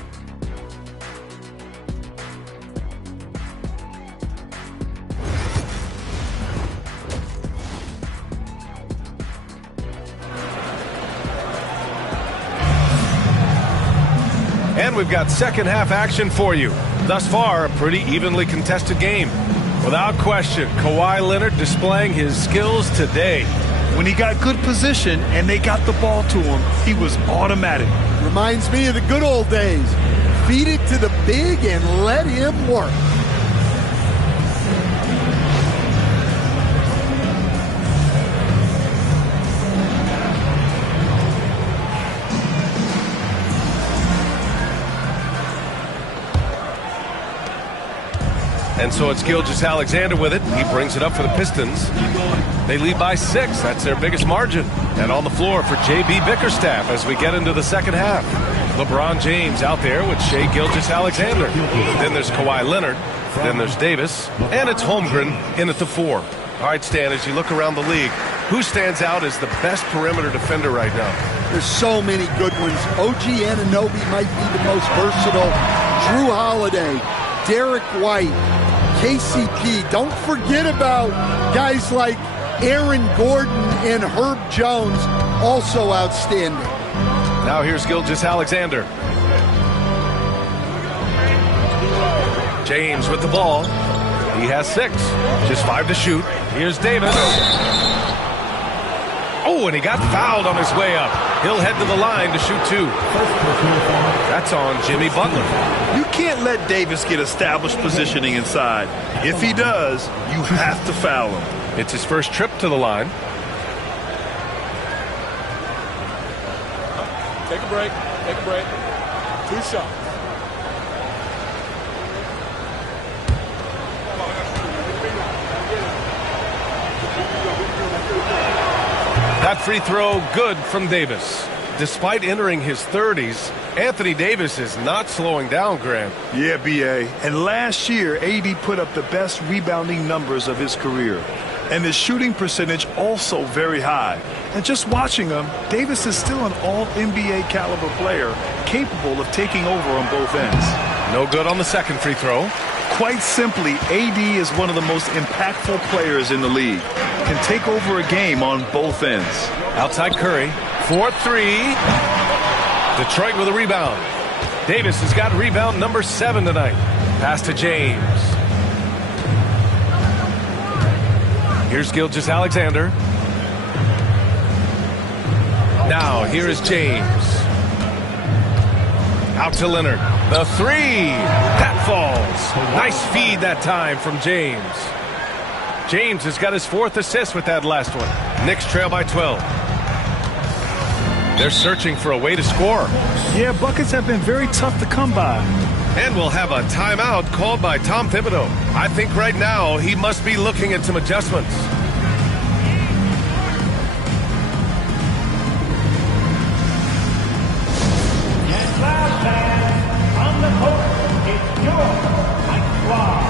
And we've got second half action for you. Thus far, a pretty evenly contested game. Without question, Kawhi Leonard displaying his skills today. When he got good position and they got the ball to him, he was automatic. Reminds me of the good old days. Feed it to the big and let him work. And so it's Gilgeous-Alexander with it. He brings it up for the Pistons. They lead by 6. That's their biggest margin. And on the floor for J.B. Bickerstaff as we get into the second half. LeBron James out there with Shai Gilgeous-Alexander. Then there's Kawhi Leonard. Then there's Davis. And it's Holmgren in at the 4. All right, Stan, as you look around the league, who stands out as the best perimeter defender right now? There's so many good ones. OG Anunoby might be the most versatile. Drew Holiday, Derek White, KCP. Don't forget about guys like Aaron Gordon and Herb Jones, also outstanding. Now here's Gilgeous-Alexander. James with the ball. He has 6. Just 5 to shoot. Here's Davis. Oh, and he got fouled on his way up. He'll head to the line to shoot 2. That's on Jimmy Butler. You can't let Davis get established positioning inside. If he does, you have to foul him. It's his first trip to the line. Take a break. Take a break. 2 shots. That free throw good from Davis. Despite entering his 30s, Anthony Davis is not slowing down, Grant. Yeah, B.A. And last year, AD put up the best rebounding numbers of his career. And his shooting percentage also very high. And just watching him, Davis is still an all-NBA caliber player, capable of taking over on both ends. No good on the second free throw. Quite simply, AD is one of the most impactful players in the league. Can take over a game on both ends. Outside Curry. 4-3. Detroit with a rebound. Davis has got rebound number 7 tonight. Pass to James. Here's Gilgeous-Alexander. Now here is James. Out to Leonard. The 3. That falls. Nice feed that time from James. James has got his 4th assist with that last one. Knicks trail by 12. They're searching for a way to score. Yeah, buckets have been very tough to come by. And we'll have a timeout called by Tom Thibodeau. I think right now he must be looking at some adjustments. And last man on the court is your Mike Ross.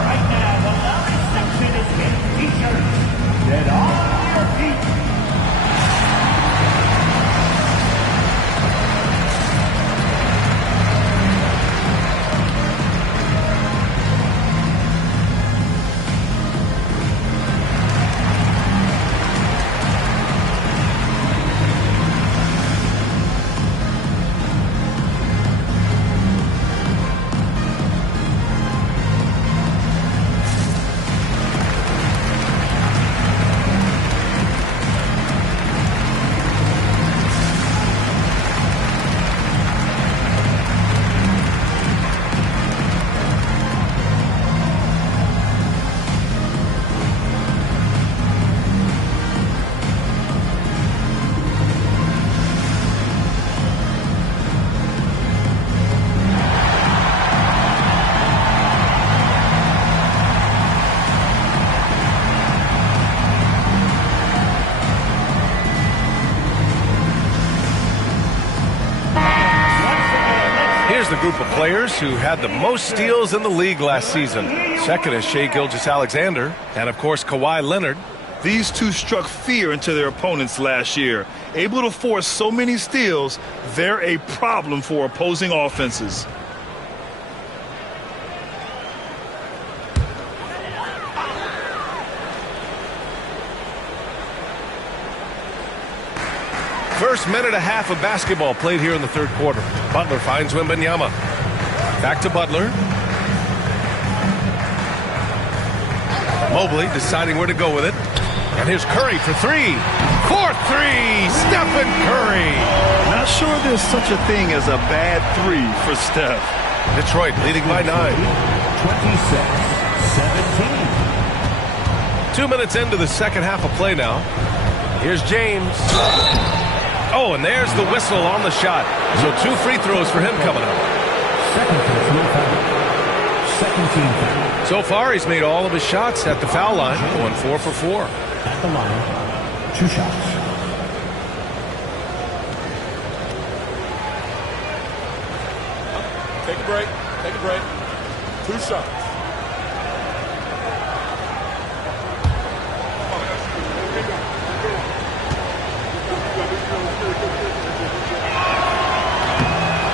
Right now, the last section is getting t-shirts. Get on your feet. the group of players who had the most steals in the league last season. Second is Shai Gilgeous-Alexander, and of course Kawhi Leonard. These two struck fear into their opponents last year. Able to force so many steals, they're a problem for opposing offenses. First minute and a half of basketball played here in the third quarter. Butler finds Wembanyama. Back to Butler. Mobley deciding where to go with it. And here's Curry for three. 4-3, Stephen Curry. Not sure there's such a thing as a bad three for Steph. Detroit leading by 9. 26-17. 2 minutes into the second half of play now. Here's James. Oh, and there's the whistle on the shot. So 2 free throws for him coming up. Second team foul. So far, he's made all of his shots at the foul line, going 4 for 4. At the line, 2 shots. Take a break. Take a break. 2 shots.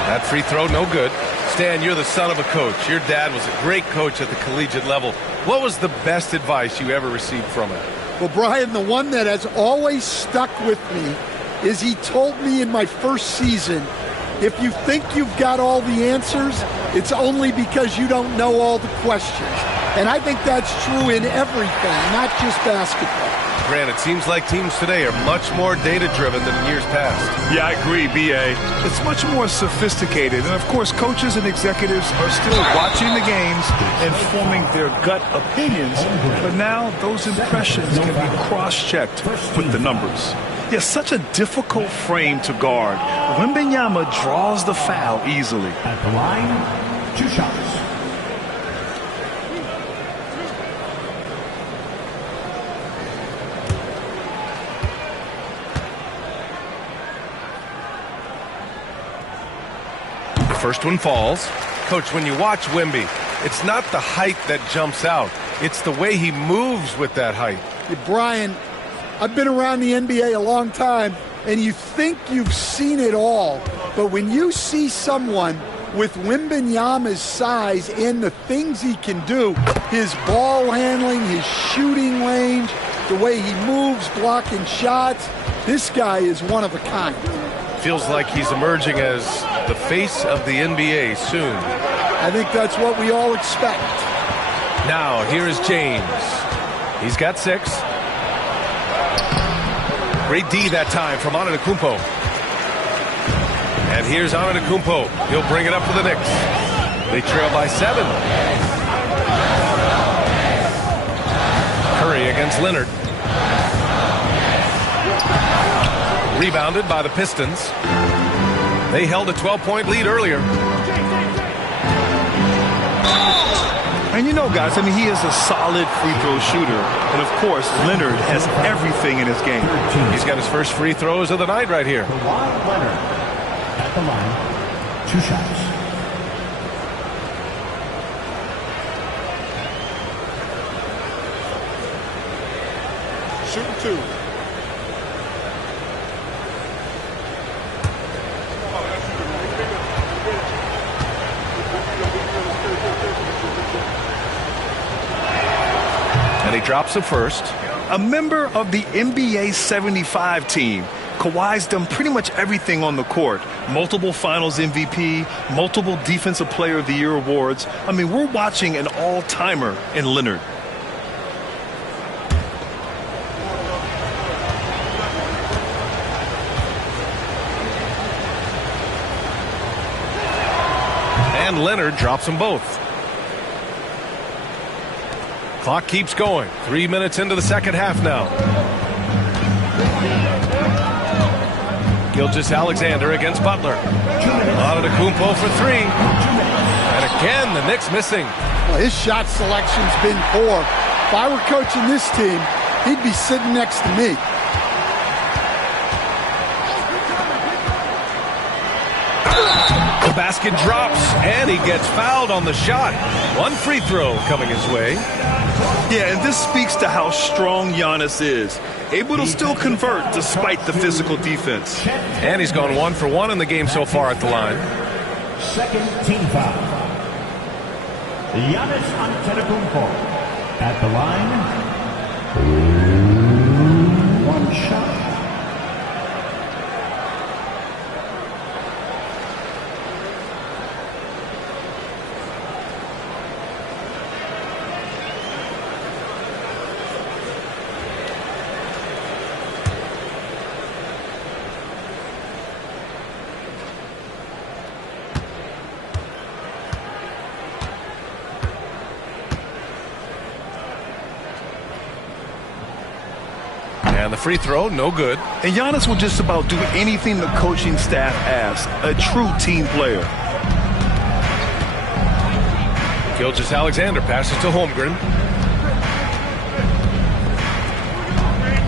That free throw, no good. Stan, you're the son of a coach. Your dad was a great coach at the collegiate level. What was the best advice you ever received from him? Well, Brian, the one that has always stuck with me is he told me in my first season, if you think you've got all the answers, it's only because you don't know all the questions. And I think that's true in everything, not just basketball. Grant, it seems like teams today are much more data-driven than in years past. Yeah, I agree, B.A. It's much more sophisticated. And, of course, coaches and executives are still watching the games and forming their gut opinions. But now those impressions can be cross-checked with the numbers. Yeah, such a difficult frame to guard. Wembanyama draws the foul easily. At the line, 2 shots. First one falls. Coach, when you watch Wemby, it's not the height that jumps out. It's the way he moves with that height. Yeah, Brian, I've been around the NBA a long time, and you think you've seen it all. But when you see someone with Wembanyama's size and the things he can do, his ball handling, his shooting range, the way he moves, blocking shots, this guy is one of a kind. Feels like he's emerging as the face of the NBA soon. I think that's what we all expect. Now, here is James. He's got 6. Great D that time from Antetokounmpo. And here's Antetokounmpo. He'll bring it up for the Knicks. They trail by 7. Curry against Leonard. Rebounded by the Pistons. They held a 12-point lead earlier. And you know, guys, I mean, he is a solid free throw shooter. And, of course, Leonard has everything in his game. He's got his first free throws of the night right here. Kawhi Leonard. At the line, 2 shots. Shooting 2. And he drops the first. A member of the NBA 75 team. Kawhi's done pretty much everything on the court. Multiple Finals MVP, multiple Defensive Player of the Year awards. I mean, we're watching an all-timer in Leonard. And Leonard drops them both. Clock keeps going. 3 minutes into the second half now. Gilgeous-Alexander against Butler. Antetokounmpo for 3. And again, the Knicks missing. Well, his shot selection's been poor. If I were coaching this team, he'd be sitting next to me. basket drops, and he gets fouled on the shot. One free throw coming his way. Yeah, and this speaks to how strong Giannis is. Able to still convert despite the physical defense. And he's gone 1 for 1 in the game so far at the line. Second team foul. Giannis Antetokounmpo at the line. One shot. And the free throw, no good. And Giannis will just about do anything the coaching staff asks. A true team player. Gilgeous-Alexander passes to Holmgren.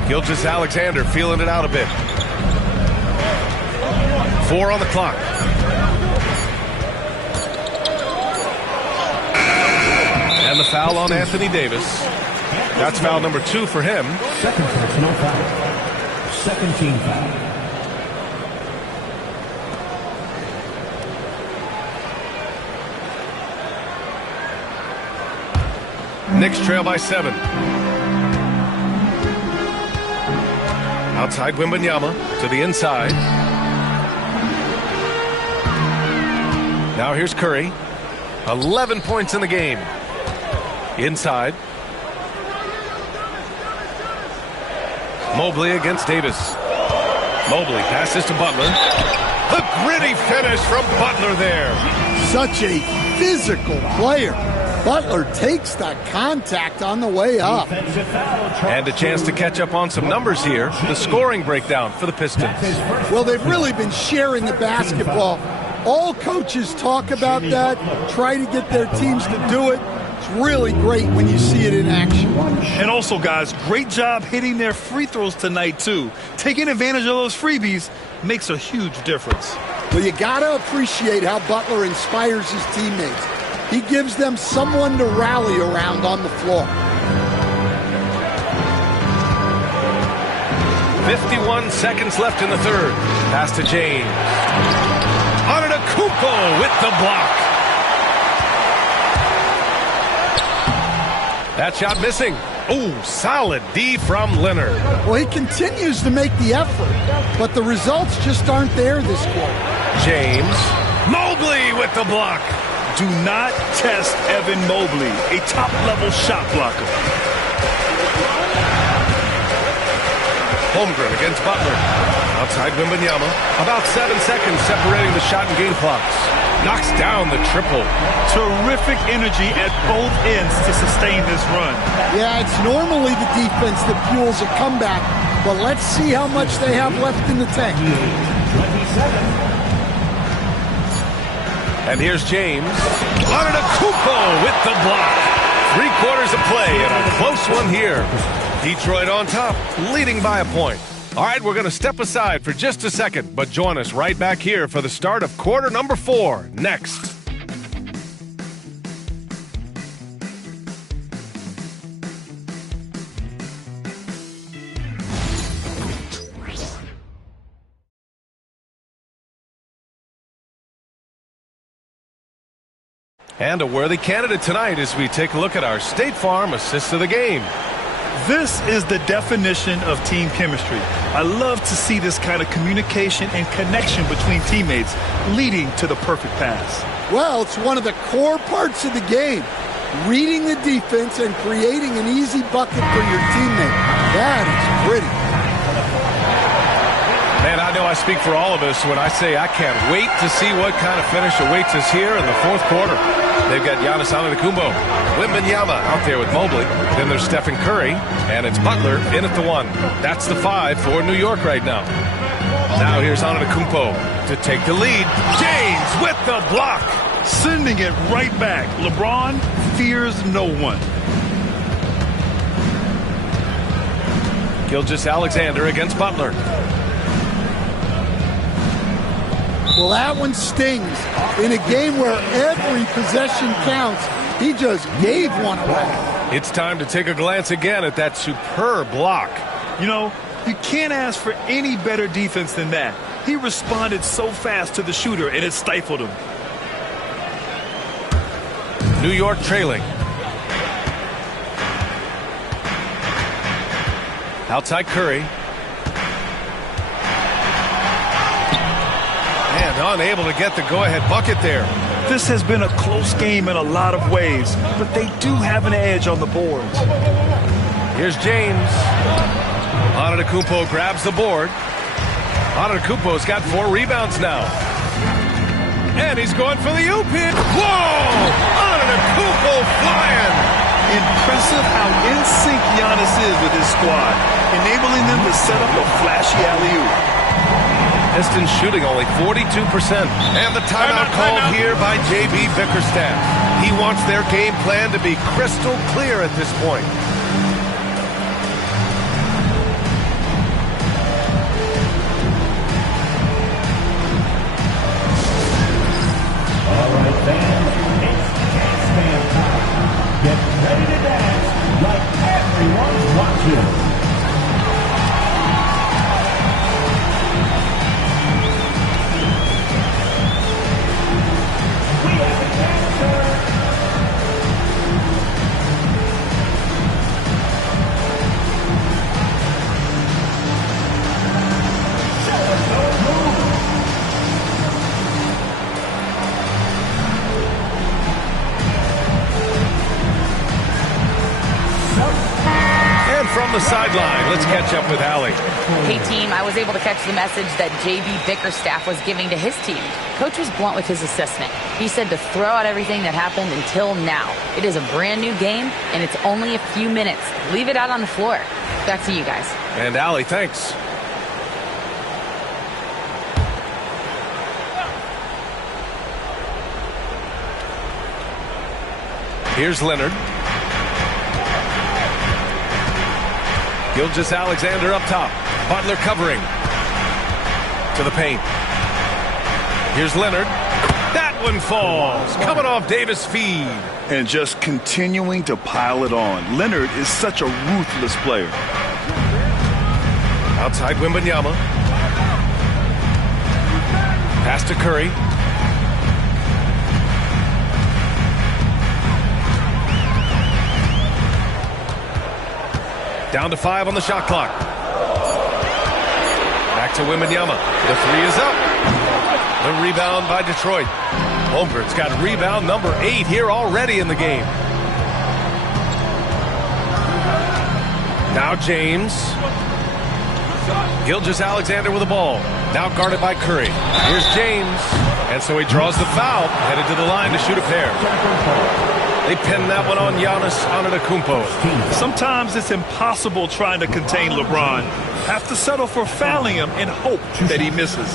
Gilgeous-Alexander feeling it out a bit. 4 on the clock. And the foul on Anthony Davis. That's foul number 2 for him. Second personal foul. Second team foul. Knicks trail by 7. Outside Wembanyama to the inside. Now here's Curry. 11 points in the game. Inside. Mobley against Davis. Mobley passes to Butler. The gritty finish from Butler there. Such a physical player. Butler takes the contact on the way up. And a chance to catch up on some numbers here. The scoring breakdown for the Pistons. Well, they've really been sharing the basketball. All coaches talk about that, try to get their teams to do it. It's really great when you see it in action. And also, guys, great job hitting their free throws tonight, too. Taking advantage of those freebies makes a huge difference. Well, you got to appreciate how Butler inspires his teammates. He gives them someone to rally around on the floor. 51 seconds left in the third. Pass to James. Antetokounmpo with the block. That shot missing. Oh, solid D from Leonard. Well, he continues to make the effort, but the results just aren't there this quarter. James. Mobley with the block. Do not test Evan Mobley, a top-level shot blocker. Holmgren against Butler. Outside Wembanyama. About 7 seconds separating the shot and game clocks. Knocks down the triple. Terrific energy at both ends to sustain this run. Yeah, it's normally the defense that fuels a comeback, but let's see how much they have left in the tank. 27. And here's James. Antetokounmpo with the block. 3/4 of play and a close one here. Detroit on top, leading by a point. All right, we're going to step aside for just a second, but join us right back here for the start of quarter number 4 next. And a worthy candidate tonight as we take a look at our State Farm assist of the game. This is the definition of team chemistry. I love to see this kind of communication and connection between teammates leading to the perfect pass. Well, it's one of the core parts of the game. Reading the defense and creating an easy bucket for your teammate. That is pretty. Man, I know I speak for all of us when I say I can't wait to see what kind of finish awaits us here in the fourth quarter. They've got Giannis Antetokounmpo, Wembanyama out there with Mobley. Then there's Stephen Curry, and it's Butler in at the 1. That's the 5 for New York right now. Now here's Antetokounmpo to take the lead. James with the block. Sending it right back. LeBron fears no one. Gilgeous-Alexander against Butler. Well, that one stings. In a game where every possession counts, he just gave one away. It's time to take a glance again at that superb block. You know, you can't ask for any better defense than that. He responded so fast to the shooter, and it stifled him. New York trailing. Outside Curry. And unable to get the go-ahead bucket there. This has been a close game in a lot of ways, but they do have an edge on the boards. Here's James. Antetokounmpo grabs the board. Antetokounmpo's got 4 rebounds now. And he's going for the U-pin. Whoa! Antetokounmpo flying! Impressive how in sync Giannis is with his squad, enabling them to set up a flashy alley-oop. Pistons shooting only 42%. And the timeout called here by J.B. Bickerstaff. He wants their game plan to be crystal clear at this point. All right, fans, it's stand time. Get ready to dance like everyone's watching. From the sideline, let's catch up with Allie. Hey, team, I was able to catch the message that J.B. Bickerstaff was giving to his team. Coach was blunt with his assessment. He said to throw out everything that happened until now. It is a brand new game, and it's only a few minutes. Leave it out on the floor. Back to you guys. And Allie, thanks. Here's Leonard. Gilgeous-Alexander up top. Butler covering. To the paint. Here's Leonard. That one falls. Coming off Davis' feed. And just continuing to pile it on. Leonard is such a ruthless player. Outside Wembanyama. Pass to Curry. Down to 5 on the shot clock. Back to Wembanyama. The 3 is up. The rebound by Detroit. Holmgren's got rebound number 8 here already in the game. Now James. Gilgeous-Alexander with the ball. Now guarded by Curry. Here's James. And so he draws the foul. Headed to the line to shoot a pair. They pin that one on Giannis Antetokounmpo. Sometimes it's impossible trying to contain LeBron. Have to settle for fouling him and hope that he misses.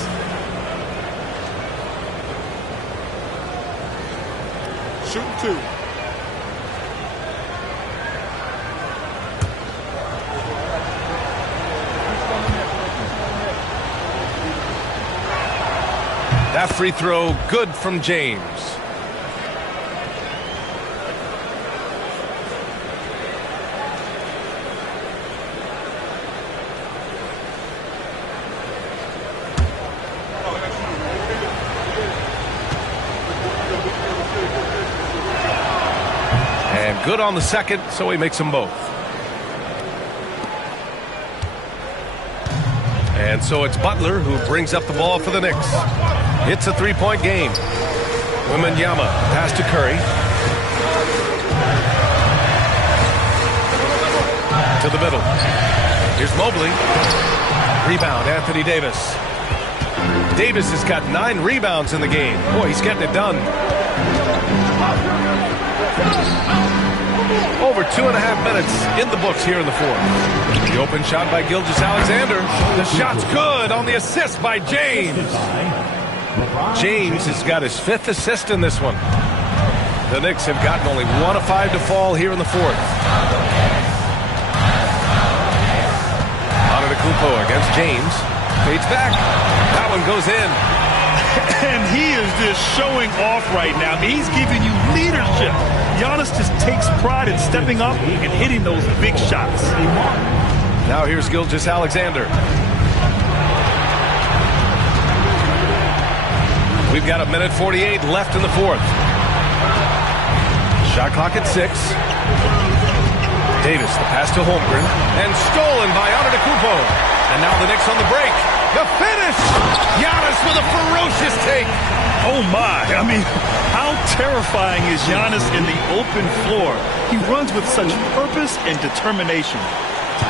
Shooting 2. That free throw good from James. Good on the second, so he makes them both. And so it's Butler who brings up the ball for the Knicks. It's a 3-point game. Wembanyama, pass to Curry. To the middle. Here's Mobley. Rebound, Anthony Davis. Davis has got 9 rebounds in the game. Boy, he's getting it done. Over 2.5 minutes in the books here in the fourth. The open shot by Gilgeous-Alexander. The shot's good on the assist by James. James has got his 5th assist in this one. The Knicks have gotten only 1 of 5 to fall here in the fourth. Antetokounmpo against James. Fades back. That one goes in. And he is just showing off right now. I mean, he's giving you leadership. Giannis just takes pride in stepping up and hitting those big shots. Now here's Gilgeous-Alexander. We've got 1:48 left in the fourth. Shot clock at 6. Davis, the pass to Holmgren, and stolen by Antetokounmpo. And now the Knicks on the break. The finish! Giannis with a ferocious take. Oh, my. I mean, how terrifying is Giannis in the open floor? He runs with such purpose and determination.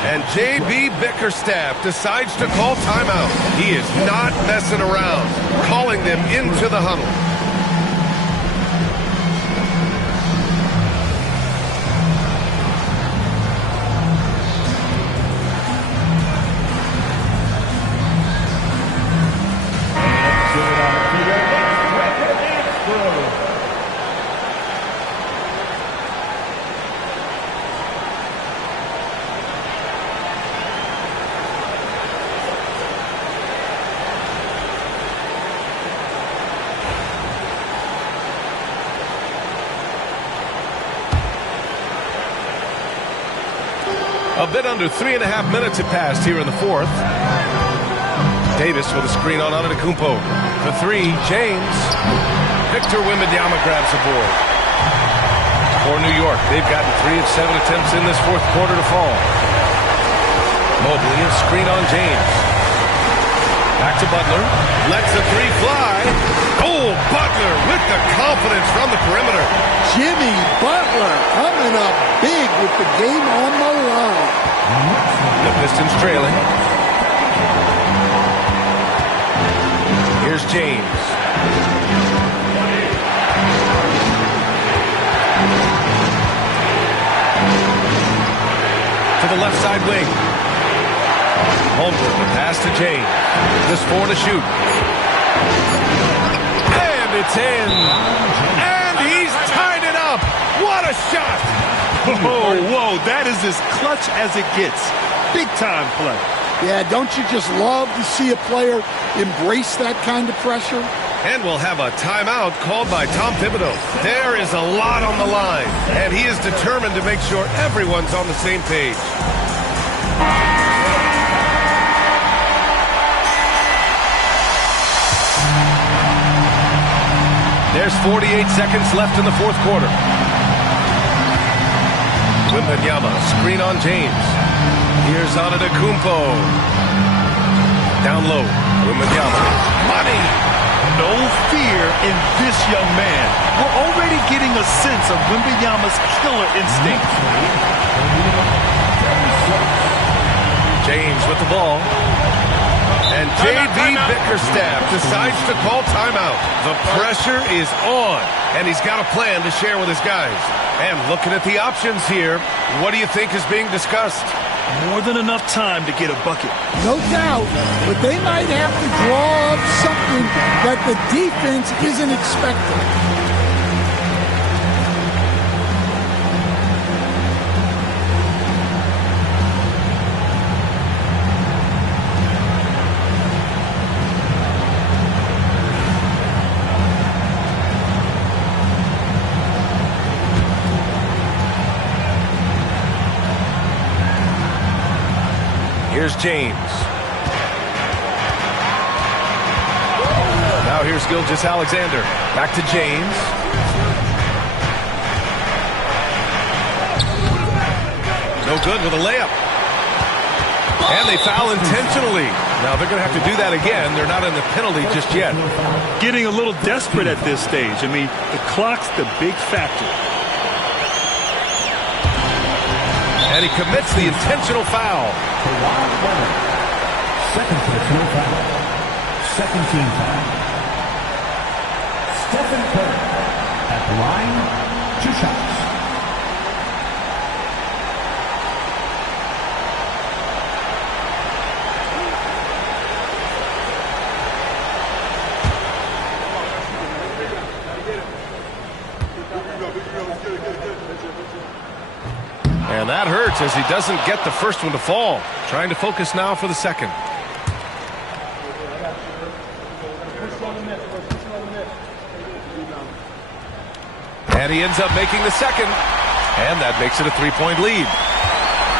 And J.B. Bickerstaff decides to call timeout. He is not messing around, calling them into the huddle. A bit under 3.5 minutes had passed here in the fourth. Davis with a screen on Antetokounmpo. The 3, James. Victor Wembanyama grabs the board. For New York, they've gotten 3 of 7 attempts in this fourth quarter to fall. Mobley, a screen on James. Back to Butler. Lets the 3 fly. Oh, Butler with the confidence from the perimeter. Jimmy Butler coming up big with the game on the line. The Pistons trailing. Here's James. To the left side wing. Holmgren, the pass to James. Just 4 to shoot. And it's in. And he's tied it up. What a shot. Whoa, that is as clutch as it gets. Big time play. Yeah, don't you just love to see a player embrace that kind of pressure? And we'll have a timeout called by Tom Thibodeau. There is a lot on the line, and he is determined to make sure everyone's on the same page. There's 48 seconds left in the fourth quarter. Wembanyama, screen on James. Here's Antetokounmpo. Down low, Wembanyama. Money! No fear in this young man. We're already getting a sense of Wembanyama's killer instinct. James with the ball. And J.B. Bickerstaff decides to call timeout. The pressure is on, and he's got a plan to share with his guys. And looking at the options here, what do you think is being discussed? More than enough time to get a bucket. No doubt, but they might have to draw up something that the defense isn't expecting. Here's James. Now here's Gilgeous-Alexander. Back to James. No good with a layup. And they foul intentionally. Now they're going to have to do that again. They're not in the penalty just yet. Getting a little desperate at this stage. I mean, the clock's the big factor. And he commits the intentional foul. Second personal foul. Second team foul. Stephen Curry at the line, 2 shots. And that hurts as he doesn't get the first one to fall. Trying to focus now for the second. And he ends up making the second. And that makes it a 3-point lead.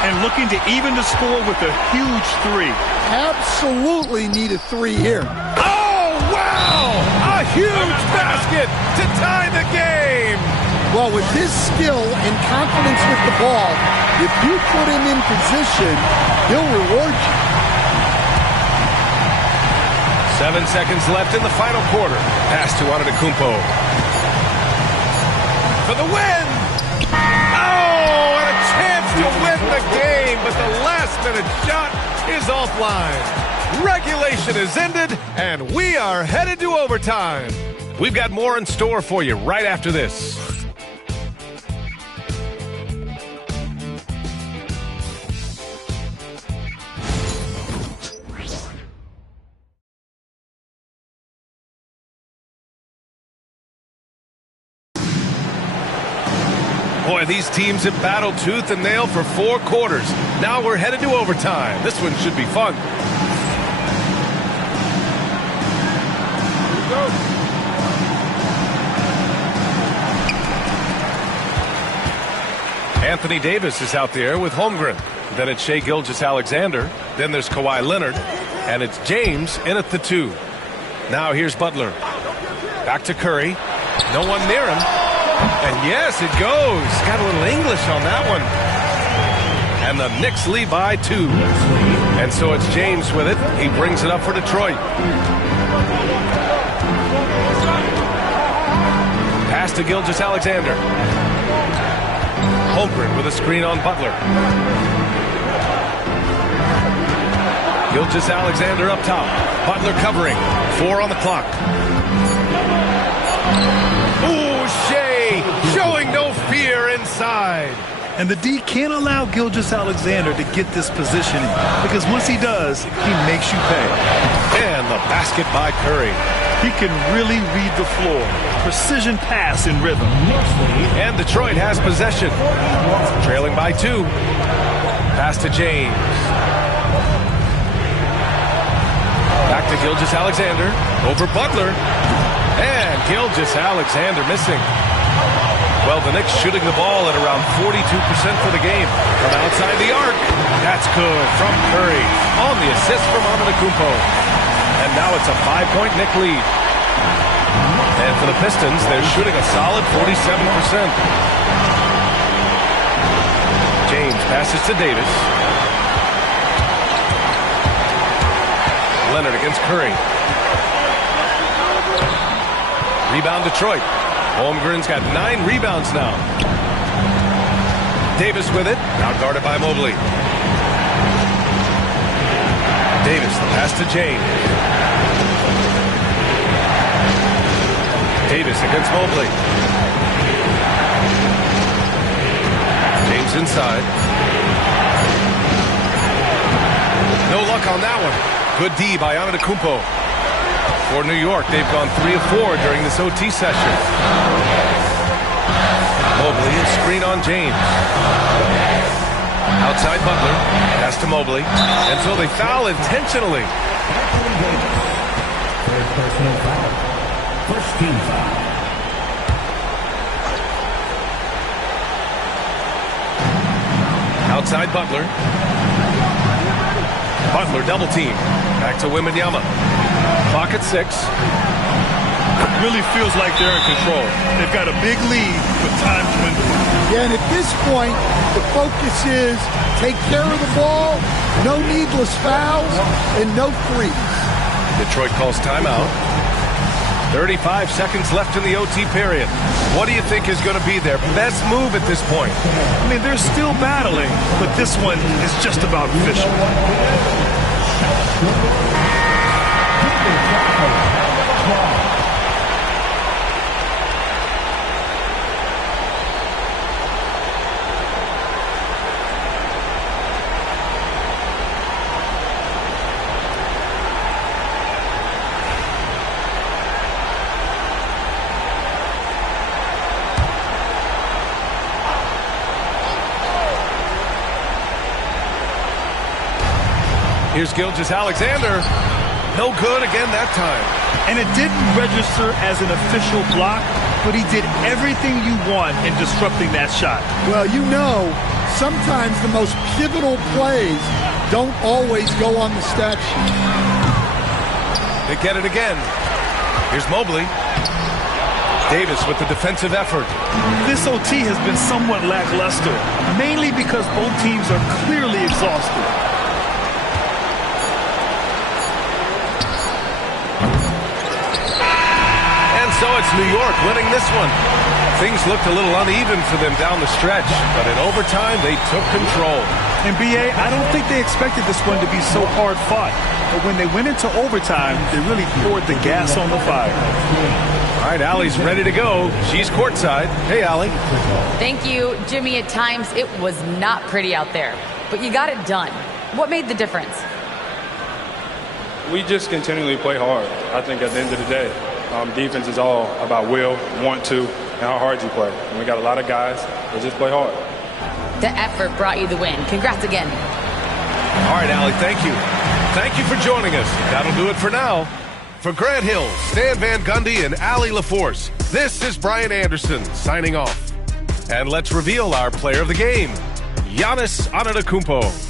And looking to even the score with a huge 3. Absolutely need a 3 here. Oh, wow! A huge basket to tie the game! Well, with his skill and confidence with the ball, if you put him in position, he'll reward you. 7 seconds left in the final quarter. Pass to Antetokounmpo. For the win! Oh, and a chance to win the game, but the last-minute shot is offline. Regulation is ended, and we are headed to overtime. We've got more in store for you right after this. Boy, these teams have battled tooth and nail for 4 quarters. Now we're headed to overtime. This one should be fun. Here we go. Anthony Davis is out there with Holmgren. Then it's Shai Gilgeous-Alexander. Then there's Kawhi Leonard. And it's James in at the 2. Now here's Butler. Back to Curry. No one near him. And yes, it goes. Got a little English on that one. And the Knicks lead by 2. And so it's James with it. He brings it up for Detroit. Pass to Gilgeous-Alexander. Holmgren with a screen on Butler. Gilgeous-Alexander up top. Butler covering. 4 on the clock. Ooh, Shai showing no fear inside. And the D can't allow Gilgeous-Alexander to get this positioning, because once he does, he makes you pay. And the basket by Curry. He can really read the floor. Precision pass in rhythm. And Detroit has possession. Trailing by 2. Pass to James. Back to Gilgeous-Alexander. Over Butler. And Gilgeous-Alexander missing. Well, the Knicks shooting the ball at around 42% for the game. From outside the arc. That's good from Curry. On the assist from Antetokounmpo. And now it's a 5-point Knick lead. And for the Pistons, they're shooting a solid 47%. James passes to Davis. Leonard against Curry. Rebound Detroit. Holmgren's got 9 rebounds now. Davis with it. Now guarded by Mobley. Davis, the pass to James. Davis against Mobley. James inside. No luck on that one. Good D by Antetokounmpo. For New York, they've gone 3 of 4 during this OT session. Mobley, a screen on James. Outside Butler, pass to Mobley. And so they foul intentionally. Third personal foul. First team foul. Outside Butler. Butler double team. Back to Wembanyama. Clock at 6. Really feels like they're in control. They've got a big lead with time dwindling. Yeah, and at this point, the focus is take care of the ball, no needless fouls, and no threes. Detroit calls timeout. 35 seconds left in the OT period. What do you think is going to be their best move at this point? I mean, they're still battling, but this one is just about official. Here's Gilgeous-Alexander. No good again that time. And it didn't register as an official block, but he did everything you want in disrupting that shot. Well, you know, sometimes the most pivotal plays don't always go on the stat sheet. They get it again. Here's Mobley. Davis with the defensive effort. This OT has been somewhat lackluster, mainly because both teams are clearly exhausted. And so it's New York winning this one. Things looked a little uneven for them down the stretch, but in overtime they took control. And BA, I don't think they expected this one to be so hard fought. But when they went into overtime, they really poured the gas on the fire. All right, Allie's ready to go. She's courtside. Hey, Allie. Thank you, Jimmy. At times, it was not pretty out there, but you got it done. What made the difference? We just continually play hard. I think at the end of the day, defense is all about will, want to, and how hard you play. And we got a lot of guys that just play hard. The effort brought you the win. Congrats again. All right, Allie, thank you. Thank you for joining us. That'll do it for now. For Grant Hill, Stan Van Gundy, and Allie LaForce, this is Brian Anderson signing off. And let's reveal our player of the game, Giannis Antetokounmpo.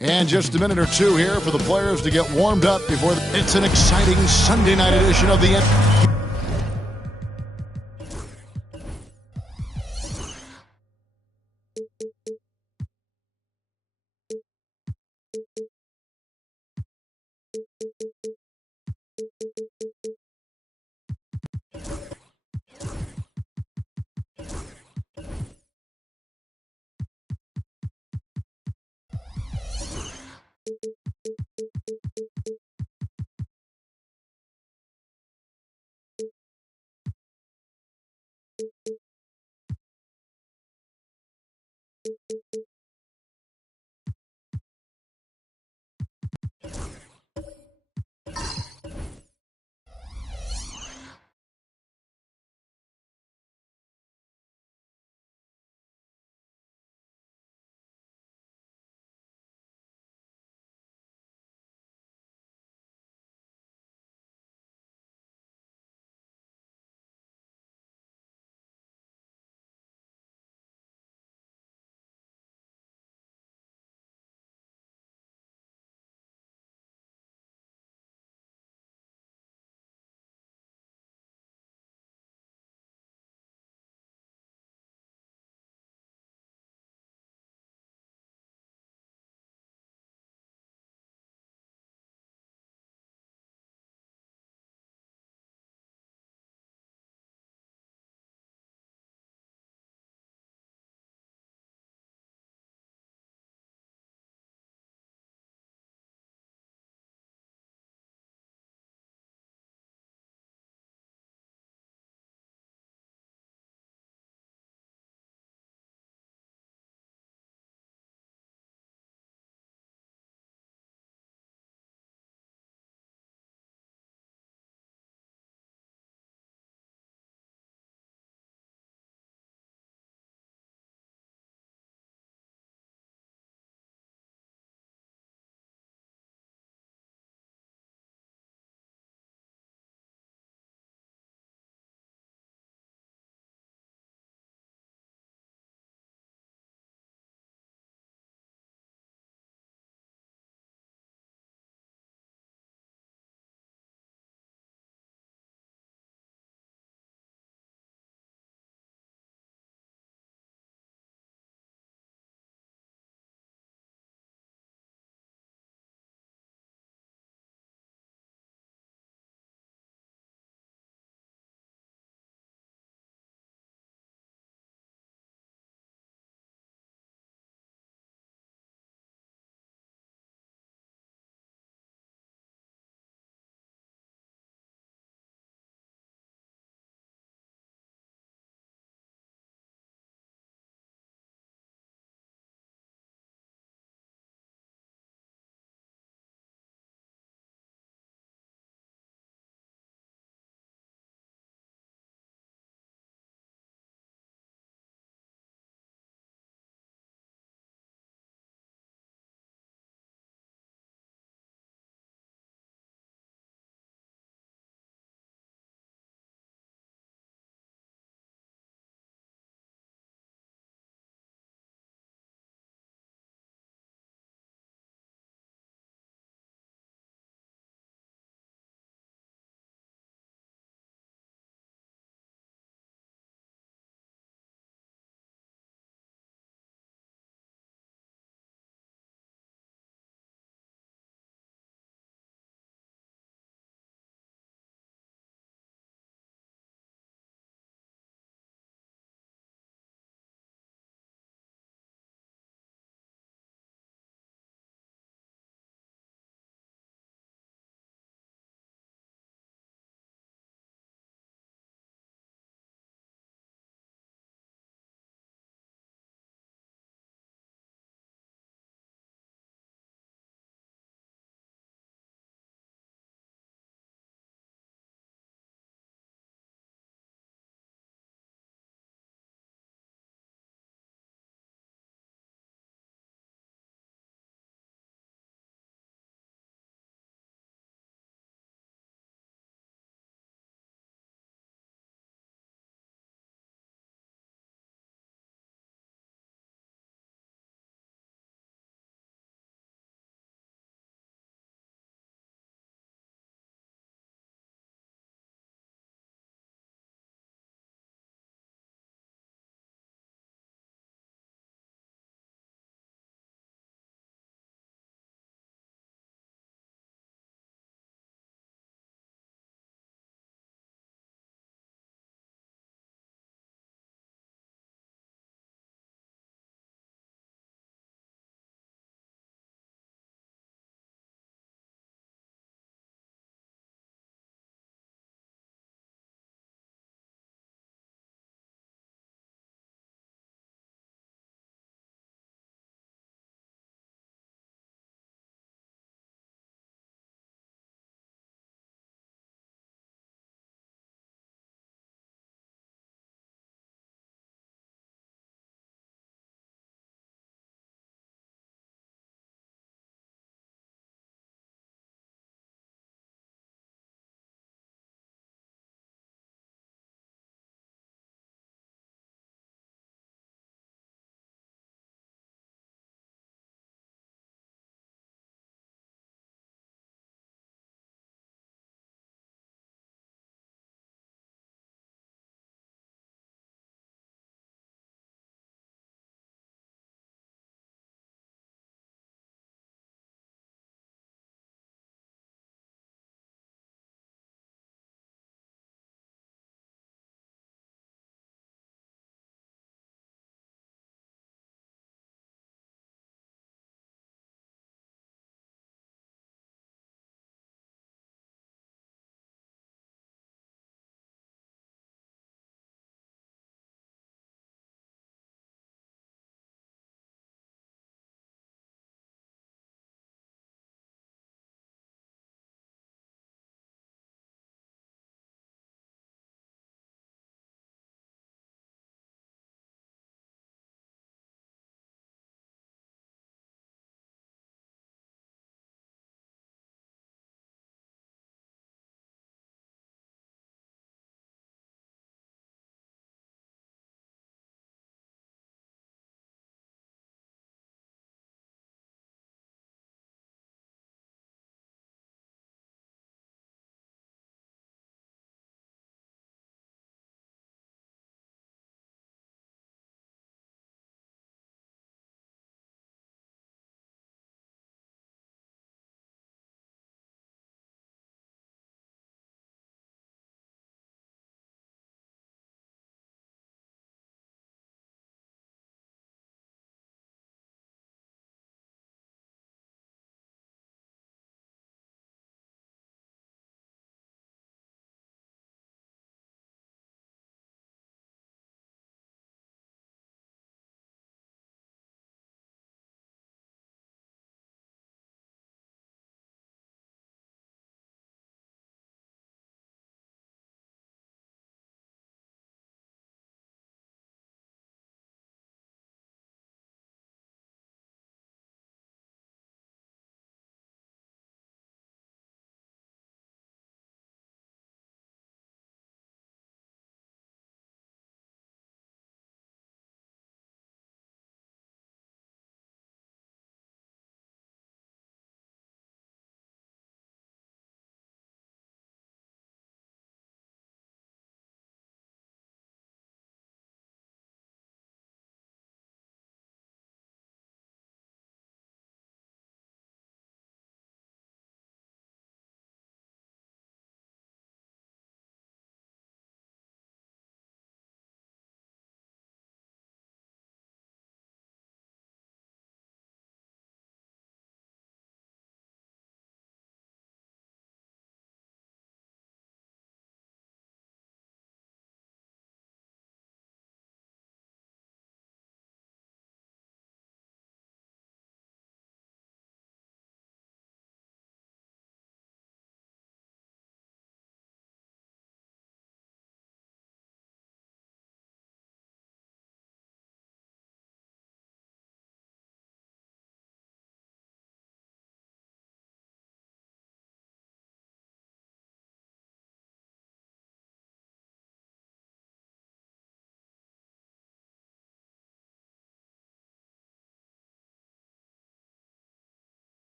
And just a minute or two here for the players to get warmed up before it's an exciting Sunday night edition of the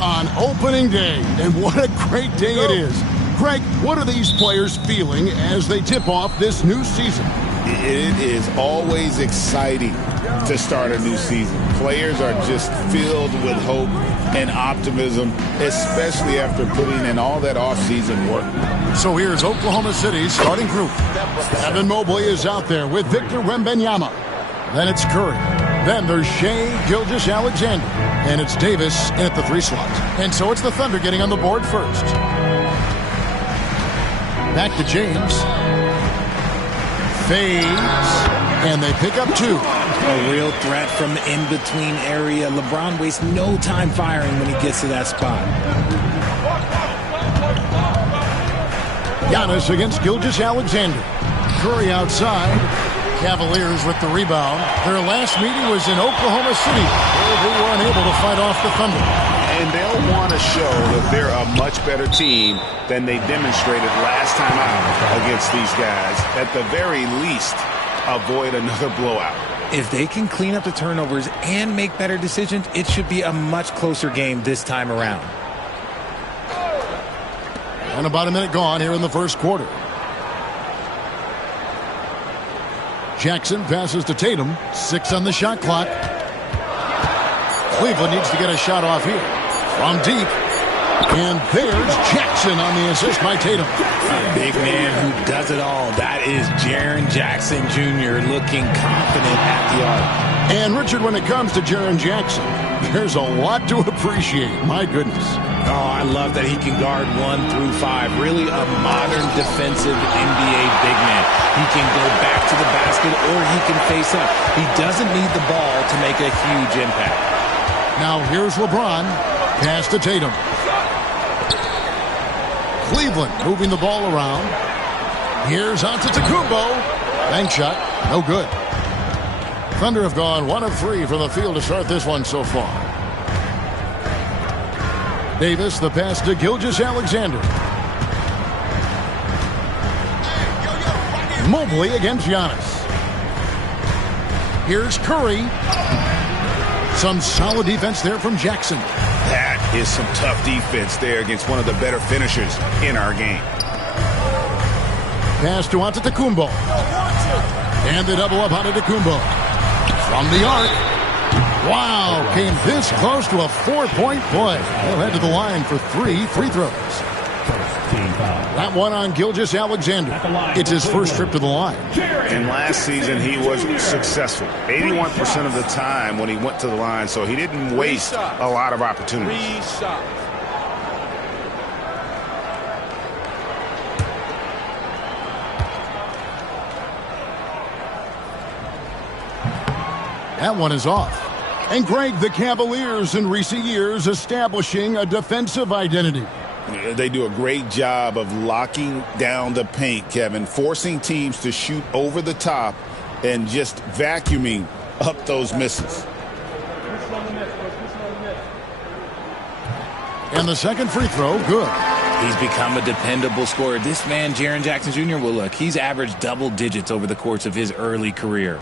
on opening day, and what a great day it is. Greg, what are these players feeling as they tip off this new season? It is always exciting to start a new season. Players are just filled with hope and optimism, especially after putting in all that offseason work. So here's Oklahoma City's starting group. Evan Mobley is out there with Victor Wembanyama. Then it's Curry. Then there's Shai Gilgeous-Alexander. And it's Davis in at the 3 slot. And so it's the Thunder getting on the board first. Back to James. Fades. And they pick up 2. A real threat from the in-between area. LeBron wastes no time firing when he gets to that spot. Giannis against Gilgeous-Alexander. Curry outside. Cavaliers with the rebound. Their last meeting was in Oklahoma City, where they were unable to fight off the Thunder. And they'll want to show that they're a much better team than they demonstrated last time out against these guys. At the very least, avoid another blowout. If they can clean up the turnovers and make better decisions, it should be a much closer game this time around. And about a minute gone here in the first quarter. Jackson passes to Tatum. 6 on the shot clock. Cleveland needs to get a shot off here. From deep. And there's Jackson on the assist by Tatum. A big man who does it all. That is Jaren Jackson Jr. looking confident at the arc. And Richard, when it comes to Jaren Jackson, there's a lot to appreciate. My goodness. Oh, I love that he can guard 1 through 5. Really a modern defensive NBA big man. He can go back to the basket or he can face up. He doesn't need the ball to make a huge impact. Now here's LeBron. Pass to Tatum. Cleveland moving the ball around. Here's Antetokounmpo. Bank shot. No good. Thunder have gone 1 of 3 from the field to start this one so far. Davis, the pass to Gilgeous-Alexander. Mobley against Giannis. Here's Curry. Some solid defense there from Jackson. That is some tough defense there against one of the better finishers in our game. Pass to Antetokounmpo. And they double up Antetokounmpo. From the arc. Wow, came this close to a 4-point play. They'll head to the line for 3 free throws. That one on Gilgeous-Alexander. It's his first trip to the line. And last season he was successful 81% of the time when he went to the line, so he didn't waste a lot of opportunities. That one is off. And Greg, the Cavaliers in recent years establishing a defensive identity. They do a great job of locking down the paint, Kevin, forcing teams to shoot over the top and just vacuuming up those misses. And the second free throw, good. He's become a dependable scorer. This man, Jaren Jackson Jr., well, look, he's averaged double digits over the course of his early career.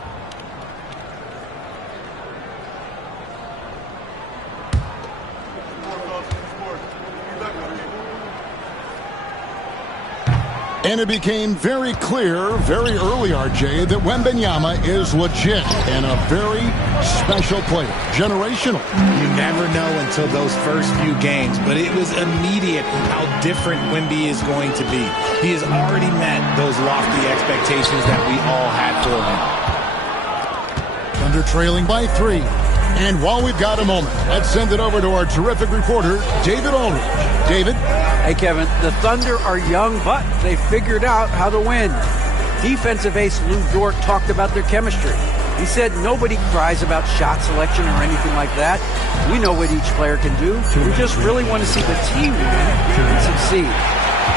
And it became very clear very early, RJ, that Wembanyama is legit and a very special player. Generational. You never know until those first few games, but it was immediate how different Wemby is going to be. He has already met those lofty expectations that we all had for him. Thunder trailing by 3. And while we've got a moment, let's send it over to our terrific reporter, David Aldridge. David? Hey, Kevin, the Thunder are young, but they figured out how to win. Defensive ace Lou Dort talked about their chemistry. He said nobody cries about shot selection or anything like that. We know what each player can do. We just really want to see the team win and succeed.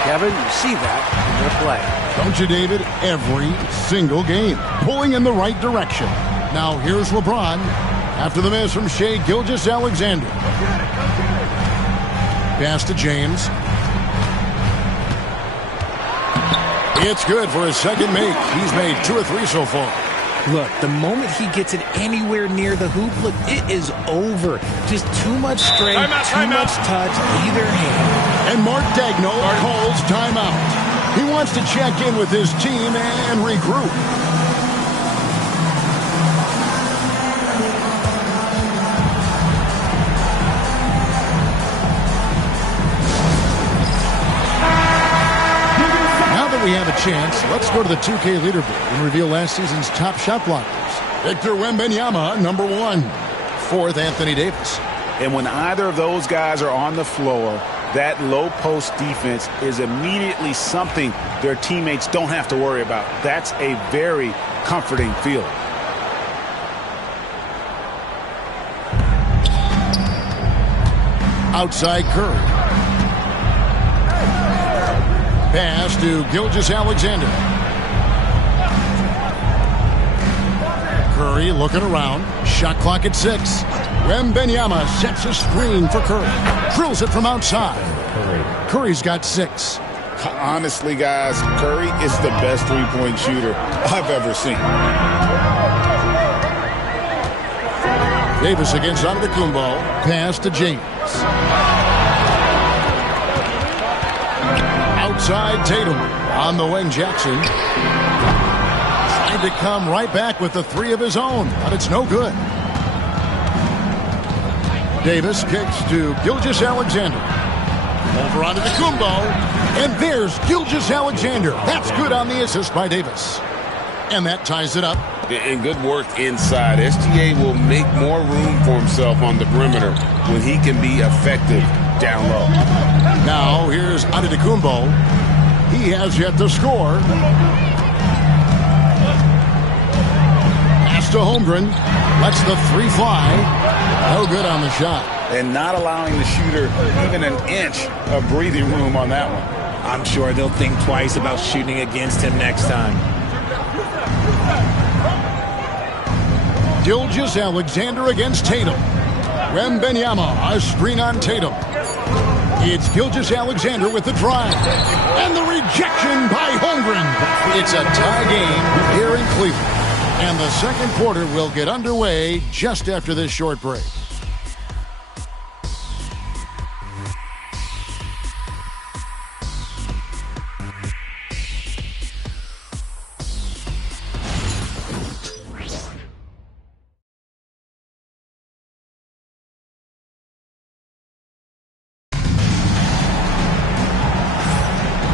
Kevin, you see that in their play. Don't you, David? Every single game. Pulling in the right direction. Now here's LeBron. After the miss from Shai Gilgeous-Alexander. Pass to James. It's good for his second make. He's made 2 or 3 so far. Look, the moment he gets it anywhere near the hoop, look, it is over. Just too much strength, too much touch, either hand. And Mark Daigneault calls timeout. He wants to check in with his team and regroup. We have a chance. Let's go to the 2K leaderboard and reveal last season's top shot blockers. Victor Wembanyama, number 1. 4th, Anthony Davis. And when either of those guys are on the floor, that low post defense is immediately something their teammates don't have to worry about. That's a very comforting feeling. Outside Curry. Pass to Gilgeous-Alexander. Curry looking around. Shot clock at 6. Wembanyama sets a screen for Curry. Drills it from outside. Curry's got 6. Honestly, guys, Curry is the best three-point shooter I've ever seen. Davis against Antetokounmpo. Pass to James. Outside Tatum. On the wing, Jackson. Trying to come right back with the 3 of his own, but it's no good. Davis kicks to Gilgeous-Alexander. Over onto Antetokounmpo. And there's Gilgeous-Alexander. That's good on the assist by Davis. And that ties it up. And good work inside. SGA will make more room for himself on the perimeter when he can be effective down low. Now here's Antetokounmpo. He has yet to score. Pass to Holmgren. Lets the 3 fly. No good on the shot. And not allowing the shooter even an inch of breathing room on that one. I'm sure they'll think twice about shooting against him next time. Gilgeous-Alexander against Tatum. Wembanyama, a screen on Tatum. It's Gilgeous-Alexander with the drive. And the rejection by Holmgren. It's a tie game here in Cleveland. And the second quarter will get underway just after this short break.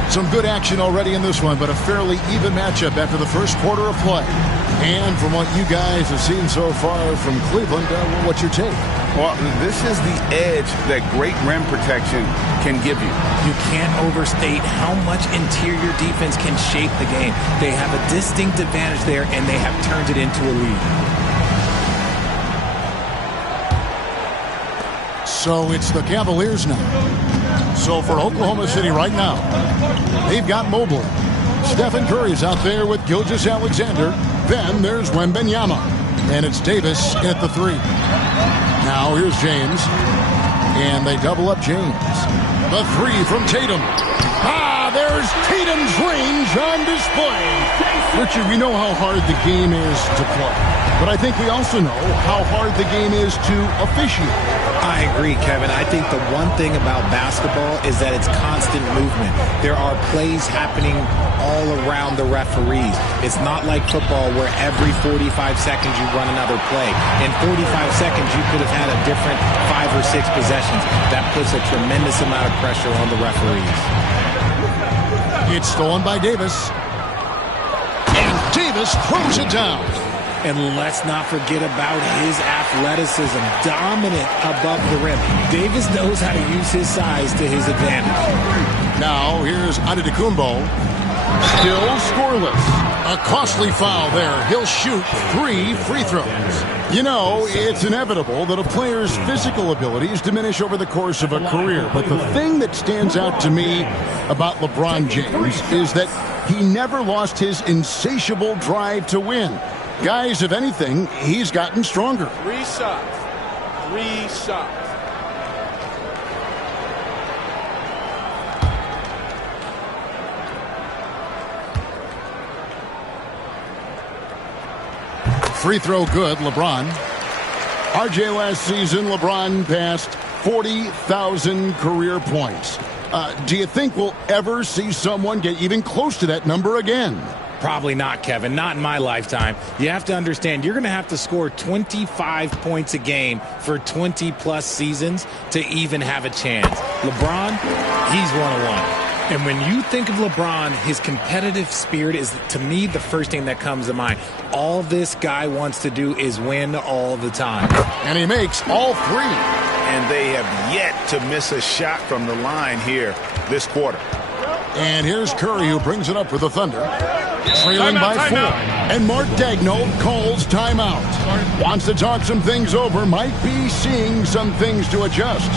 Some good action already in this one, but a fairly even matchup after the first quarter of play. And from what you guys have seen so far from Cleveland, what's your take? Well, this is the edge that great rim protection can give you. You can't overstate how much interior defense can shape the game. They have a distinct advantage there, and they have turned it into a lead. So it's the Cavaliers now. So for Oklahoma City right now, they've got Mobley. Stephen Curry's out there with Gilgeous-Alexander. Then there's Wembanyama. And it's Davis at the 3. Now here's James. And they double up James. The 3 from Tatum. There's Tatum's range on display. Richard, we know how hard the game is to play. But I think we also know how hard the game is to officiate. I agree, Kevin. I think the one thing about basketball is that it's constant movement. There are plays happening all around the referees. It's not like football where every 45 seconds you run another play. In 45 seconds, you could have had a different 5 or 6 possessions. That puts a tremendous amount of pressure on the referees. It's stolen by Davis. And Davis throws it down. And let's not forget about his athleticism. Dominant above the rim. Davis knows how to use his size to his advantage. Now here's Antetokounmpo. Still scoreless. A costly foul there. He'll shoot 3 free throws. You know, it's inevitable that a player's physical abilities diminish over the course of a career. But the thing that stands out to me about LeBron James is that he never lost his insatiable drive to win. Guys, if anything, he's gotten stronger. 3 shots. 3 shots. Free throw good, LeBron. RJ, last season, LeBron passed 40,000 career points. Do you think we'll ever see someone get even close to that number again? Probably not, Kevin. Not in my lifetime. You have to understand, you're going to have to score 25 points a game for 20-plus seasons to even have a chance. LeBron, he's one-on-one. And when you think of LeBron, his competitive spirit is, to me, the first thing that comes to mind. All this guy wants to do is win all the time. And he makes all three. And they have yet to miss a shot from the line here this quarter. And here's Curry, who brings it up for the Thunder. Trailing by 4. And Mark Daigneault calls timeout. Wants to talk some things over. Might be seeing some things to adjust.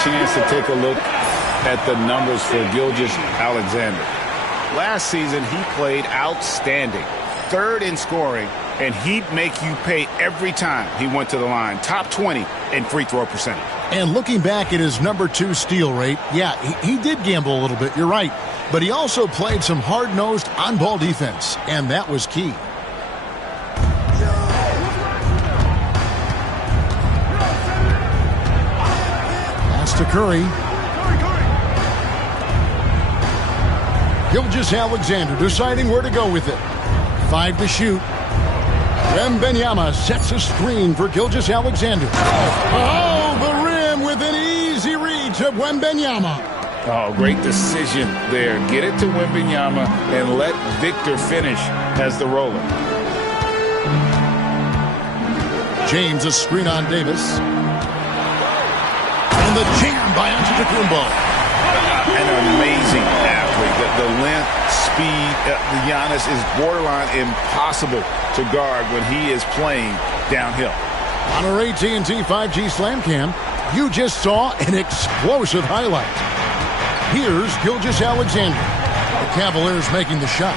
Chance to take a look at the numbers for Gilgeous-Alexander. Last season, he played outstanding. 3rd in scoring, and he'd make you pay every time he went to the line. Top 20 in free throw percentage. And looking back at his number 2 steal rate, yeah, he did gamble a little bit, you're right. But he also played some hard-nosed on-ball defense, and that was key. To Curry. Gilgeous-Alexander deciding where to go with it. 5 to shoot. Wembanyama sets a screen for Gilgeous-Alexander. Oh, the rim with an easy reach of Wembanyama. Oh, great decision there. Get it to Wembanyama and let Victor finish as the roller. James, a screen on Davis. And the jam by Antetokounmpo. An amazing athlete. The length, speed, Giannis is borderline impossible to guard when he is playing downhill. On our AT&T 5G Slam Cam, you just saw an explosive highlight. Here's Gilgeous-Alexander. The Cavaliers making the shot.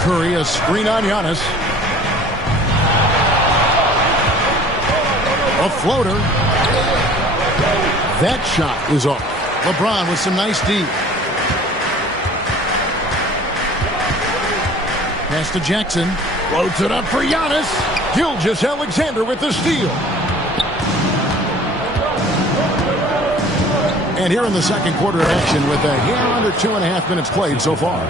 Curry, a screen on Giannis. A floater. That shot is off. LeBron with some nice D. Pass to Jackson. Floats it up for Giannis. Gilgeous-Alexander with the steal. And here in the second quarter of action with a hair under 2.5 minutes played so far.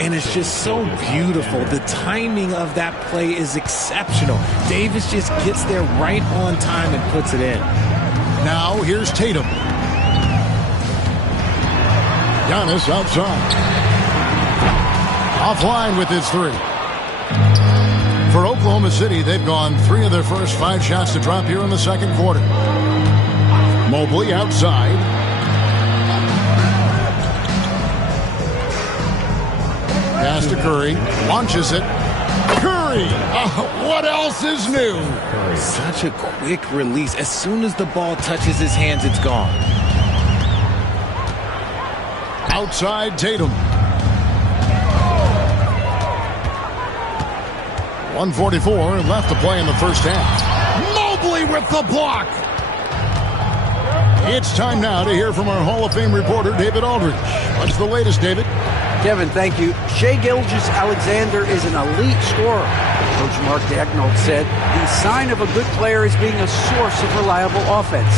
And it's just so beautiful. The timing of that play is exceptional. Davis just gets there right on time and puts it in. Now here's Tatum. Giannis outside. Offline with his 3. For Oklahoma City, they've gone 3 of their first 5 shots to drop here in the second quarter. Mobley outside. Pass to Curry. Launches it. Curry! What else is new? Such a quick release. As soon as the ball touches his hands, it's gone. Outside Tatum. 1:44 left to play in the first half. Mobley with the block. It's time now to hear from our Hall of Fame reporter, David Aldridge. What's the latest, David? Kevin, thank you. Shai Gilgeous-Alexander is an elite scorer. Coach Mark Daigneault said the sign of a good player is being a source of reliable offense.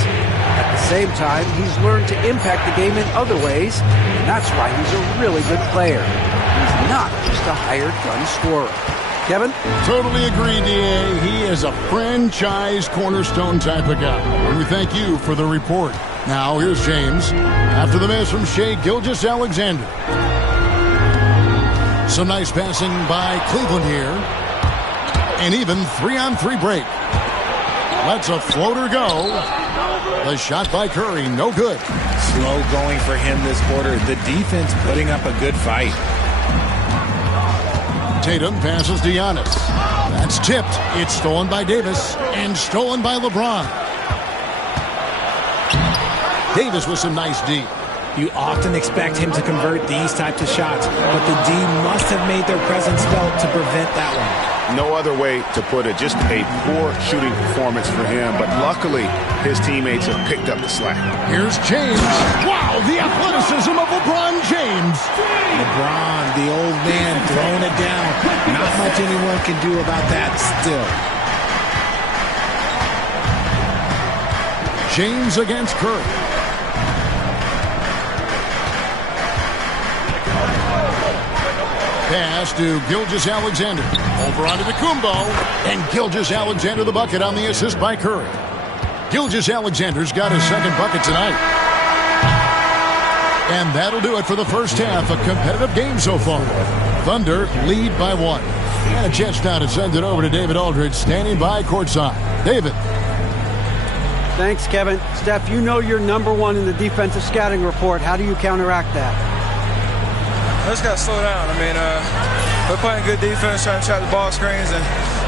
At the same time, he's learned to impact the game in other ways, and that's why he's a really good player. He's not just a hired gun scorer. Kevin? Totally agree, D.A. He is a franchise cornerstone type of guy. And we thank you for the report. Now, here's James after the miss from Shai Gilgeous-Alexander. Some nice passing by Cleveland here. An even 3-on-3 break. Lets a floater go. The shot by Curry, no good. Slow going for him this quarter. The defense putting up a good fight. Tatum passes to Giannis. That's tipped. It's stolen by Davis and stolen by LeBron. Davis with some nice D. You often expect him to convert these types of shots, but the D must have made their presence felt to prevent that one. No other way to put it. Just a poor shooting performance for him, but luckily his teammates have picked up the slack. Here's James. Wow, the athleticism of LeBron James. LeBron, the old man, throwing it down. Not much anyone can do about that still. James against Curry. Pass to Gilgeous-Alexander. Over onto the Kumbo. And Gilgeous-Alexander the bucket on the assist by Curry. Gilgeous-Alexander's got his second bucket tonight. And that'll do it for the first half. A competitive game so far. Thunder lead by 1. And a chance now to send it over to David Aldridge, standing by courtside. David. Thanks, Kevin. Steph, you know you're number 1 in the defensive scouting report. How do you counteract that? I just got to slow down. I mean, we're playing good defense, trying to trap the ball screens and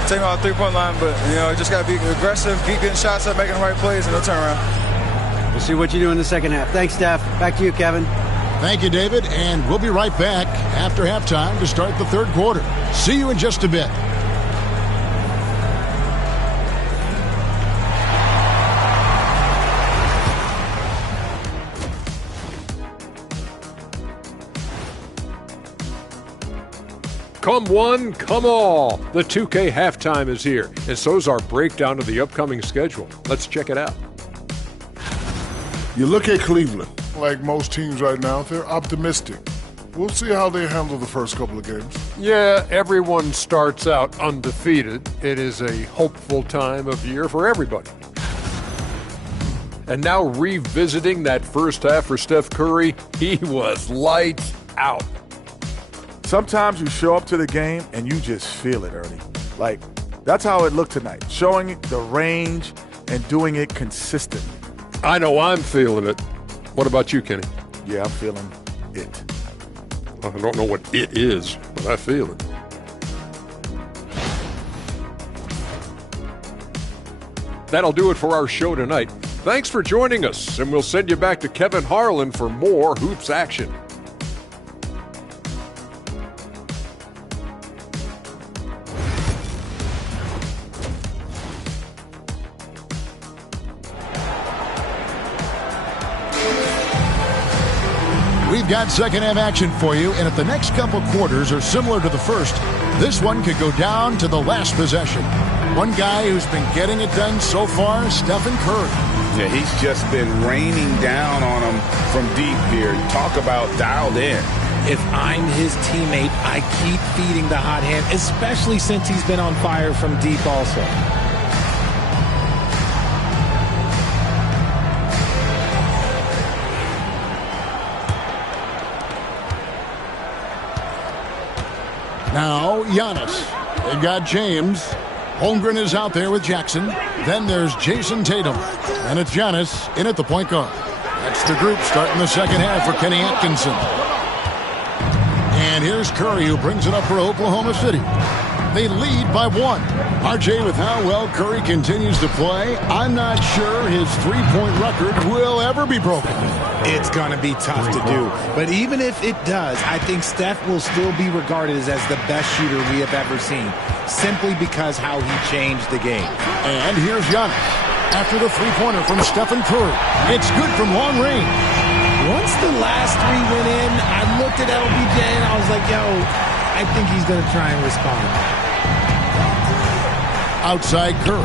take them out the three-point line. But, just got to be aggressive, keep getting shots up, making the right plays, and they'll turn around. We'll see what you do in the second half. Thanks, Steph. Back to you, Kevin. Thank you, David. And we'll be right back after halftime to start the third quarter. See you in just a bit. Come one, come all. The 2K halftime is here, and so's our breakdown of the upcoming schedule. Let's check it out. You look at Cleveland, like most teams right now, they're optimistic. We'll see how they handle the first couple of games. Yeah, everyone starts out undefeated. It is a hopeful time of year for everybody. And now revisiting that first half for Steph Curry, he was lights out. Sometimes you show up to the game and you just feel it, Ernie. Like, that's how it looked tonight. Showing the range and doing it consistently. I know I'm feeling it. What about you, Kenny? Yeah, I'm feeling it. I don't know what it is, but I feel it. That'll do it for our show tonight. Thanks for joining us, and we'll send you back to Kevin Harlan for more hoops action. We've got second half action for you, and if the next couple quarters are similar to the first, this one could go down to the last possession. One guy who's been getting it done so far, Stephen Curry. Yeah, he's just been raining down on him from deep here. Talk about dialed in. If I'm his teammate, I keep feeding the hot hand, especially since he's been on fire from deep also. Now, Giannis. They've got James. Holmgren is out there with Jackson. Then there's Jason Tatum. And it's Giannis in at the point guard. That's the group starting the second half for Kenny Atkinson. And here's Curry, who brings it up for Oklahoma City. They lead by 1. RJ, with how well Curry continues to play, I'm not sure his three-point record will ever be broken. It's going to be tough to do. But even if it does, I think Steph will still be regarded as the best shooter we have ever seen, simply because how he changed the game. And here's Giannis after the three-pointer from Stephen Curry. It's good from long range. Once the last three went in, I looked at LBJ and I was like, yo, I think he's going to try and respond. Outside Curry.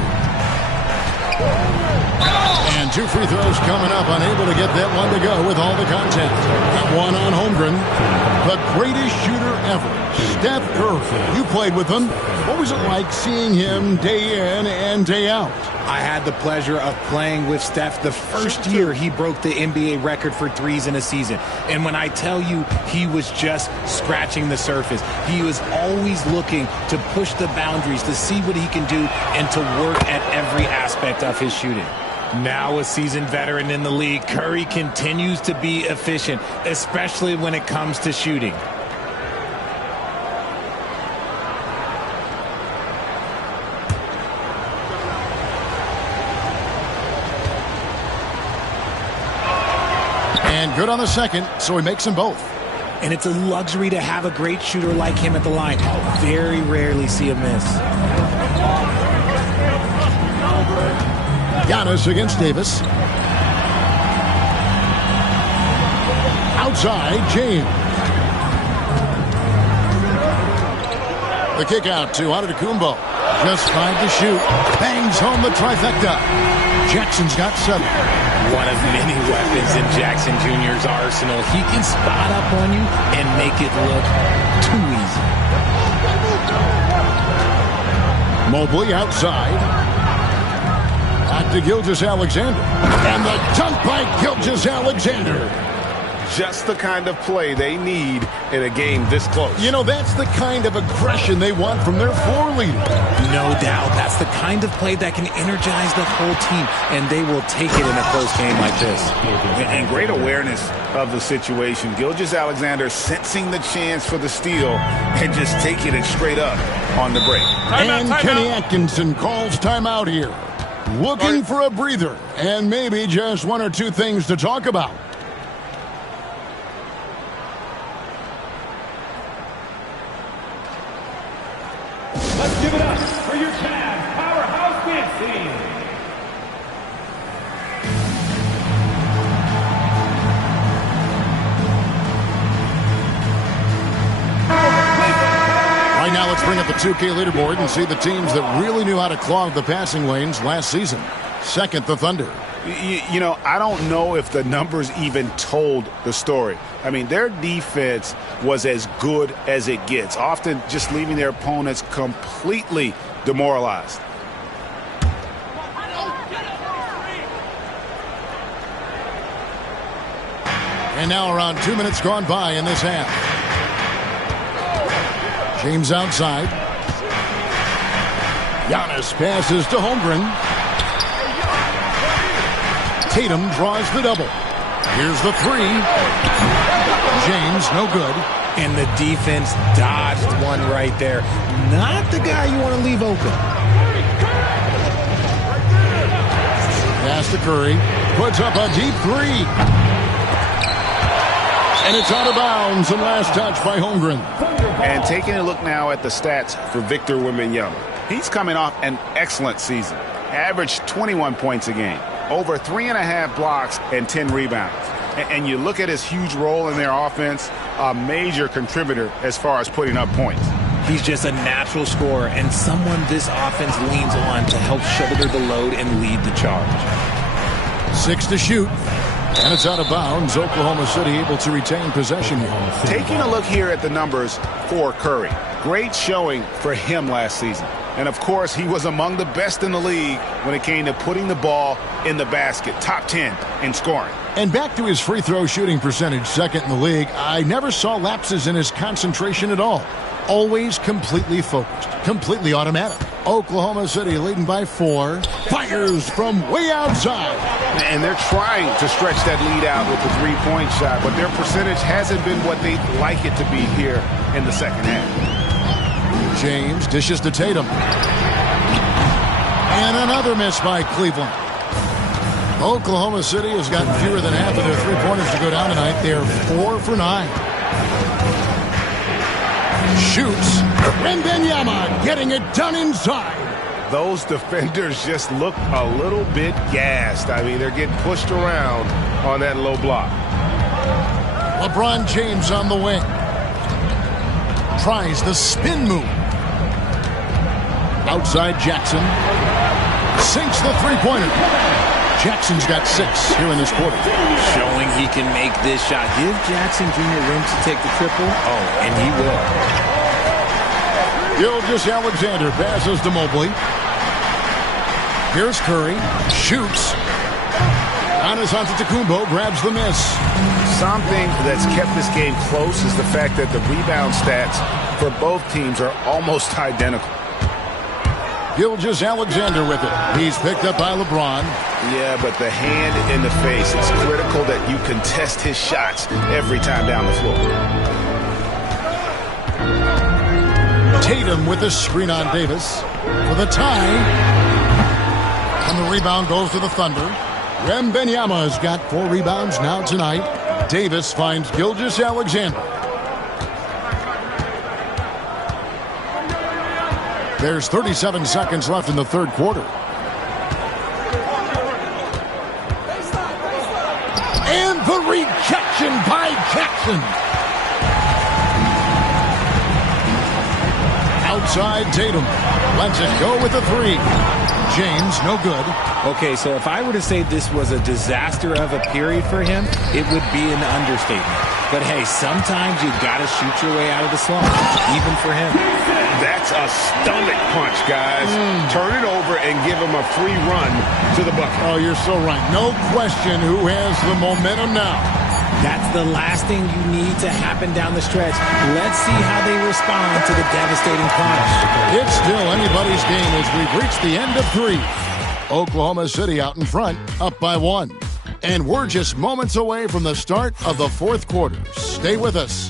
And 2 free throws coming up, unable to get that one to go with all the contact. That one on Holmgren. The greatest shooter ever, Steph Curry. You played with him. What was it like seeing him day in and day out? I had the pleasure of playing with Steph the first year he broke the NBA record for threes in a season. And when I tell you he was just scratching the surface, he was always looking to push the boundaries, to see what he can do, and to work at every aspect of his shooting. Now a seasoned veteran in the league, Curry continues to be efficient, especially when it comes to shooting. And good on the second, so he makes them both. And it's a luxury to have a great shooter like him at the line. I'll very rarely see a miss. Giannis against Davis. Outside, James. The kick out to Antetokounmpo. Just 5 to shoot. Bangs home the trifecta. Jackson's got 7. One of many weapons in Jackson Jr.'s arsenal. He can spot up on you and make it look too easy. Mobley outside. Back to Gilgeous-Alexander. And the dunk by Gilgeous-Alexander. Just the kind of play they need in a game this close. You know, that's the kind of aggression they want from their floor leader. No doubt. That's the kind of play that can energize the whole team, and they will take it in a close game like this. And great awareness of the situation. Gilgeous-Alexander sensing the chance for the steal and just taking it straight up on the break. And Kenny Atkinson calls timeout here. Looking for a breather and maybe just 1 or 2 things to talk about. Let's give it up for your Cavs powerhouse dance team. Right now, let's bring up the 2K leaderboard and see the teams that really knew how to clog the passing lanes last season. Second, the Thunder. You know, I don't know if the numbers even told the story. I mean, their defense was as good as it gets, often just leaving their opponents completely demoralized. And now around 2 minutes gone by in this half. James outside. Giannis passes to Holmgren. Tatum draws the double. Here's the 3. James, no good. And the defense dodged one right there. Not the guy you want to leave open. Pass to Curry. Puts up a deep 3. And it's out of bounds, and last touch by Holmgren. And taking a look now at the stats for Victor Wembanyama. He's coming off an excellent season. Averaged 21 points a game, over 3.5 blocks and 10 rebounds. And you look at his huge role in their offense, a major contributor as far as putting up points. He's just a natural scorer and someone this offense leans on to help shoulder the load and lead the charge. 6 to shoot. And it's out of bounds. Oklahoma City able to retain possession here. Taking a look here at the numbers for Curry. Great showing for him last season. And, of course, he was among the best in the league when it came to putting the ball in the basket. Top 10 in scoring. And back to his free throw shooting percentage, second in the league. I never saw lapses in his concentration at all. Always completely focused, completely automatic. Oklahoma City leading by 4. Fires from way outside. And they're trying to stretch that lead out with the three-point shot, but their percentage hasn't been what they'd like it to be here in the second half. James dishes to Tatum. And another miss by Cleveland. Oklahoma City has gotten fewer than half of their three-pointers to go down tonight. They're 4 for 9. Shoots. Wembanyama getting it done inside. Those defenders just look a little bit gassed. I mean, they're getting pushed around on that low block. LeBron James on the wing. Tries the spin move. Outside Jackson. Sinks the three-pointer. Jackson's got 6 here in this quarter. Showing he can make this shot. Give Jackson Jr. room to take the triple. Oh, and he will. Gilgeous-Alexander passes to Mobley. Here's Curry. Shoots. Giannis Antetokounmpo grabs the miss. Something that's kept this game close is the fact that the rebound stats for both teams are almost identical. Gilgeous-Alexander with it. He's picked up by LeBron. Yeah, but the hand in the face, it's critical that you contest his shots every time down the floor. Tatum with the screen on Davis for the tie. And the rebound goes to the Thunder. Wembanyama has got 4 rebounds now tonight. Davis finds Gilgeous-Alexander. There's 37 seconds left in the third quarter. And the rejection by Jackson. Outside Tatum. Lets it go with a 3. James, no good. Okay, so if I were to say this was a disaster of a period for him, it would be an understatement. But hey, sometimes you got to shoot your way out of the slump, even for him. That's a stomach punch, guys. Turn it over and give him a free run to the bucket. Oh, you're so right. No question who has the momentum now. That's the last thing you need to happen down the stretch. Let's see how they respond to the devastating punch. It's still anybody's game as we've reached the end of 3. Oklahoma City out in front, up by 1. And we're just moments away from the start of the fourth quarter. Stay with us.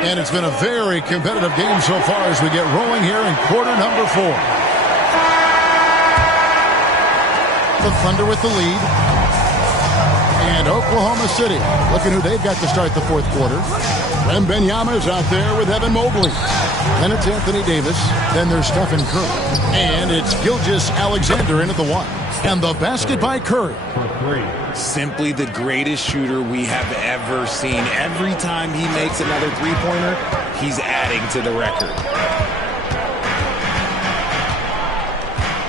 And it's been a very competitive game so far as we get rolling here in quarter number 4. The Thunder with the lead. And Oklahoma City, looking who they've got to start the fourth quarter. Wembanyama's out there with Evan Mobley. Then it's Anthony Davis. Then there's Stephen Curry. And it's Gilgeous-Alexander in at the 1. And the basket by Curry. Simply the greatest shooter we have ever seen. Every time he makes another three-pointer, he's adding to the record.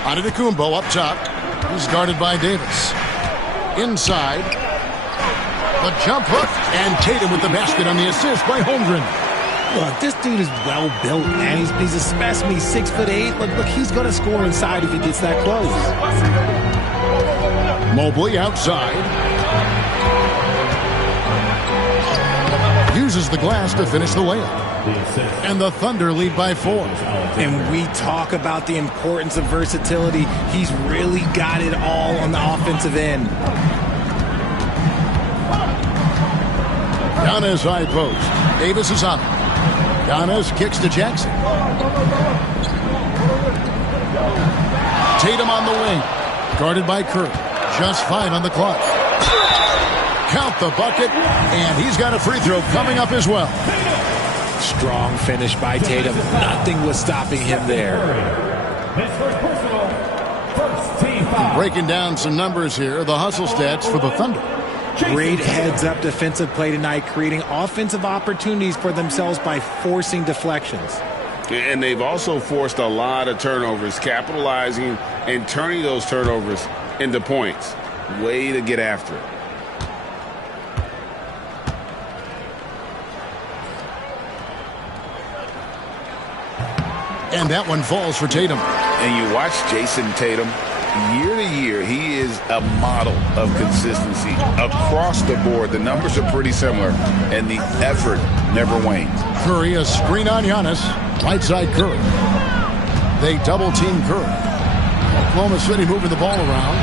Antetokounmpo up top. He's guarded by Davis. Inside. The jump hook. And Tatum with the basket on the assist by Holmgren. Look, this dude is well built, man. He's a specimen. He's 6'8". Look, he's going to score inside if he gets that close. Mobley outside. Uses the glass to finish the layup. And the Thunder lead by 4. And we talk about the importance of versatility. He's really got it all on the offensive end. Giannis high post. Davis is on it. Giannis kicks to Jackson. Tatum on the wing. Guarded by Curry. Just 5 on the clock. Count the bucket. And he's got a free throw coming up as well. Strong finish by Tatum. Nothing was stopping him there. Breaking down some numbers here. The hustle stats for the Thunder. Great heads-up defensive play tonight, creating offensive opportunities for themselves by forcing deflections. And they've also forced a lot of turnovers, capitalizing and turning those turnovers into points. Way to get after it. And that one falls for Tatum. And you watch Jason Tatum. Year to year, he is a model of consistency. Across the board, the numbers are pretty similar, and the effort never wanes. Curry, a screen on Giannis. Right side Curry. They double-team Curry. Oklahoma City moving the ball around.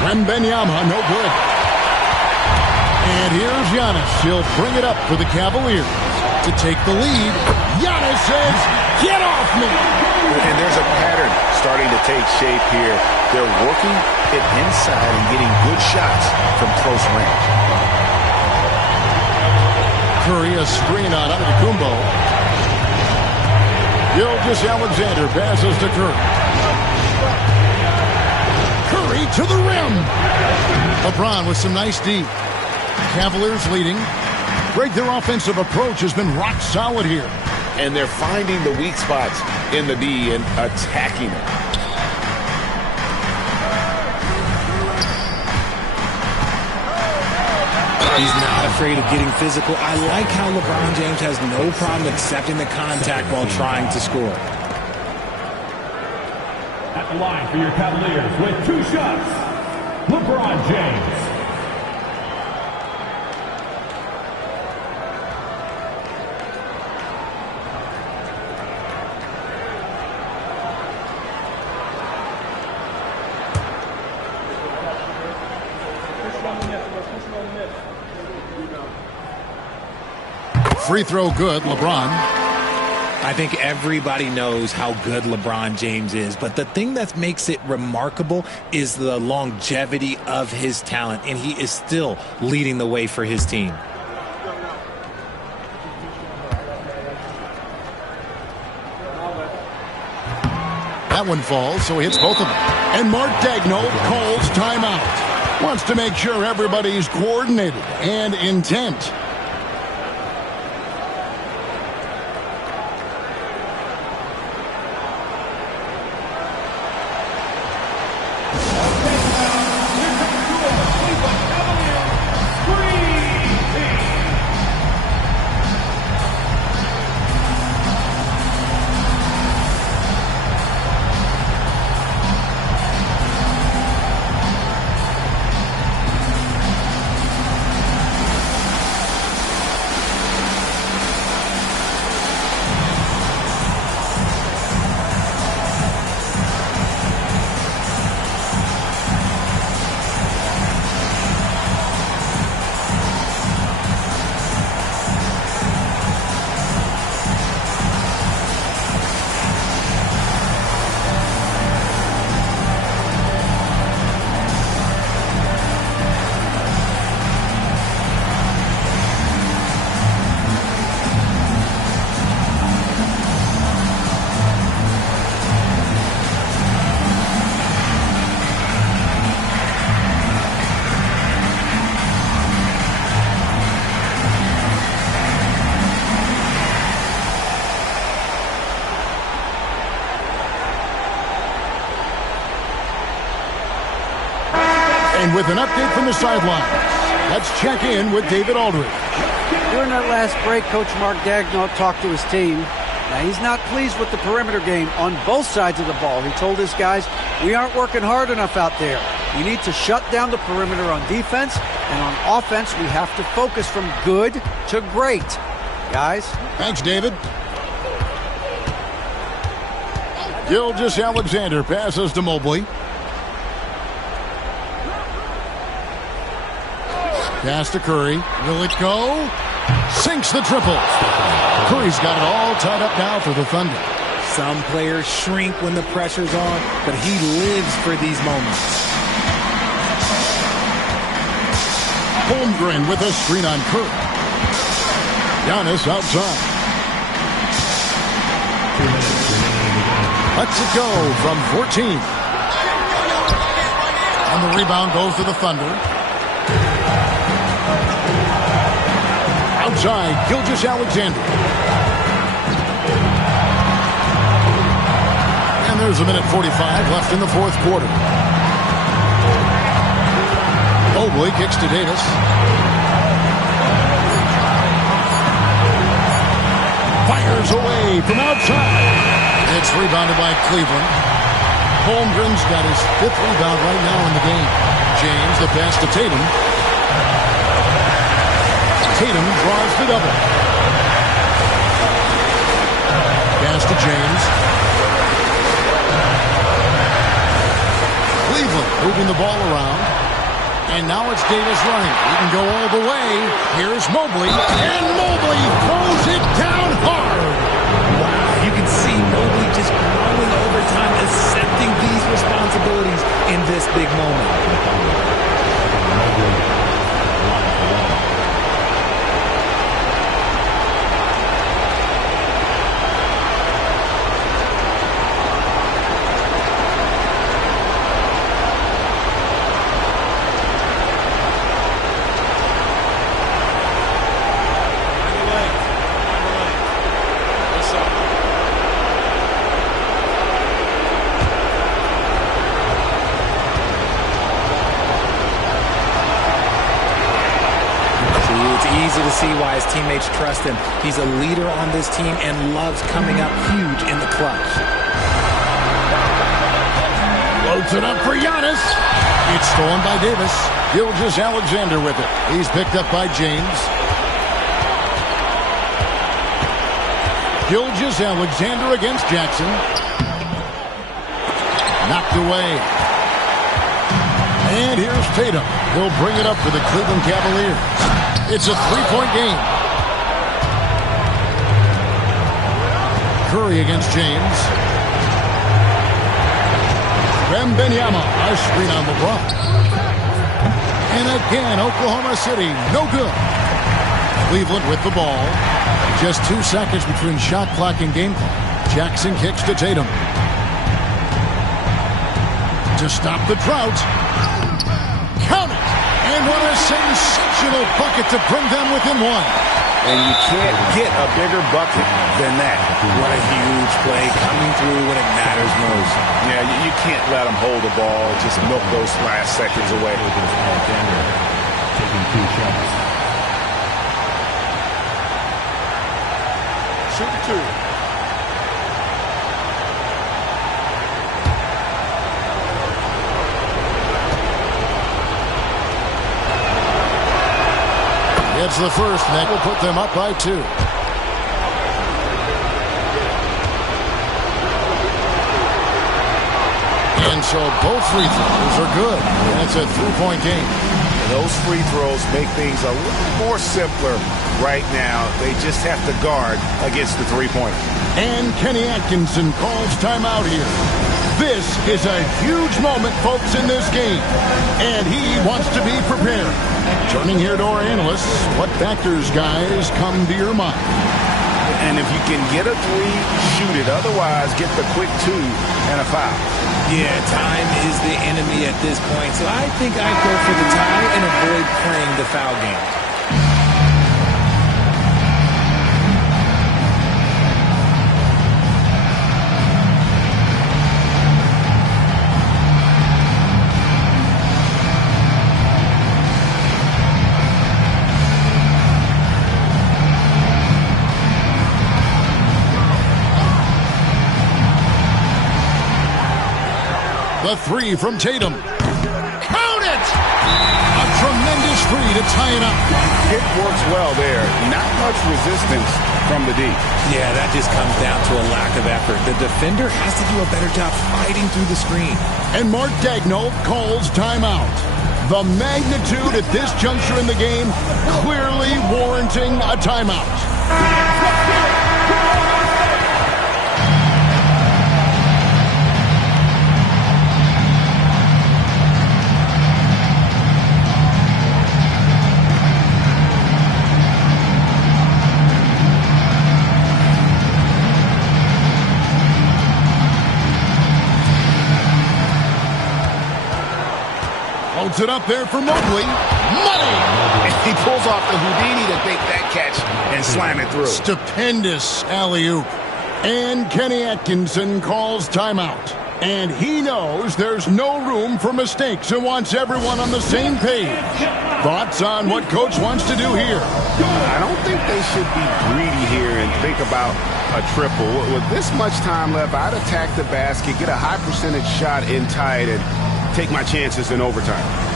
Wembanyama, no good. And here's Giannis. He'll bring it up for the Cavaliers to take the lead. Giannis says, "Get off me!" And there's a pattern starting to take shape here. They're working it inside and getting good shots from close range. Curry, a screen on Antetokounmpo. Gilgeous-Alexander passes to Curry. Curry to the rim. LeBron with some nice D. Cavaliers leading. Greg, their offensive approach has been rock solid here. And they're finding the weak spots in the D and attacking it. He's not afraid of getting physical. I like how LeBron James has no problem accepting the contact while trying to score. At the line for your Cavaliers with 2 shots, LeBron James. Free throw good, LeBron. I think everybody knows how good LeBron James is, but the thing that makes it remarkable is the longevity of his talent, and he is still leading the way for his team. That one falls, so he hits both of them. And Mark Daigneault calls timeout. Wants to make sure everybody's coordinated and intent. And with an update from the sidelines, let's check in with David Aldridge. During that last break, Coach Mark Daigneault talked to his team. Now, he's not pleased with the perimeter game on both sides of the ball. He told his guys, we aren't working hard enough out there. We need to shut down the perimeter on defense, and on offense, we have to focus from good to great. Guys. Thanks, David. Gilgeous-Alexander passes to Mobley. Pass to Curry. Will it go? Sinks the triple. Curry's got it all tied up now for the Thunder. Some players shrink when the pressure's on, but he lives for these moments. Holmgren with a screen on Curry. Giannis outside. Lets it go from 14. And the rebound goes to the Thunder. Outside, Gilgeous-Alexander. And there's a minute 45 left in the fourth quarter. Mobley kicks to Davis. Fires away from outside. It's rebounded by Cleveland. Holmgren's got his 5th rebound right now in the game. James, the pass to Tatum. Tatum draws the double. Pass to James. Cleveland moving the ball around. And now it's Davis running. He can go all the way. Here's Mobley. And Mobley throws it down hard. Wow, you can see Mobley just growing over time, accepting these responsibilities in this big moment. See why his teammates trust him. He's a leader on this team and loves coming up huge in the clutch. Holds it up for Giannis. It's stolen by Davis. Gilgeous-Alexander with it. He's picked up by James. Gilgeous-Alexander against Jackson. Knocked away. And here's Tatum. He'll bring it up for the Cleveland Cavaliers. It's a three-point game. Curry against James. Wembanyama, a screen on LeBron. And again, Oklahoma City, no good. Cleveland with the ball. Just 2 seconds between shot clock and game clock. Jackson kicks to Tatum. To stop the drought. Count it! And what a sensational bucket to bring them within one. And you can't get a bigger bucket than that. What a huge play coming through when it matters most. Yeah, you can't let them hold the ball, just milk those last seconds away. Taking 2 shots. Shoot 2. It's the first, and that will put them up by 2. And so both free throws are good. And it's a 3-point game. Those free throws make things a little more simpler right now. They just have to guard against the three-pointer. And Kenny Atkinson calls timeout here. This is a huge moment, folks, in this game. And he wants to be prepared. Turning here to our analysts, what factors, guys, come to your mind? And if you can get a 3, shoot it. Otherwise, get the quick 2 and a foul. Yeah, time is the enemy at this point. So I think I'd go for the tie and avoid playing the foul game. The 3 from Tatum. Count it! A tremendous 3 to tie it up. It works well there. Not much resistance from the D. Yeah, that just comes down to a lack of effort. The defender has to do a better job fighting through the screen. And Mark Daigneault calls timeout. The magnitude at this juncture in the game clearly warranting a timeout. Holds it up there for Mobley. Money! And he pulls off the Houdini to make that catch and slam it through. Stupendous alley-oop. And Kenny Atkinson calls timeout. And he knows there's no room for mistakes and wants everyone on the same page. Thoughts on what Coach wants to do here? I don't think they should be greedy here and think about a triple. With this much time left, I'd attack the basket, get a high percentage shot in tight, and take my chances in overtime.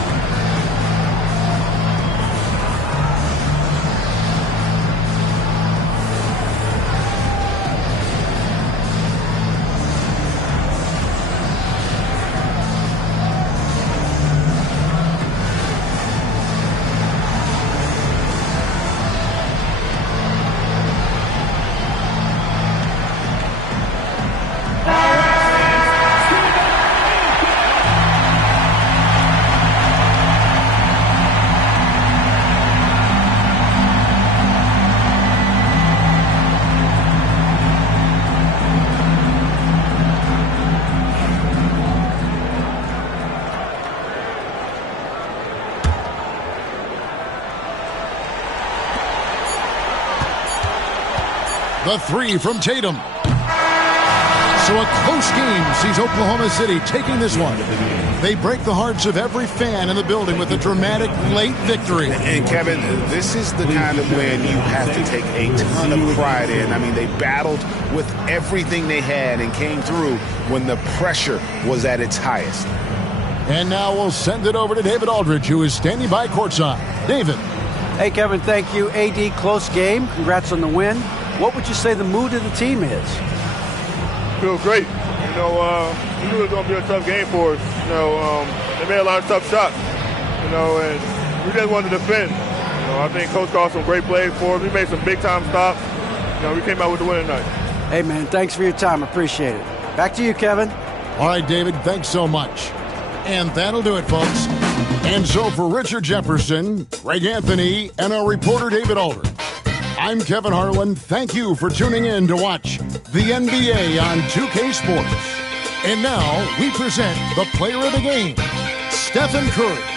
The 3 from Tatum. So a close game sees Oklahoma City taking this one. They break the hearts of every fan in the building with a dramatic late victory. And Kevin, this is the kind of win you have to take a ton of pride in. I mean, they battled with everything they had and came through when the pressure was at its highest. And now we'll send it over to David Aldridge, who is standing by courtside. David. Hey, Kevin, thank you. AD, close game. Congrats on the win. What would you say the mood of the team is? Feel great. You know, we knew it was going to be a tough game for us. You know, they made a lot of tough shots, you know, and we just wanted to defend. You know, I think Coach called some great plays for us. We made some big-time stops. You know, we came out with the win tonight. Hey, man, thanks for your time. Appreciate it. Back to you, Kevin. All right, David, thanks so much. And that'll do it, folks. And so for Richard Jefferson, Greg Anthony, and our reporter David Aldridge, I'm Kevin Harlan. Thank you for tuning in to watch the NBA on 2K Sports. And now we present the player of the game, Stephen Curry.